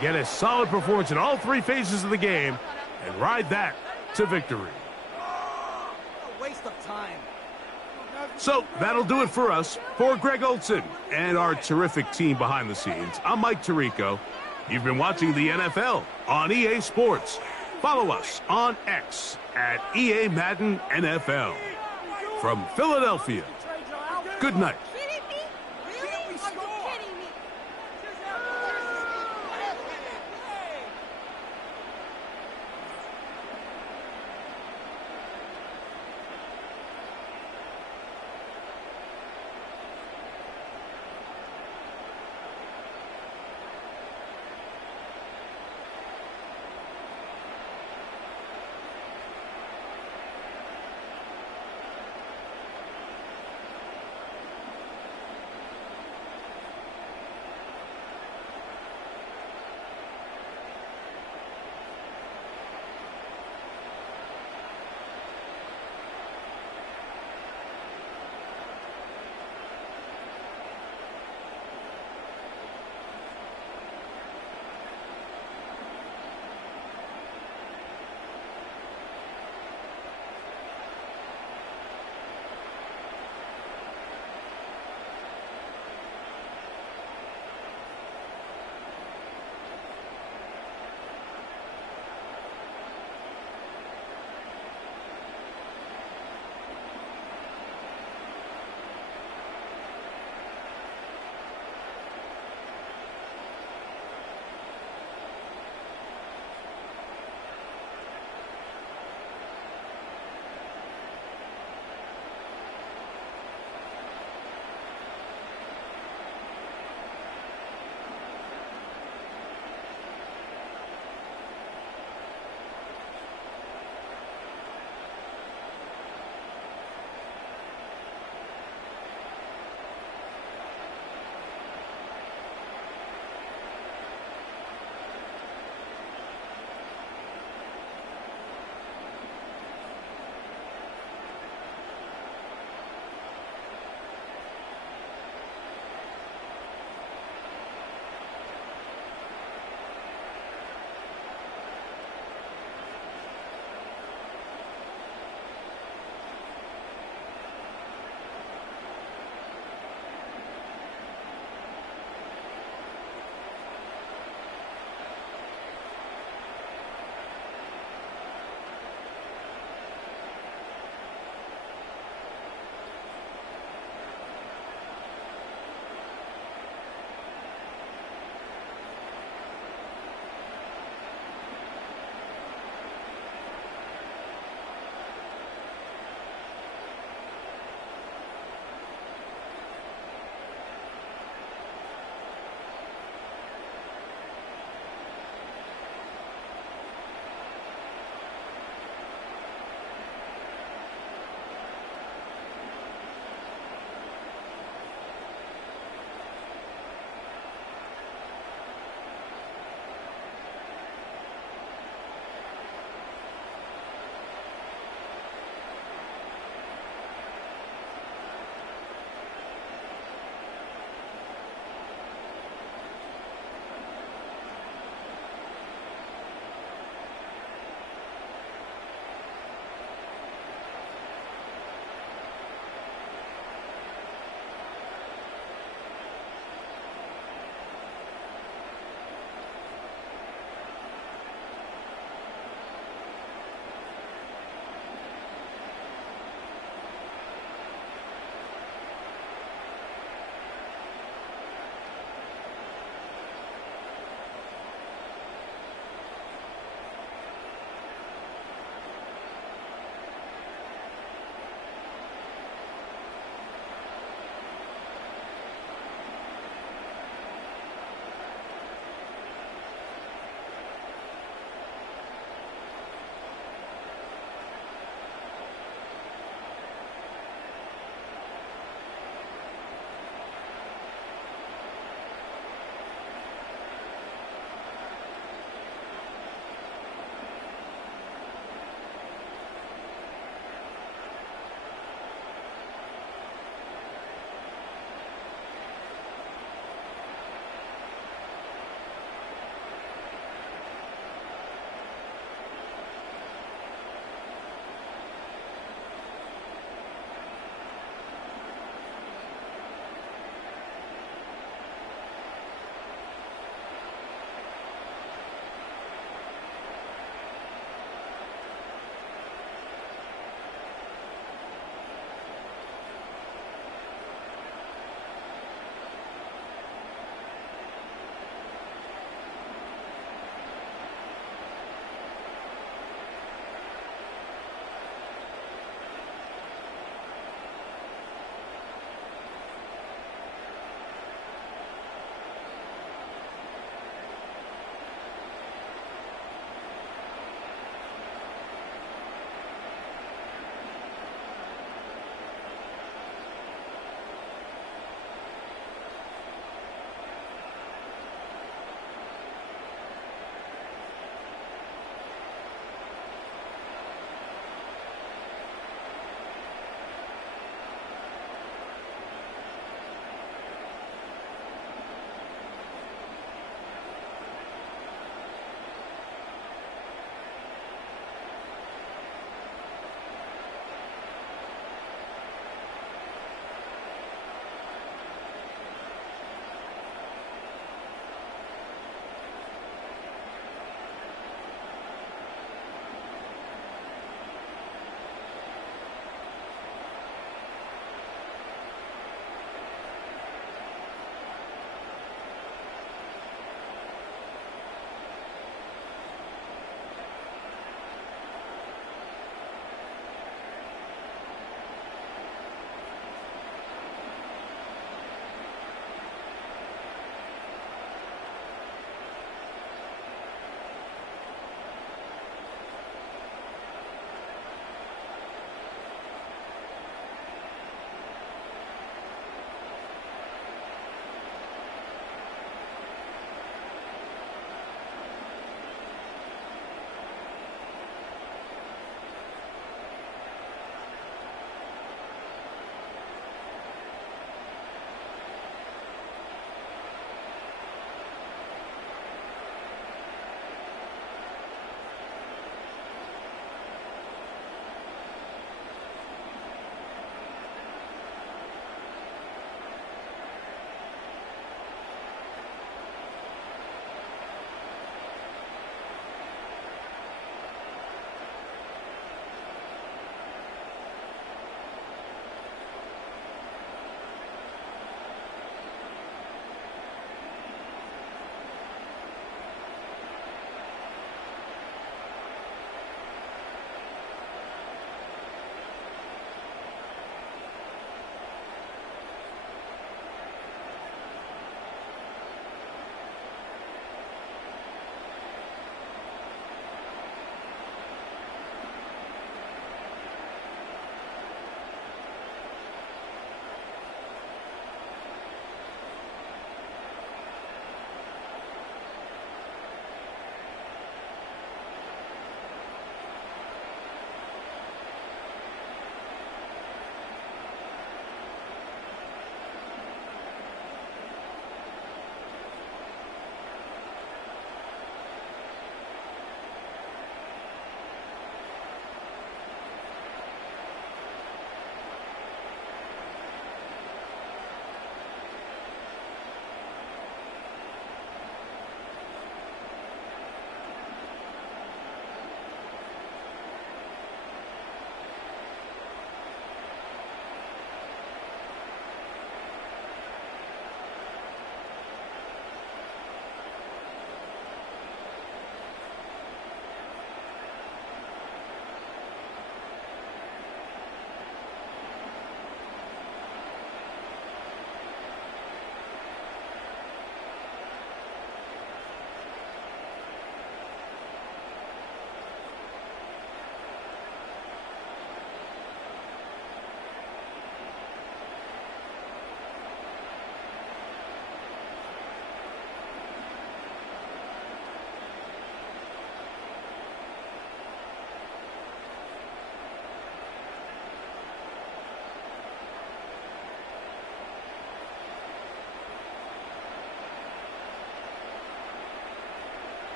Get a solid performance in all three phases of the game and ride that to victory. A waste of time. So that'll do it for us. For Greg Olson and our terrific team behind the scenes, I'm Mike Tirico. You've been watching the NFL on EA Sports. Follow us on X at EA Madden NFL. From Philadelphia, good night.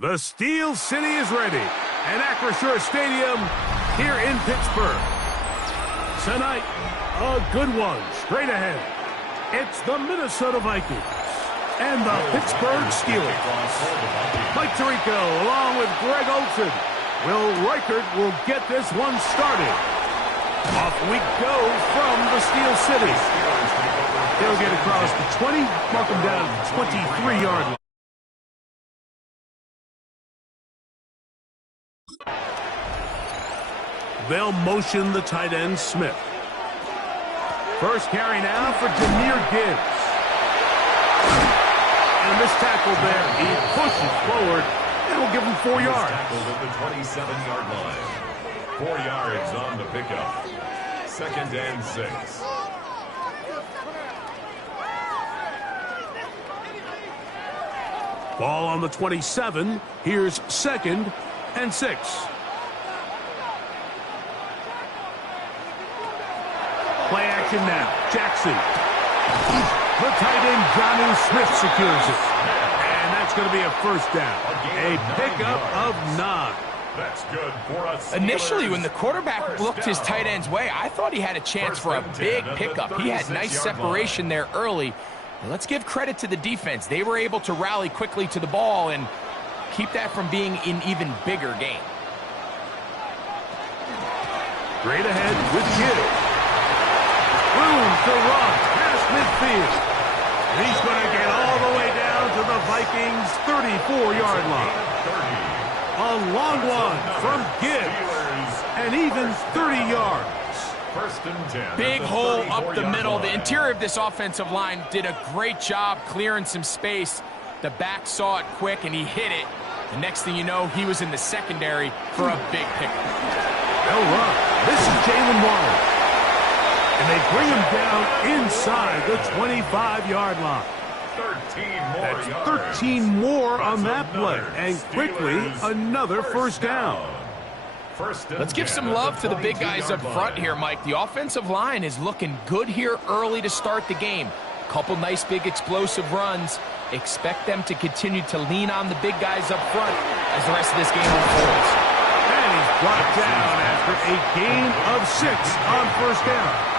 The Steel City is ready at Acrisure Stadium here in Pittsburgh. Tonight, a good one straight ahead. It's the Minnesota Vikings and the Pittsburgh Steelers. Mike Tirico along with Greg Olsen. Will Reichert will get this one started. Off we go from the Steel City. They'll get across the 20, mark them down at the 23-yard line. They'll motion the tight end, Smith. First carry now for Jahmyr Gibbs. And this tackle there, he pushes forward, and will give him 4 yards. Tackled at the 27-yard line. 4 yards on the pickup. 2nd and 6. Ball on the 27. Here's 2nd and 6. Play action now. Jackson. The tight end, Jonnu Smith, secures it. And that's going to be a first down. A pickup of 9. That's good for us. Initially, when the quarterback looked his tight end's way, I thought he had a chance for a big pickup. He had nice separation there early. Let's give credit to the defense. They were able to rally quickly to the ball and keep that from being an even bigger game. Straight ahead with Gibbs. Room to run past midfield. And he's going to get all the way down to the Vikings' 34-yard line. A long one from Gibbs. And even 30 yards. 1st and 10. Big hole up the middle. The interior of this offensive line did a great job clearing some space. The back saw it quick, and he hit it. The next thing you know, he was in the secondary for a big pickup. They'll run. This is Jalen Waller. And they bring him down inside the 25-yard line. 13 more That's yards. 13 more on that play. And quickly, another first down. Let's give some love to the big guys up front here, Mike. The offensive line is looking good here early to start the game. Couple nice, big, explosive runs. Expect them to continue to lean on the big guys up front as the rest of this game unfolds. And he's brought down after a gain of 6 on first down.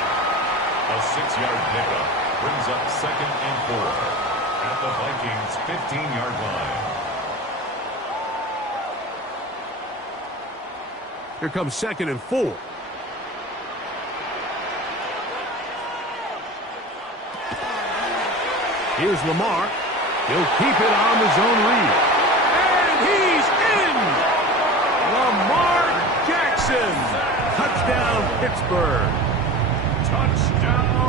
A 6-yard pickup brings up 2nd and 4 at the Vikings' 15-yard line. Here comes 2nd and 4. Here's Lamar. He'll keep it on the zone read. And he's in! Lamar Jackson. Touchdown, Pittsburgh. Touchdown.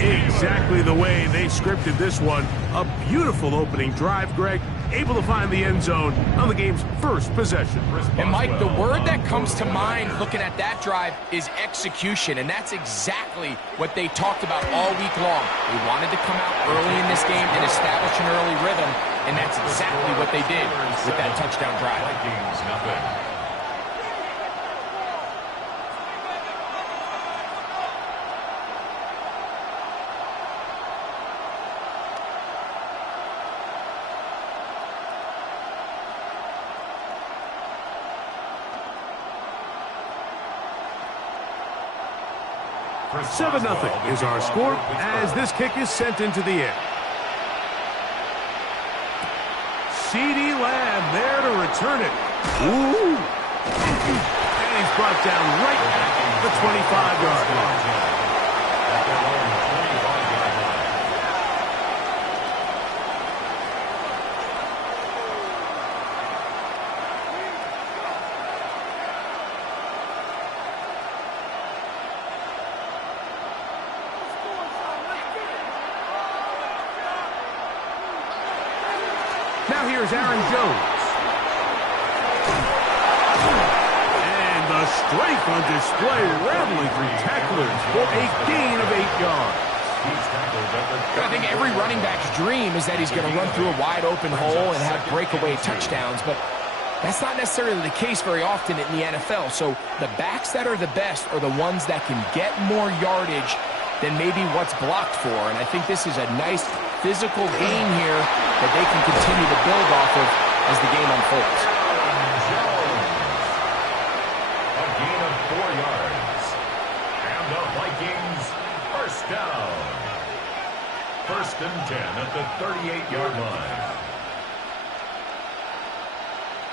Exactly the way they scripted this one. A beautiful opening drive, Greg. Able to find the end zone on the game's first possession. And, Mike, the word that comes to mind looking at that drive is execution, and that's exactly what they talked about all week long. They wanted to come out early in this game and establish an early rhythm, and that's exactly what they did with that touchdown drive. Vikings nothing. For 7-0 is our score as this kick is sent into the air. CeeDee Lamb there to return it. Ooh. And he's brought down right at the 25-yard line. Now here's Aaron Jones. And the strength on display, rattling through tacklers for a gain of 8 yards. I think every running back's dream is that he's going to run through a wide open hole and have breakaway touchdowns, but That's not necessarily the case very often in the NFL. So the backs that are the best are the ones that can get more yardage than maybe what's blocked for. And I think this is a nice physical game here that they can continue to build off of as the game unfolds. A gain of 4 yards. And the Vikings first down. 1st and 10 at the 38-yard line.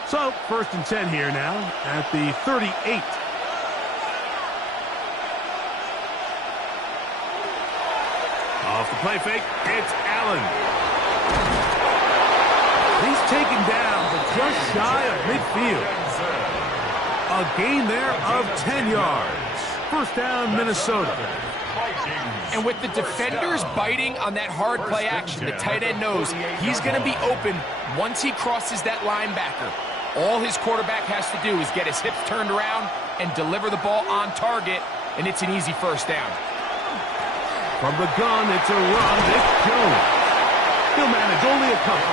So, 1st and 10 here now at the 38. Off the play fake, it's Allen. He's taken down, but just shy of midfield. A gain there of 10 yards. 1st down, Minnesota. And with the defenders biting on that hard play action, the tight end knows he's going to be open once he crosses that linebacker. All his quarterback has to do is get his hips turned around and deliver the ball on target, and it's an easy 1st down. From the gun, it's a run. It's Jones. He'll manage only a couple.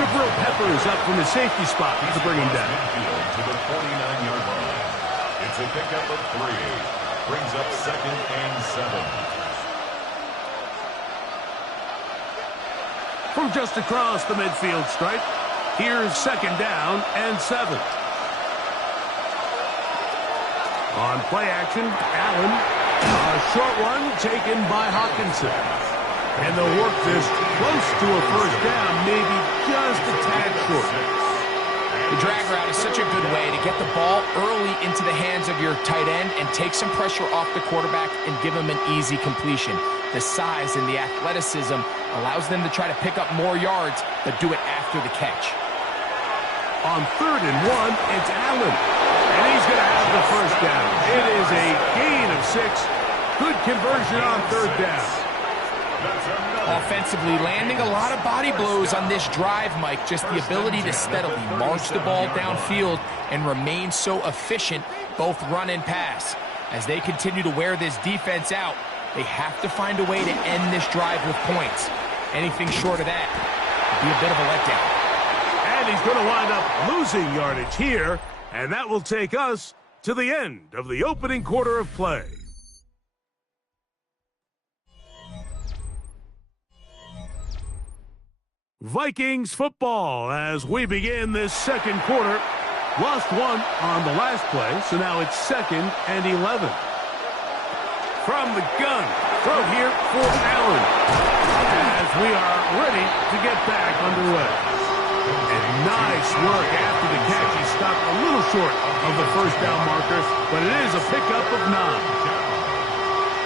Jabril Peppers up from the safety spot to bring him down. To the 49-yard line. It's a pickup of 3. Brings up 2nd and 7. From just across the midfield stripe, here's 2nd down and 7. On play action, Allen. A short one taken by Hawkinson. And they'll work this close to a 1st down, maybe just a tad short. The drag route is such a good way to get the ball early into the hands of your tight end and take some pressure off the quarterback and give him an easy completion. The size and the athleticism allows them to try to pick up more yards, but do it after the catch. On 3rd and 1, it's Allen. And he's going to have the 1st down. It is a gain of 6. Good conversion on 3rd down. Offensively, landing a lot of body blows on this drive, Mike. Just the ability to steadily march the ball downfield and remain so efficient, both run and pass. As they continue to wear this defense out, they have to find a way to end this drive with points. Anything short of that would be a bit of a letdown. And he's going to wind up losing yardage here, and that will take us to the end of the opening quarter of play. Vikings football as we begin this 2nd quarter. Lost 1 on the last play, so now it's 2nd and 11. From the gun, throw here for Allen as we are ready to get back underway. And nice work after the catch. He stopped a little short of the 1st down marker, but it is a pickup of 9.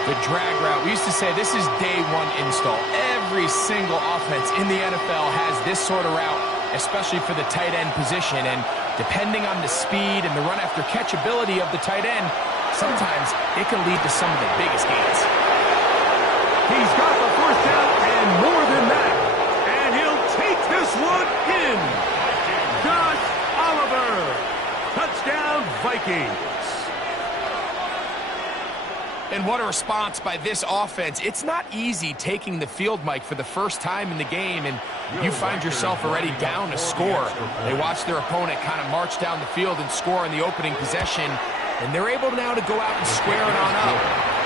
The drag route, we used to say this is day 1 install. Every single offense in the NFL has this sort of route, especially for the tight end position. And depending on the speed and the run after catch ability of the tight end, sometimes it can lead to some of the biggest gains. He's got the 1st down and more than that. And he'll take this one in. Josh Oliver. Touchdown, Vikings. And what a response by this offense. It's not easy taking the field, Mike, for the first time in the game, and you find yourself already down a score. They watch their opponent kind of march down the field and score in the opening possession, and they're able now to go out and square it on up.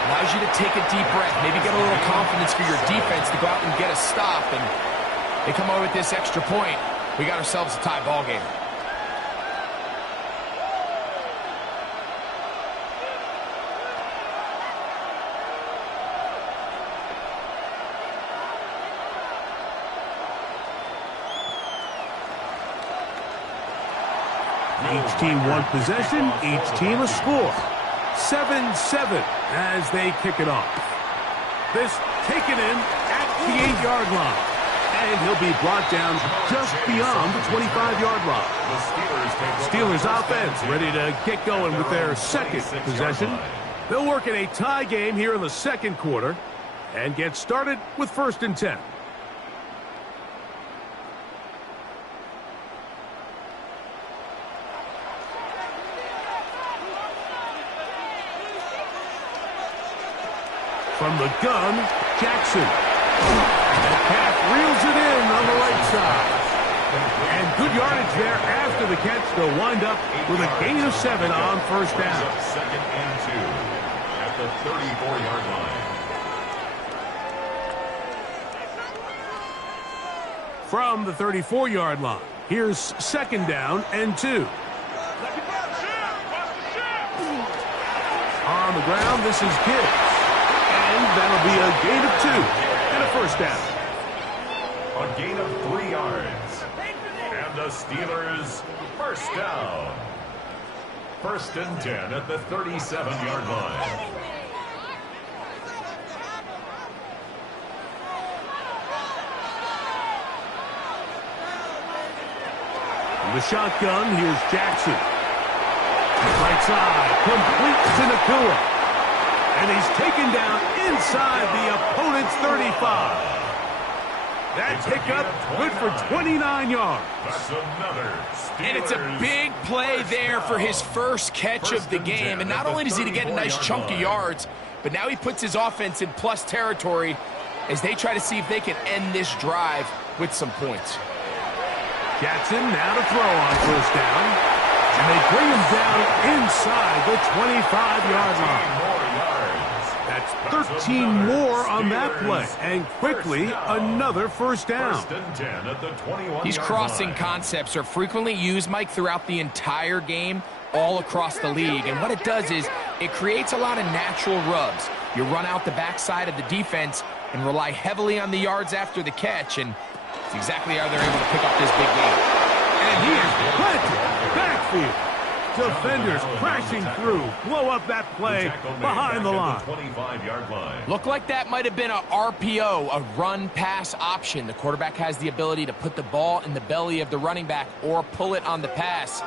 Allows you to take a deep breath, maybe get a little confidence for your defense to go out and get a stop, and they come away with this extra point. We got ourselves a tie ball game. Each team one possession, each team a score. 7-7 as they kick it off. This taken in at the 8-yard line. And he'll be brought down just beyond the 25-yard line. Steelers offense ready to get going with their 2nd possession. They'll work in a tie game here in the 2nd quarter and get started with 1st and 10. From the gun, Jackson. Metcalf reels it in on the right side. And good yardage there after the catch. They'll wind up with a gain of 7 on first down. Second and 2 at the 34-yard line. From the 34-yard line, here's second down and 2. On the ground, this is Gibbs. And that'll be a gain of 2 and a first down. A gain of 3 yards. And the Steelers first down. First and 10 at the 37-yard line. The shotgun, here's Jackson. Right side, complete to Nacua. And he's taken down inside the opponent's 35. That pickup good for 29 yards. That's another Steelers. And it's a big play there for his first catch of the game. And not only does he get a nice chunk of yards, but now he puts his offense in plus territory as they try to see if they can end this drive with some points. Jackson now to throw on first down. And they bring him down inside the 25-yard line. That's 13 more on that play. And quickly, another first down. First and 10 at the 21-yard These crossing line. concepts are frequently used, Mike, throughout the entire game, all across the league. And what it does is it creates a lot of natural rubs. You run out the backside of the defense and rely heavily on the yards after the catch, and it's exactly how they're able to pick up this big game. And he is planted backfield. Defenders crashing through. Blow up that play behind the line. 25-yard line. Looked like that might have been a RPO, a run-pass option. The quarterback has the ability to put the ball in the belly of the running back or pull it on the pass.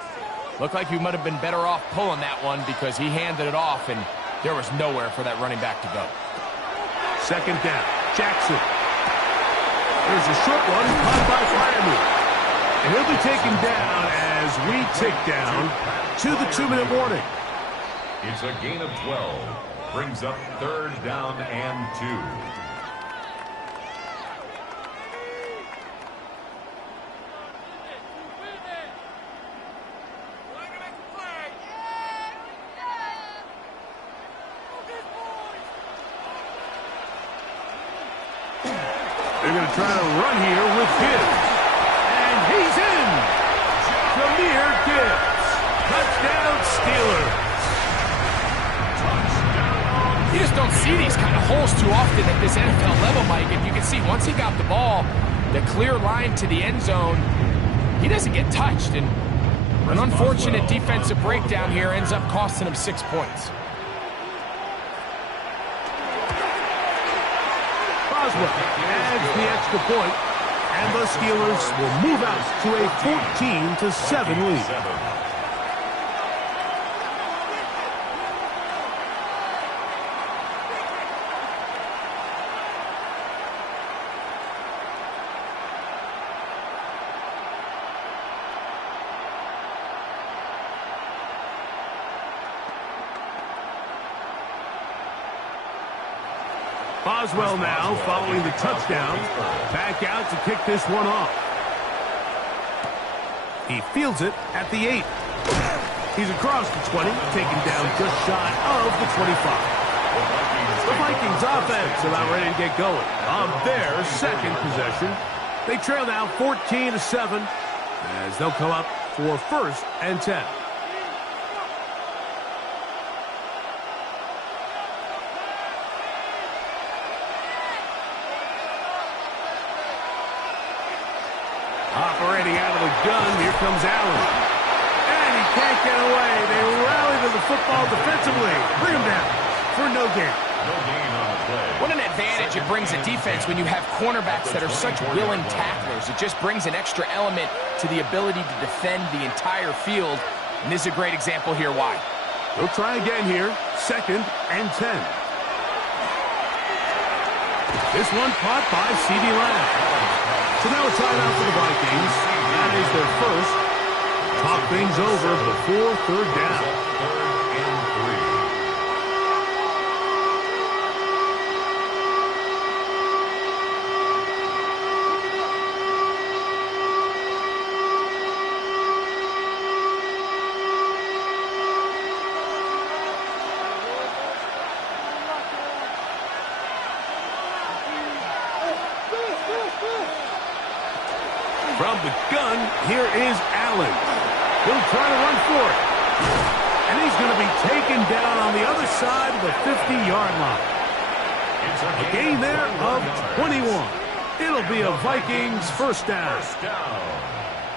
Looked like he might have been better off pulling that one because he handed it off, and there was nowhere for that running back to go. Second down, Jackson. There's a short one caught by Freiermuth. And he'll be taken down as we tick down to the 2-minute warning. It's a gain of 12. Brings up third down and 2. They're going to try to run here with Gibbs. And he's in. Jahmyr Gibbs. Touchdown, Steelers. You just don't see these kind of holes too often at this NFL level, Mike. And you can see once he got the ball, the clear line to the end zone, he doesn't get touched. And an unfortunate defensive breakdown here ends up costing him 6 points. Boswell adds the extra point, and the Steelers will move out to a 14-7 lead. Boswell now following the touchdown. Back out to kick this one off. He fields it at the 8. He's across the 20, taken down just shy of the 25. The Vikings offense about ready to get going on their second possession. They trail now 14-7 as they'll come up for first and 10. Operating out of the gun, here comes Allen. And he can't get away. They rally to the football defensively. Bring him down for no gain. No gain on the play. What an advantage it brings a defense when you have cornerbacks that are such willing tacklers. It just brings an extra element to the ability to defend the entire field. And this is a great example here why. They'll try again here. Second and 10. This one caught by CeeDee Lamb. So now a timeout for the Vikings. That is their first. Talk things over before third down. Third and 3. From the gun, here is Allen. He'll try to run for it. And he's going to be taken down on the other side of the 50-yard line. A gain there of 21. It'll be a Vikings first down.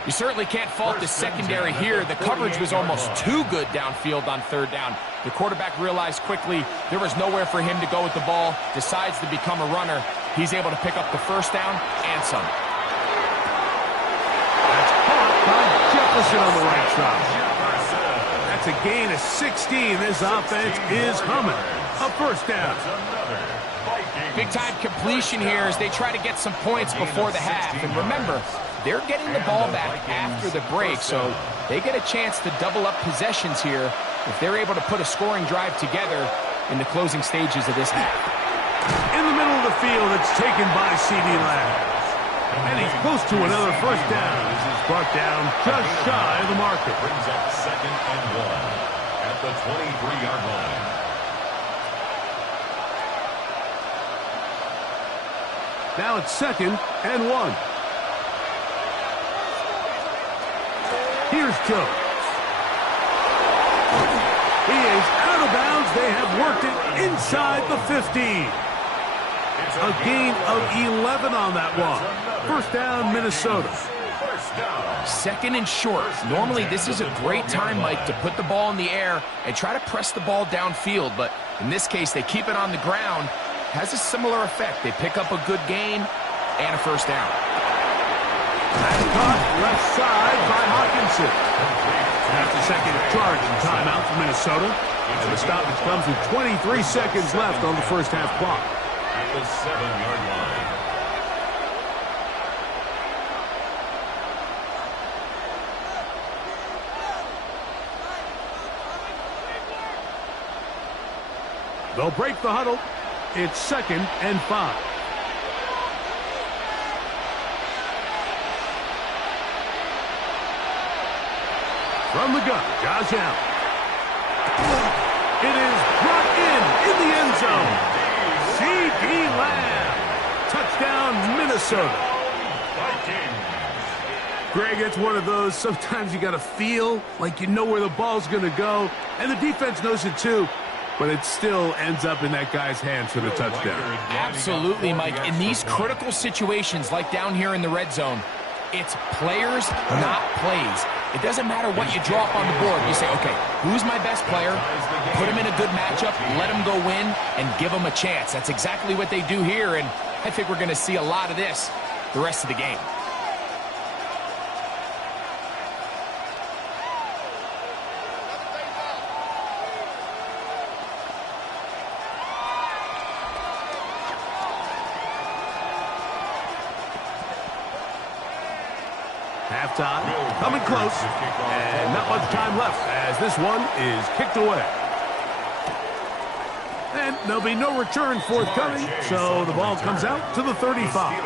You certainly can't fault the secondary here. The coverage was almost too good downfield on third down. The quarterback realized quickly there was nowhere for him to go with the ball, decides to become a runner. He's able to pick up the first down and some. That's caught by Jefferson on the right side. That's a gain of 16. This offense is humming. A first down. Big-time completion here as they try to get some points before the half. And remember, they're getting the ball back after the break, so they get a chance to double up possessions here if they're able to put a scoring drive together in the closing stages of this half. In the middle of the field, it's taken by CeeDee Lamb. And he's close to another first down. This is brought down just shy of the marker. Brings up 2nd and 1 at the 23-yard line. Now it's 2nd and 1. Here's Jones. He is out of bounds. They have worked it inside the 15. A gain of 11 on that one. First down, Minnesota. 2nd and short. Normally, this is a great time, Mike, to put the ball in the air and try to press the ball downfield. But in this case, they keep it on the ground. Has a similar effect. They pick up a good gain and a first down. That's caught left side by Hawkinson. That's the second charge and timeout for Minnesota. And the stoppage comes with 23 seconds left on the first half clock. At the 7-yard line. They'll break the huddle. It's 2nd and 5. From the gun, Josh Allen. It is brought in the end zone. CeeDee Lamb. Touchdown, Minnesota. Greg, it's one of those, sometimes you got to feel like you know where the ball's going to go, and the defense knows it too. But it still ends up in that guy's hands for the touchdown. Absolutely, Mike. In these critical situations, like down here in the red zone, it's players, not plays. It doesn't matter what you draw up on the board. You say, okay, who's my best player? Put him in a good matchup, let him go win, and give him a chance. That's exactly what they do here, and I think we're going to see a lot of this the rest of the game. Halftime, coming close, and not much time left as this one is kicked away. And there'll be no return forthcoming, so the ball comes out to the 35.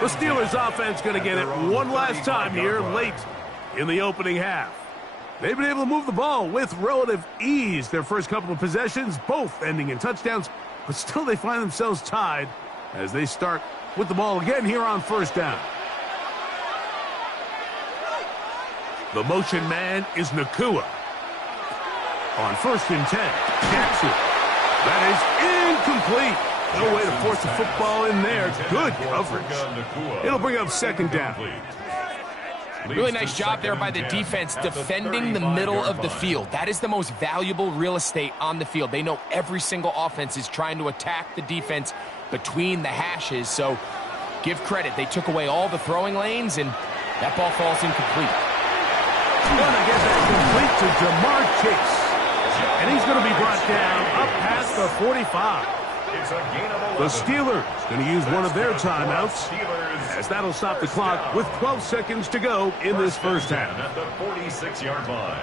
The Steelers offense going to get it one last time here late in the opening half. They've been able to move the ball with relative ease. Their first couple of possessions, both ending in touchdowns, but still they find themselves tied as they start with the ball again here on first down. The motion man is Nacua. On 1st and 10, Jackson. That is incomplete. No way to force the football in there. Good coverage. It'll bring up 2nd down. Really nice job there by the defense defending the middle of the field. That is the most valuable real estate on the field. They know every single offense is trying to attack the defense between the hashes. So give credit. They took away all the throwing lanes, and that ball falls incomplete. Gonna get that complete to Jamar Chase. And he's going to be brought down up past the 45. The Steelers going to use one of their timeouts, as that'll stop the clock with 12 seconds to go in this first half. At the 46-yard line.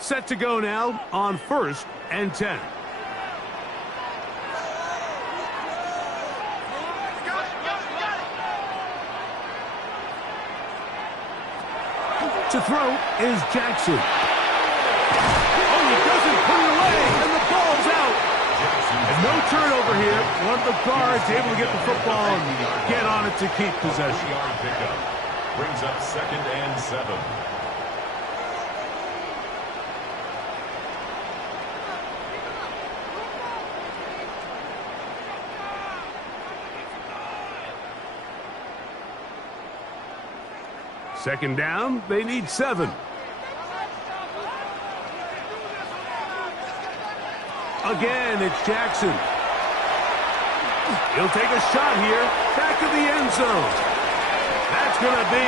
Set to go now on 1st and 10. To throw is Jackson. Oh, he doesn't No turnover here. One of the guards able to get the football and get on it to keep possession. Pickup brings up 2nd and 7. Second down, they need 7. Again, it's Jackson. He'll take a shot here. Back to the end zone. That's going to be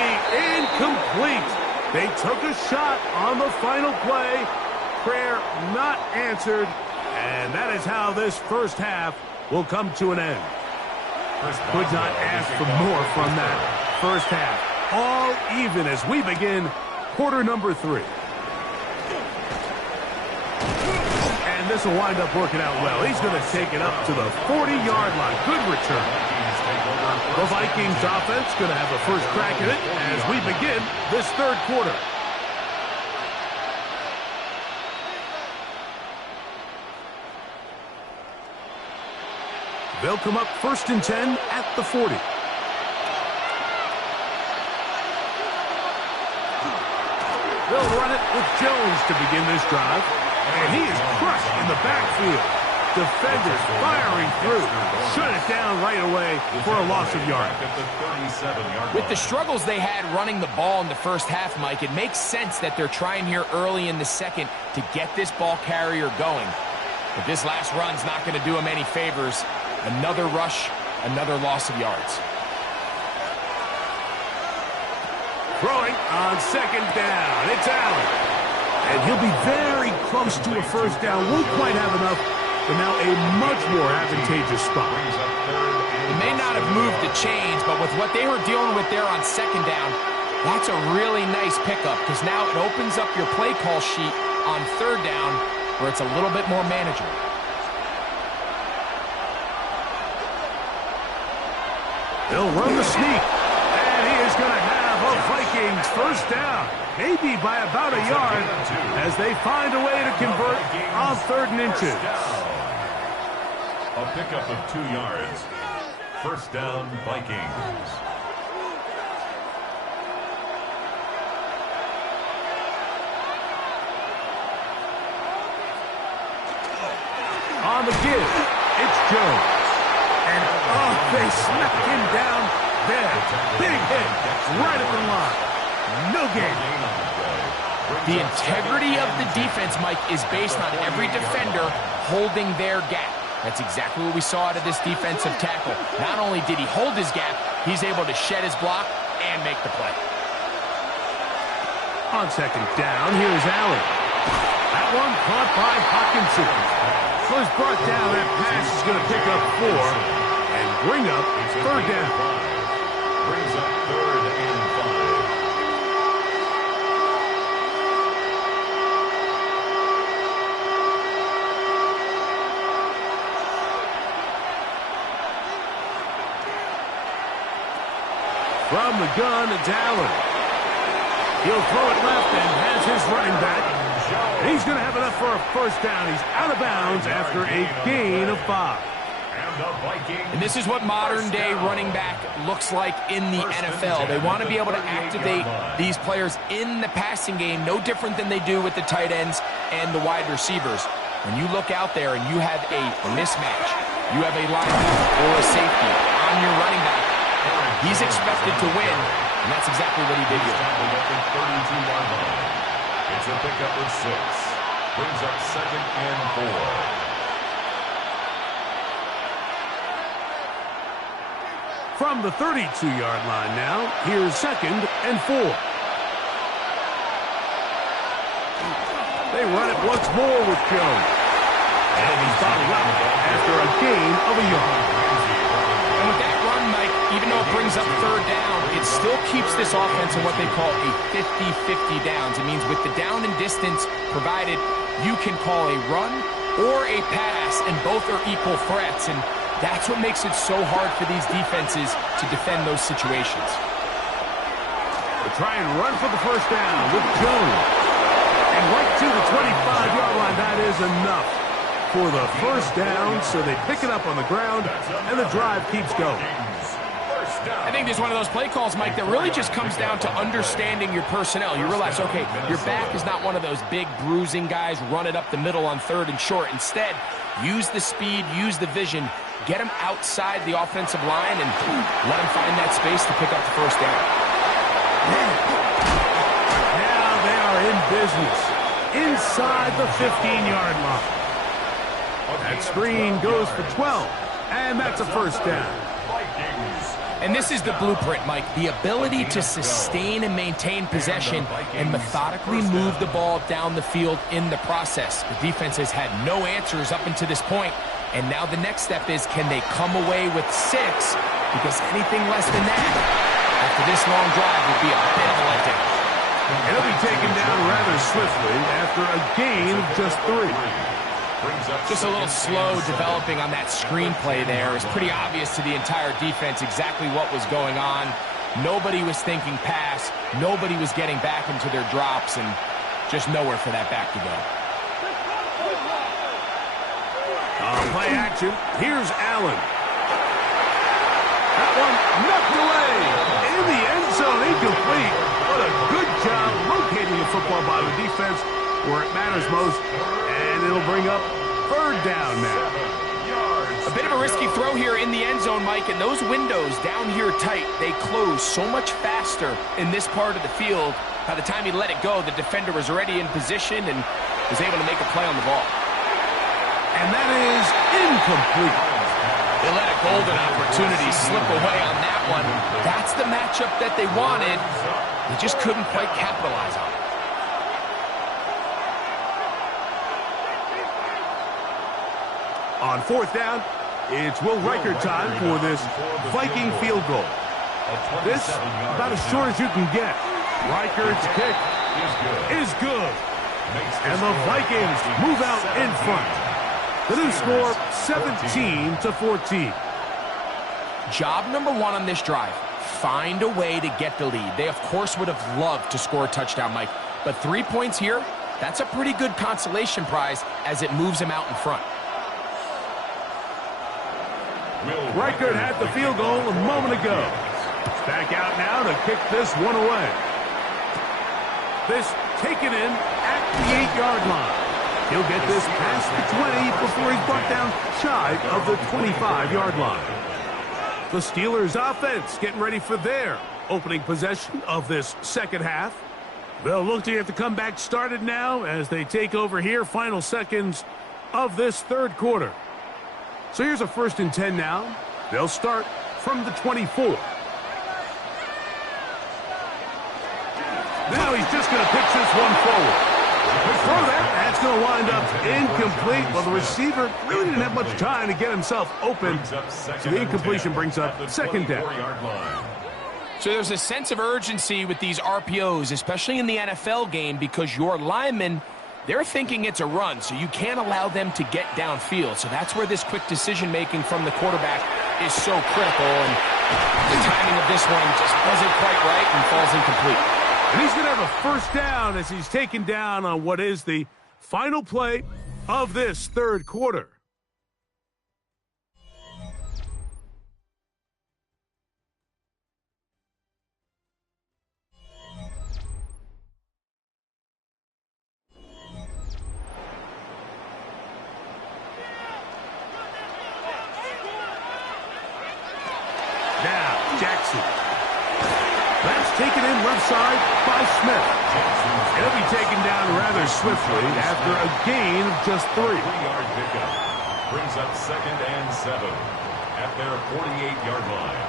incomplete. They took a shot on the final play. Prayer not answered. And that is how this first half will come to an end. Could not ask for more from that first half. All even as we begin quarter number 3. And this will wind up working out well. He's going to take it up to the 40-yard line. Good return. The Vikings offense going to have a first crack at it as we begin this third quarter. They'll come up 1st and 10 at the 40. They'll run it with Jones to begin this drive. And he is crushed in the backfield. Defenders firing through. Shut it down right away for a loss of yard. With the struggles they had running the ball in the first half, Mike, it makes sense that they're trying here early in the second to get this ball carrier going. But this last run's not going to do him any favors. Another rush, another loss of yards. Throwing on second down. It's Allen. And he'll be very close to a first down. Won't quite have enough, but now a much more advantageous spot. He may not have moved the chains, but with what they were dealing with there on second down, that's a really nice pickup because now it opens up your play call sheet on third down where it's a little bit more manageable. They'll run the sneak. And he is going to have a Vikings first down. Maybe by about a yard as they find a way to convert on 3rd and inches. A pickup of 2 yards. First down, Vikings. On the give, it's Jones. And, they smacked him down there. Big hit right at the line. No gain. The integrity of the defense, Mike, is based on every defender holding their gap. That's exactly what we saw out of this defensive tackle. Not only did he hold his gap, he's able to shed his block and make the play. On second down, here's Allen. That one caught by Hockenson. First brought down, that pass is going to pick up 4 and bring up 3rd down. Brings up 3rd and 5. From the gun, it's Allen. He'll throw it left and has his running back. He's going to have enough for a first down. He's out of bounds after a gain of 5. And this is what modern-day running back looks like in the NFL. They want to be able to activate these players in the passing game, no different than they do with the tight ends and the wide receivers. When you look out there and you have a mismatch, you have a linebacker or a safety on your running back, he's expected to win, and that's exactly what he did here. It's a pickup of 6. Brings up 2nd and 4. From the 32-yard line now, here's 2nd and 4. They run it once more with Jones. And he's bottled up after a gain of a yard. And with that run, Mike, even though it brings up 3rd down, it still keeps this offense in what they call a 50-50 downs. It means with the down and distance provided, you can call a run or a pass, and both are equal threats. And that's what makes it so hard for these defenses to defend those situations. They try and run for the first down with Jones. And right to the 25-yard line, that is enough. for the first down, so they pick it up on the ground, and the drive keeps going. I think this is one of those play calls, Mike, that really just comes down to understanding your personnel. You realize, okay, your back is not one of those big bruising guys, run it up the middle on 3rd and short. Instead, use the speed, use the vision, get him outside the offensive line, and let him find that space to pick up the first down. Now they are in business inside the 15-yard line. That screen goes for 12, and that's a first down. And this is the blueprint, Mike. The ability to sustain and maintain possession and methodically move the ball down the field in the process. The defense has had no answers up until this point, and now the next step is, can they come away with 6? Because anything less than that after this long drive would be a bit of a letdown. It'll be taken down rather swiftly after a gain of just 3. Just a little slow developing on that screenplay there. It's pretty obvious to the entire defense exactly what was going on. Nobody was thinking pass. Nobody was getting back into their drops, and just nowhere for that back to go. Play action. Here's Allen. That one knocked away. In the end zone, incomplete. What a good job locating the football by the defense where it matters most. And it'll bring up 3rd down now. A bit of a risky throw here in the end zone, Mike, and those windows down here tight, they close so much faster in this part of the field. By the time he let it go, the defender was already in position and was able to make a play on the ball. And that is incomplete. They let a golden opportunity slip away on that one. That's the matchup that they wanted. They just couldn't quite capitalize on it. On 4th down, it's Will Reichert time for this Viking field goal. This, about as short as you can get. Reichert's kick is good. And the Vikings move out in front. The new score, 17-14. Job number 1 on this drive, find a way to get the lead. They, of course, would have loved to score a touchdown, Mike. But 3 points here, that's a pretty good consolation prize as it moves them out in front. Reichert had the field goal a moment ago. Back out now to kick this one away. This taken in at the 8-yard line. He'll get this past the 20 before he's brought down shy of the 25-yard line. The Steelers offense getting ready for their opening possession of this second half. They'll look to get the comeback started now as they take over here, final seconds of this 3rd quarter. So here's a 1st and 10 now. They'll start from the 24. Now he's just going to pitch this one forward. Throw that's going to wind up incomplete. Well, the receiver really didn't have much time to get himself open. So the incompletion brings up 2nd down. So there's a sense of urgency with these RPOs, especially in the NFL game, because your linemen, they're thinking it's a run, so you can't allow them to get downfield. So that's where this quick decision-making from the quarterback is so critical, and the timing of this one just wasn't quite right and falls incomplete. And he's going to have a 1st down as he's taken down on what is the final play of this 3rd quarter. Jackson. That's taken in left side by Smith. It'll be taken down rather swiftly after a gain of just 3. 3-yard pickup brings up 2nd and 7 at their 48-yard line.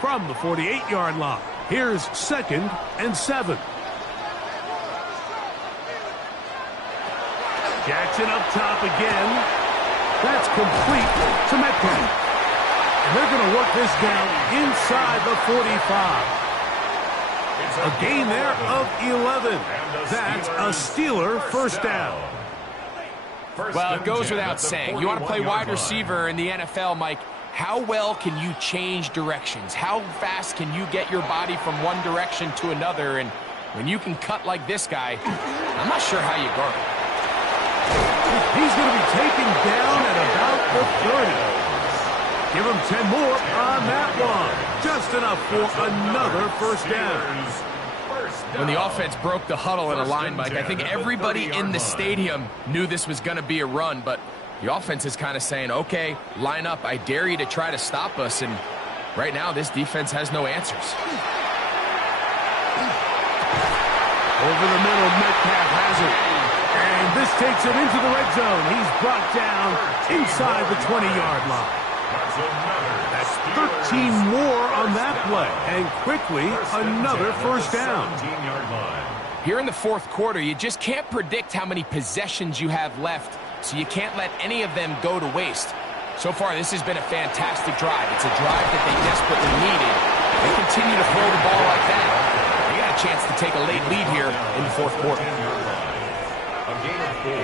From the 48-yard line, here's 2nd and 7. Jackson up top again. That's complete to Metcalf. And they're going to work this down inside the 45. A gain there of 11. That's a Steeler 1st down. Well, it goes without saying. You want to play wide receiver in the NFL, Mike. How well can you change directions? How fast can you get your body from one direction to another? And When you can cut like this guy, I'm not sure how you guard him. He's going to be taken down at about the 30. Give him 10 more on that one. Just enough for another first down. When the offense broke the huddle at a line, Mike, I think everybody in the stadium knew this was going to be a run, but the offense is kind of saying, okay, line up. I dare you to try to stop us, and right now this defense has no answers. Over the middle, Metcalf has it. And this takes him into the red zone. He's brought down inside the 20-yard line. That's 13 more on that play. And quickly, another first down. Here in the fourth quarter, you just can't predict how many possessions you have left, so you can't let any of them go to waste. So far, this has been a fantastic drive. It's a drive that they desperately needed. They continue to throw the ball like that. They got a chance to take a late lead here in the fourth quarter. A gain of 4.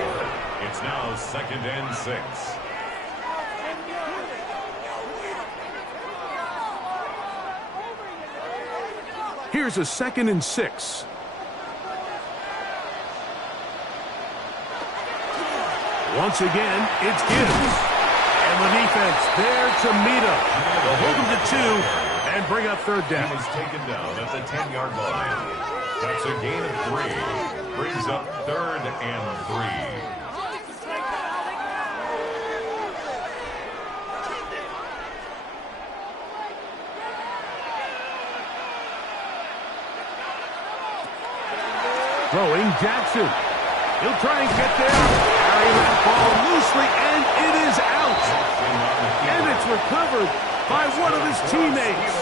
It's now 2nd and 6. Here's a 2nd and 6. Once again, it's Gibbs. And the defense there to meet him. They'll hold him to 2 and bring up third down. He was taken down at the 10-yard line. That's a gain of 3. Brings up 3rd and 3. Throwing Jackson. He'll try and get there. Carry that ball loosely, and it is out. And it's recovered by one of his teammates.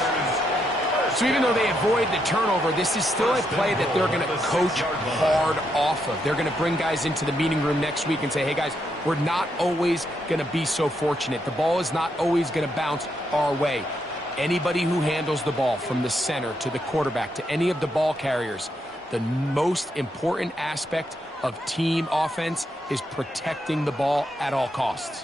So even though they avoid the turnover, this is still a play that they're going to coach hard off of. They're going to bring guys into the meeting room next week and say, hey, guys, we're not always going to be so fortunate. The ball is not always going to bounce our way. Anybody who handles the ball from the center to the quarterback to any of the ball carriers, the most important aspect of team offense is protecting the ball at all costs.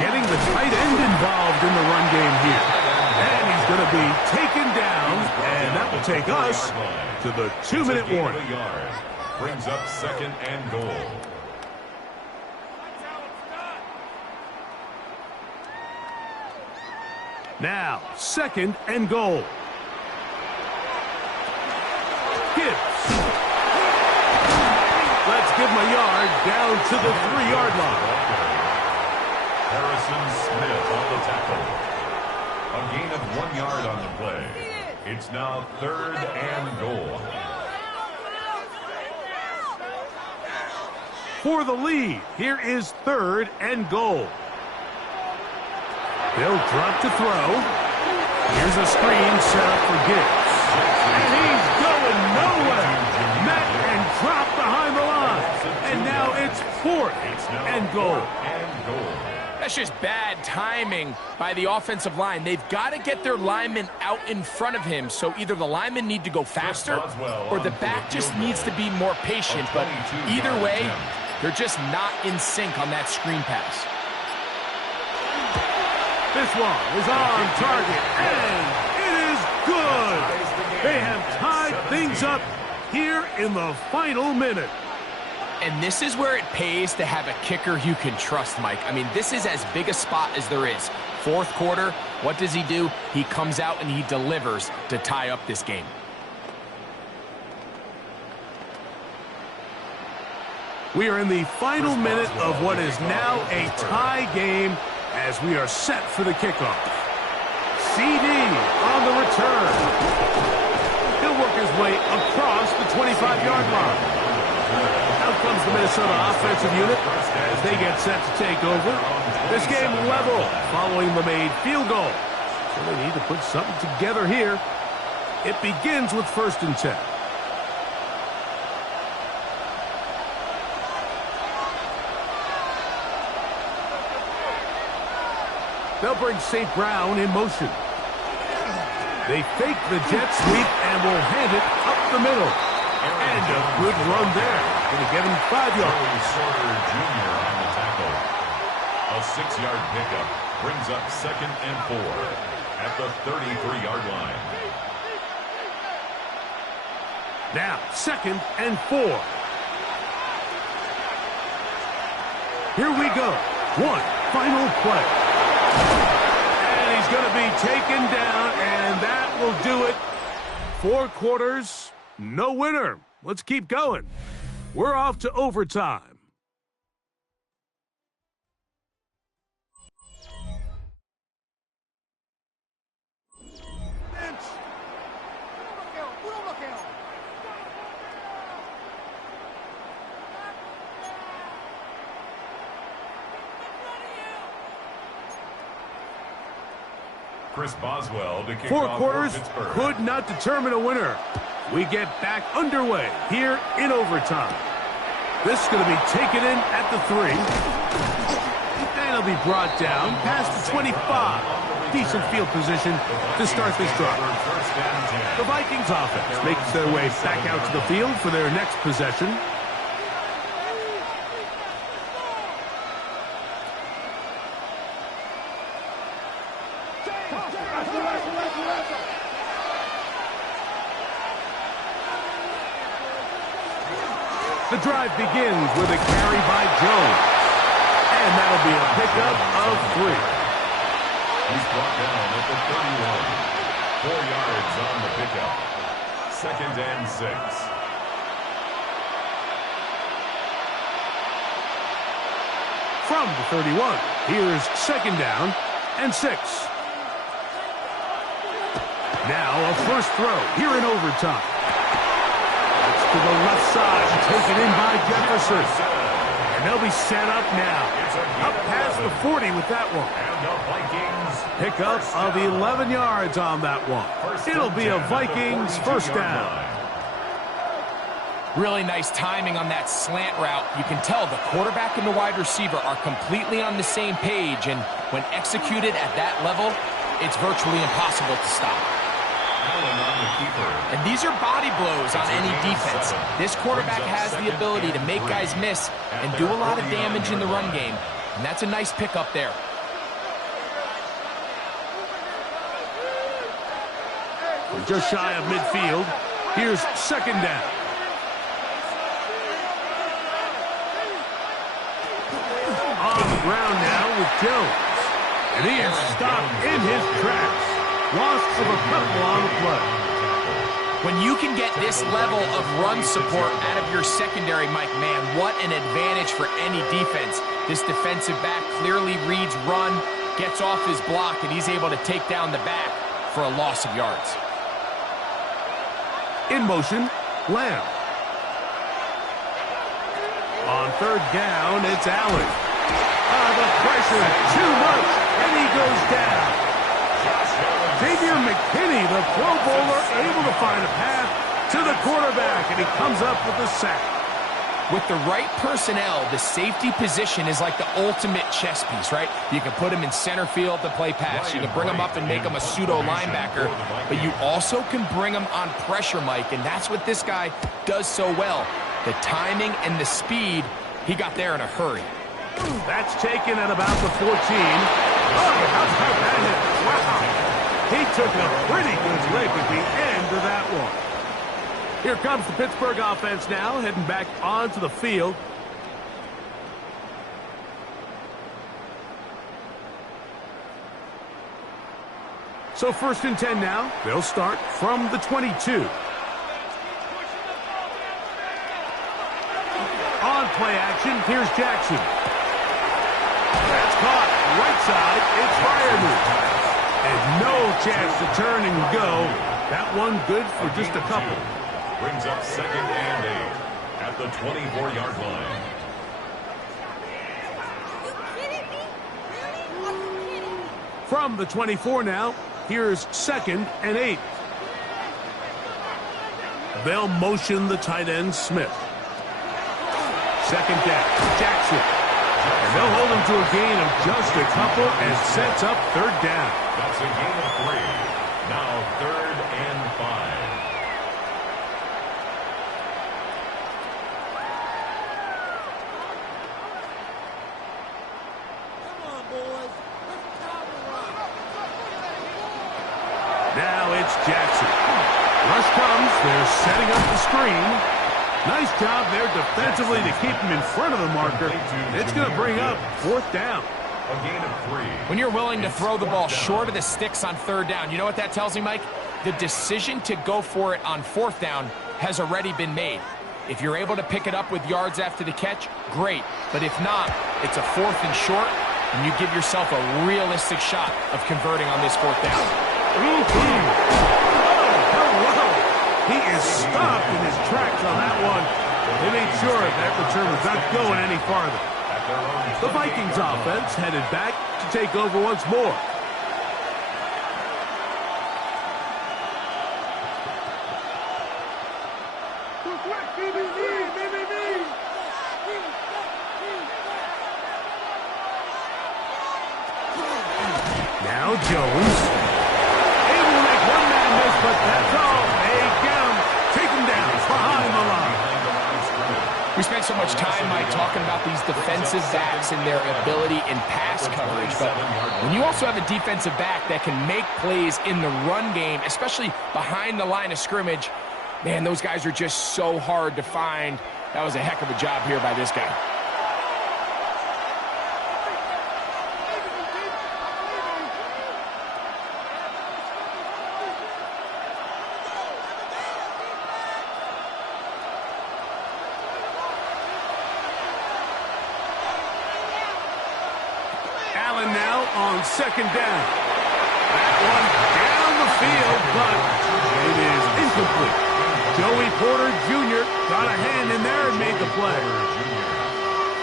Getting the tight end involved in the run game here. And he's going to be taken down, and that will take us to the 2-minute warning. Brings up 2nd and goal. Now, 2nd and goal. Gibbs. Let's give him a yard down to the 3-yard line. Harrison Smith on the tackle. A gain of 1 yard on the play. It's now 3rd and goal. For the lead, here is 3rd and goal. They'll drop to throw. Here's a screen set up for Gibbs. And he's going nowhere. Met and dropped behind the line. And now it's 4th and goal. That's just bad timing by the offensive line. They've got to get their linemen out in front of him, so either the linemen need to go faster or the back just needs to be more patient. But either way, they're just not in sync on that screen pass. This one is on target, and it is good. They have tied things up here in the final minute. And this is where it pays to have a kicker you can trust, Mike. I mean, this is as big a spot as there is. Fourth quarter, what does he do? He comes out and he delivers to tie up this game. We are in the final minute of what is now a tie game as we are set for the kickoff. CD on the return. He'll work his way across the 25-yard line. Out comes the Minnesota offensive unit as they get set to take over. This game level following the made field goal. So they need to put something together here. It begins with 1st and 10. They'll bring St. Brown in motion. They fake the jet sweep and will hand it up the middle. And a good run there. Going to give him 5 yards. Joey Sorter Jr. on the tackle. A 6-yard pickup brings up 2nd and 4 at the 33-yard line. Now, 2nd and 4. Here we go. One final play. And he's going to be taken down, and that will do it. 4 quarters, no winner. Let's keep going. We're off to overtime. Chris Boswell to kick 4 off quarters for Pittsburgh. could not determine a winner. We get back underway here in overtime. This is going to be taken in at the 3. And it'll be brought down past the 25. Decent field position to start this drive. The Vikings offense makes their way back out to the field for their next possession. The drive begins with a carry by Jones. And that'll be a pickup of 3. He's brought down at the 31. 4 yards on the pickup. 2nd and 6. From the 31, here's 2nd down and 6. Now a first throw here in overtime. To the left side, taken in by Jefferson. And they'll be set up now. Up past the 40 with that one. And the Vikings Pickup of 11 yards on that one. It'll be a Vikings first down. Really nice timing on that slant route. You can tell the quarterback and the wide receiver are completely on the same page, and when executed at that level, it's virtually impossible to stop. And these are body blows on any defense. This quarterback has the ability to make guys miss and do a lot of damage in the run game. And that's a nice pickup there. Just shy of midfield. Here's 2nd down. On the ground now with Jones. And he is stopped in his tracks. Loss of a couple on the play. When you can get this level of run support out of your secondary, Mike, man, what an advantage for any defense. This defensive back clearly reads run, gets off his block, and he's able to take down the back for a loss of yards. In motion, Lamb. On 3rd down, it's Allen. The pressure, too much, and he goes down. Xavier McKinney, the Pro Bowler, able to find a path to the quarterback, and he comes up with a sack. With the right personnel, the safety position is like the ultimate chess piece, right? You can put him in center field to play pass. You can bring him up and make him a pseudo linebacker, but you also can bring him on pressure, Mike, and that's what this guy does so well. The timing and the speed, he got there in a hurry. That's taken at about the 14. Oh, how about that hit? Wow. He took a pretty good lick at the end of that one. Here comes the Pittsburgh offense now, heading back onto the field. So 1st and 10 now. They'll start from the 22. On play action, here's Jackson. That's caught. Right side, it's Freiermuth. And no chance to turn and go. That one good for just a couple. Brings up 2nd and 8 at the 24-yard line. From the 24 now, here's 2nd and 8. They'll motion the tight end, Smith. 2nd down, Jackson. And they'll hold him to a gain of just a couple and sets up 3rd down. That's a gain of 3. Now 3rd and 5. screen. Nice job there defensively to keep him in front of the marker. It's going to bring up 4th down. A gain of 3. When you're willing to throw the ball short of the sticks on 3rd down, you know what that tells me, Mike? The decision to go for it on 4th down has already been made. If you're able to pick it up with yards after the catch, great. But if not, it's a 4th and short, and you give yourself a realistic shot of converting on this 4th down. He is stopped in his tracks on that one. They made sure that return was not going any farther. The Vikings offense headed back to take over once more. Now Jones. Able to make one man miss, but that's all. They get him. Take him down behind the line. We spent so much time, Mike, talking about these defensive backs and their ability in pass coverage. But when you also have a defensive back that can make plays in the run game, especially behind the line of scrimmage, man, those guys are just so hard to find. That was a heck of a job here by this guy. Allen now on 2nd down. That one down the field, but it is incomplete. Joey Porter Jr. got a hand in there and made the play.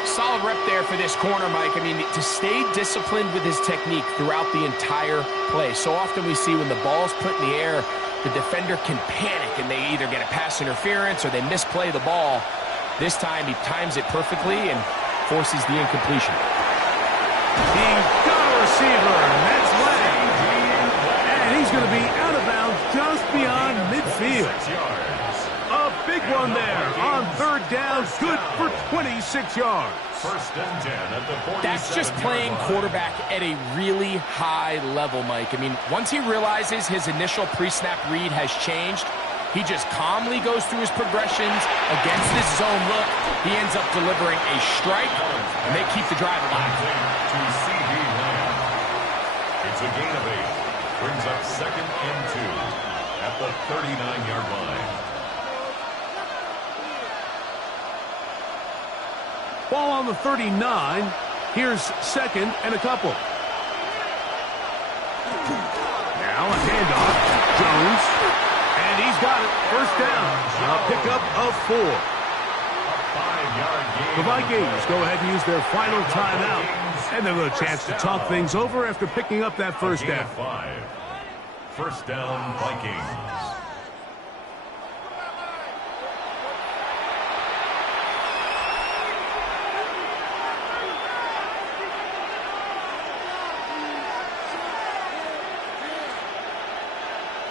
Solid rep there for this corner, Mike. I mean, to stay disciplined with his technique throughout the entire play. So often we see when the ball's put in the air, the defender can panic and they either get a pass interference or they misplay the ball. This time he times it perfectly and forces the incompletion. He's got a receiver, and that's Lang. And he's going to be out of bounds just beyond midfield. A big one there on 3rd down, good for 26 yards. 1st and 10 at the 47. That's just playing quarterback at a really high level, Mike. I mean, once he realizes his initial pre-snap read has changed, he just calmly goes through his progressions against this zone look. He ends up delivering a strike, and they keep the drive alive. To C.D. Lamb. It's a gain of 8. Brings up 2nd and 2 at the 39-yard line. Ball on the 39. Here's 2nd and a couple. Now a handoff. Jones. And he's got it. 1st down. A pickup of 4. The Vikings go ahead and use their final timeout. And they'll have a chance to talk things over after picking up that 1st down. 1st down, Vikings.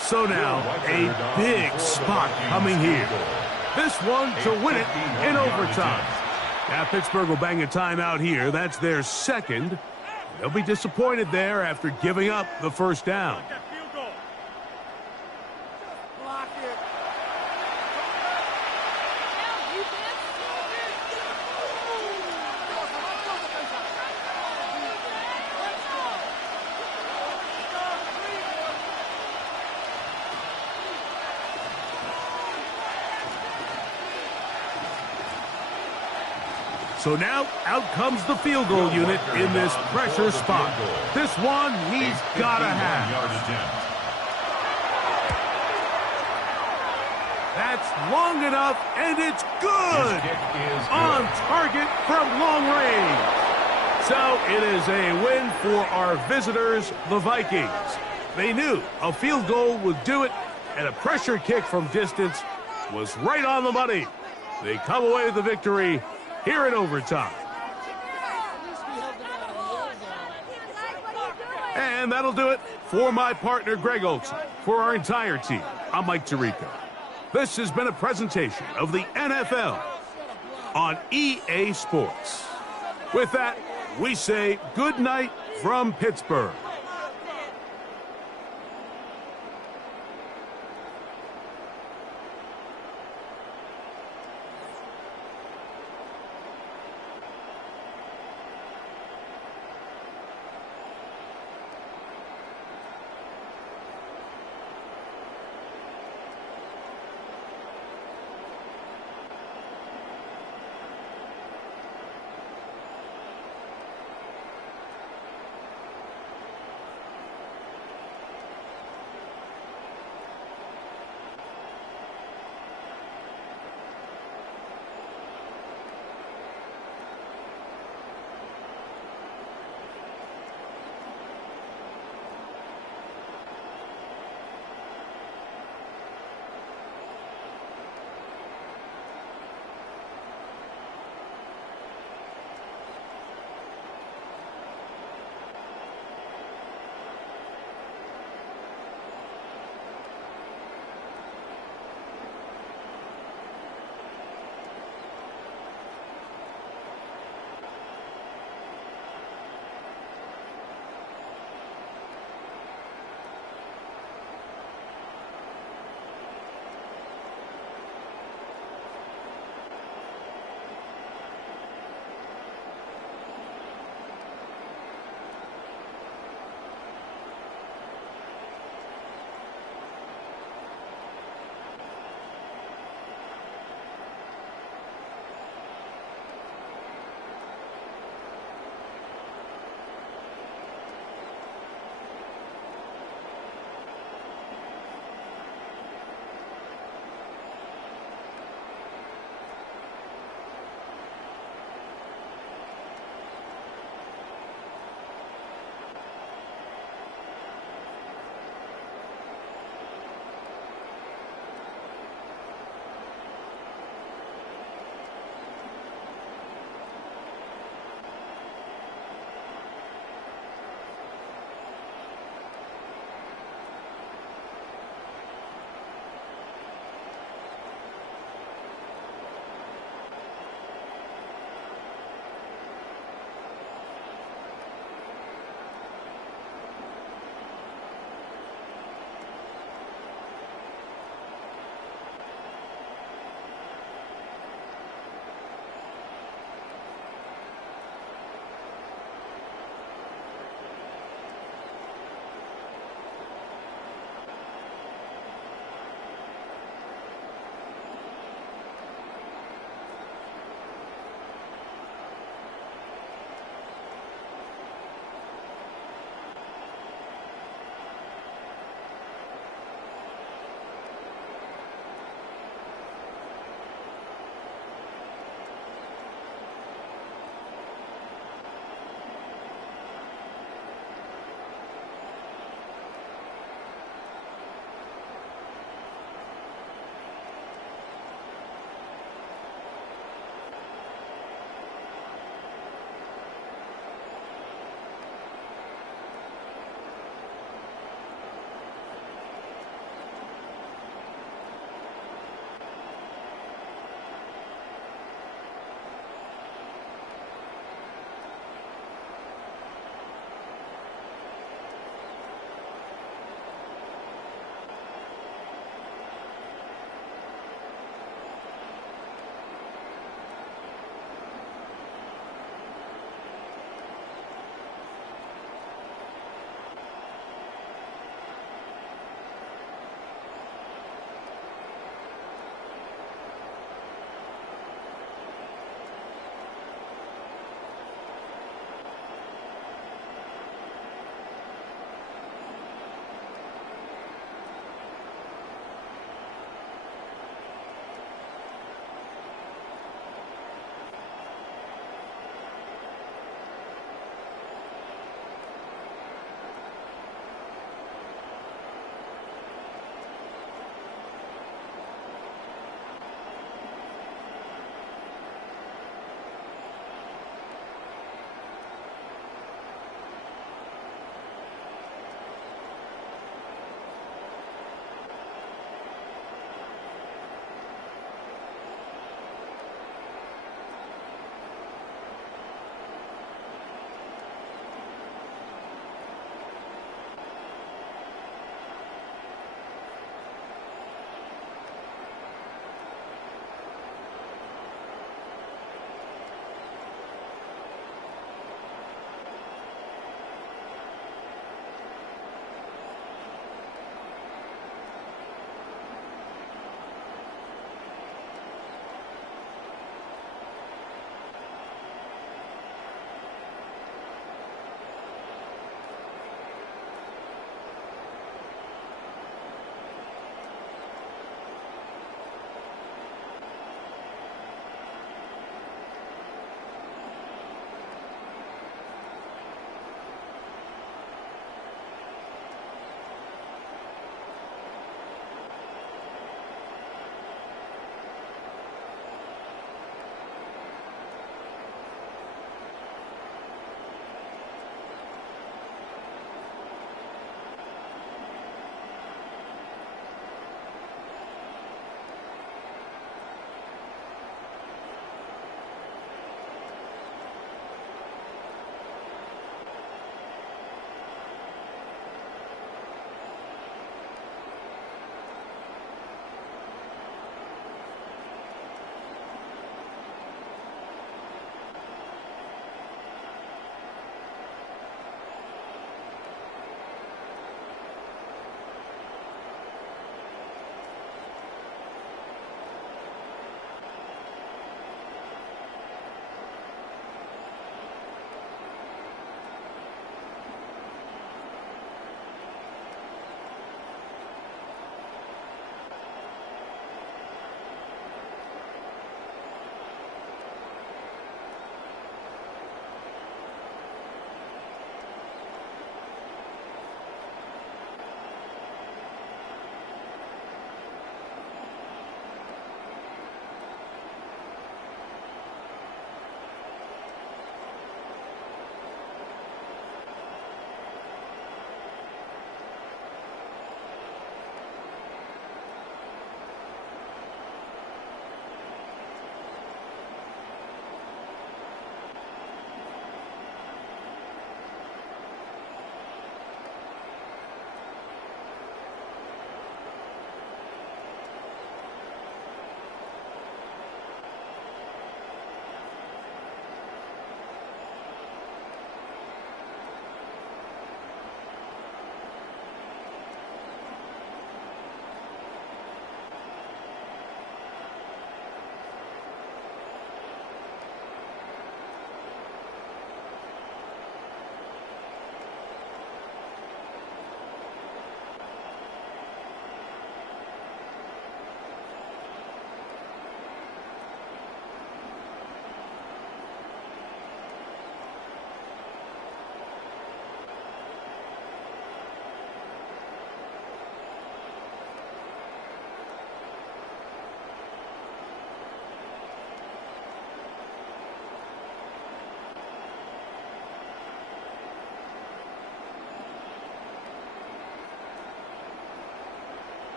So now, a big spot coming here. This one to win it in overtime. Now, Pittsburgh will bang a timeout here. That's their 2nd. They'll be disappointed there after giving up the 1st down. So now, out comes the field goal unit in this pressure spot. This one he's got to have. That's long enough, and it's good. On target from long range. So it is a win for our visitors, the Vikings. They knew a field goal would do it, and a pressure kick from distance was right on the money. They come away with the victory here in overtime. And that'll do it for my partner, Greg Olson. For our entire team, I'm Mike Tirico. This has been a presentation of the NFL on EA Sports. With that, we say good night from Pittsburgh.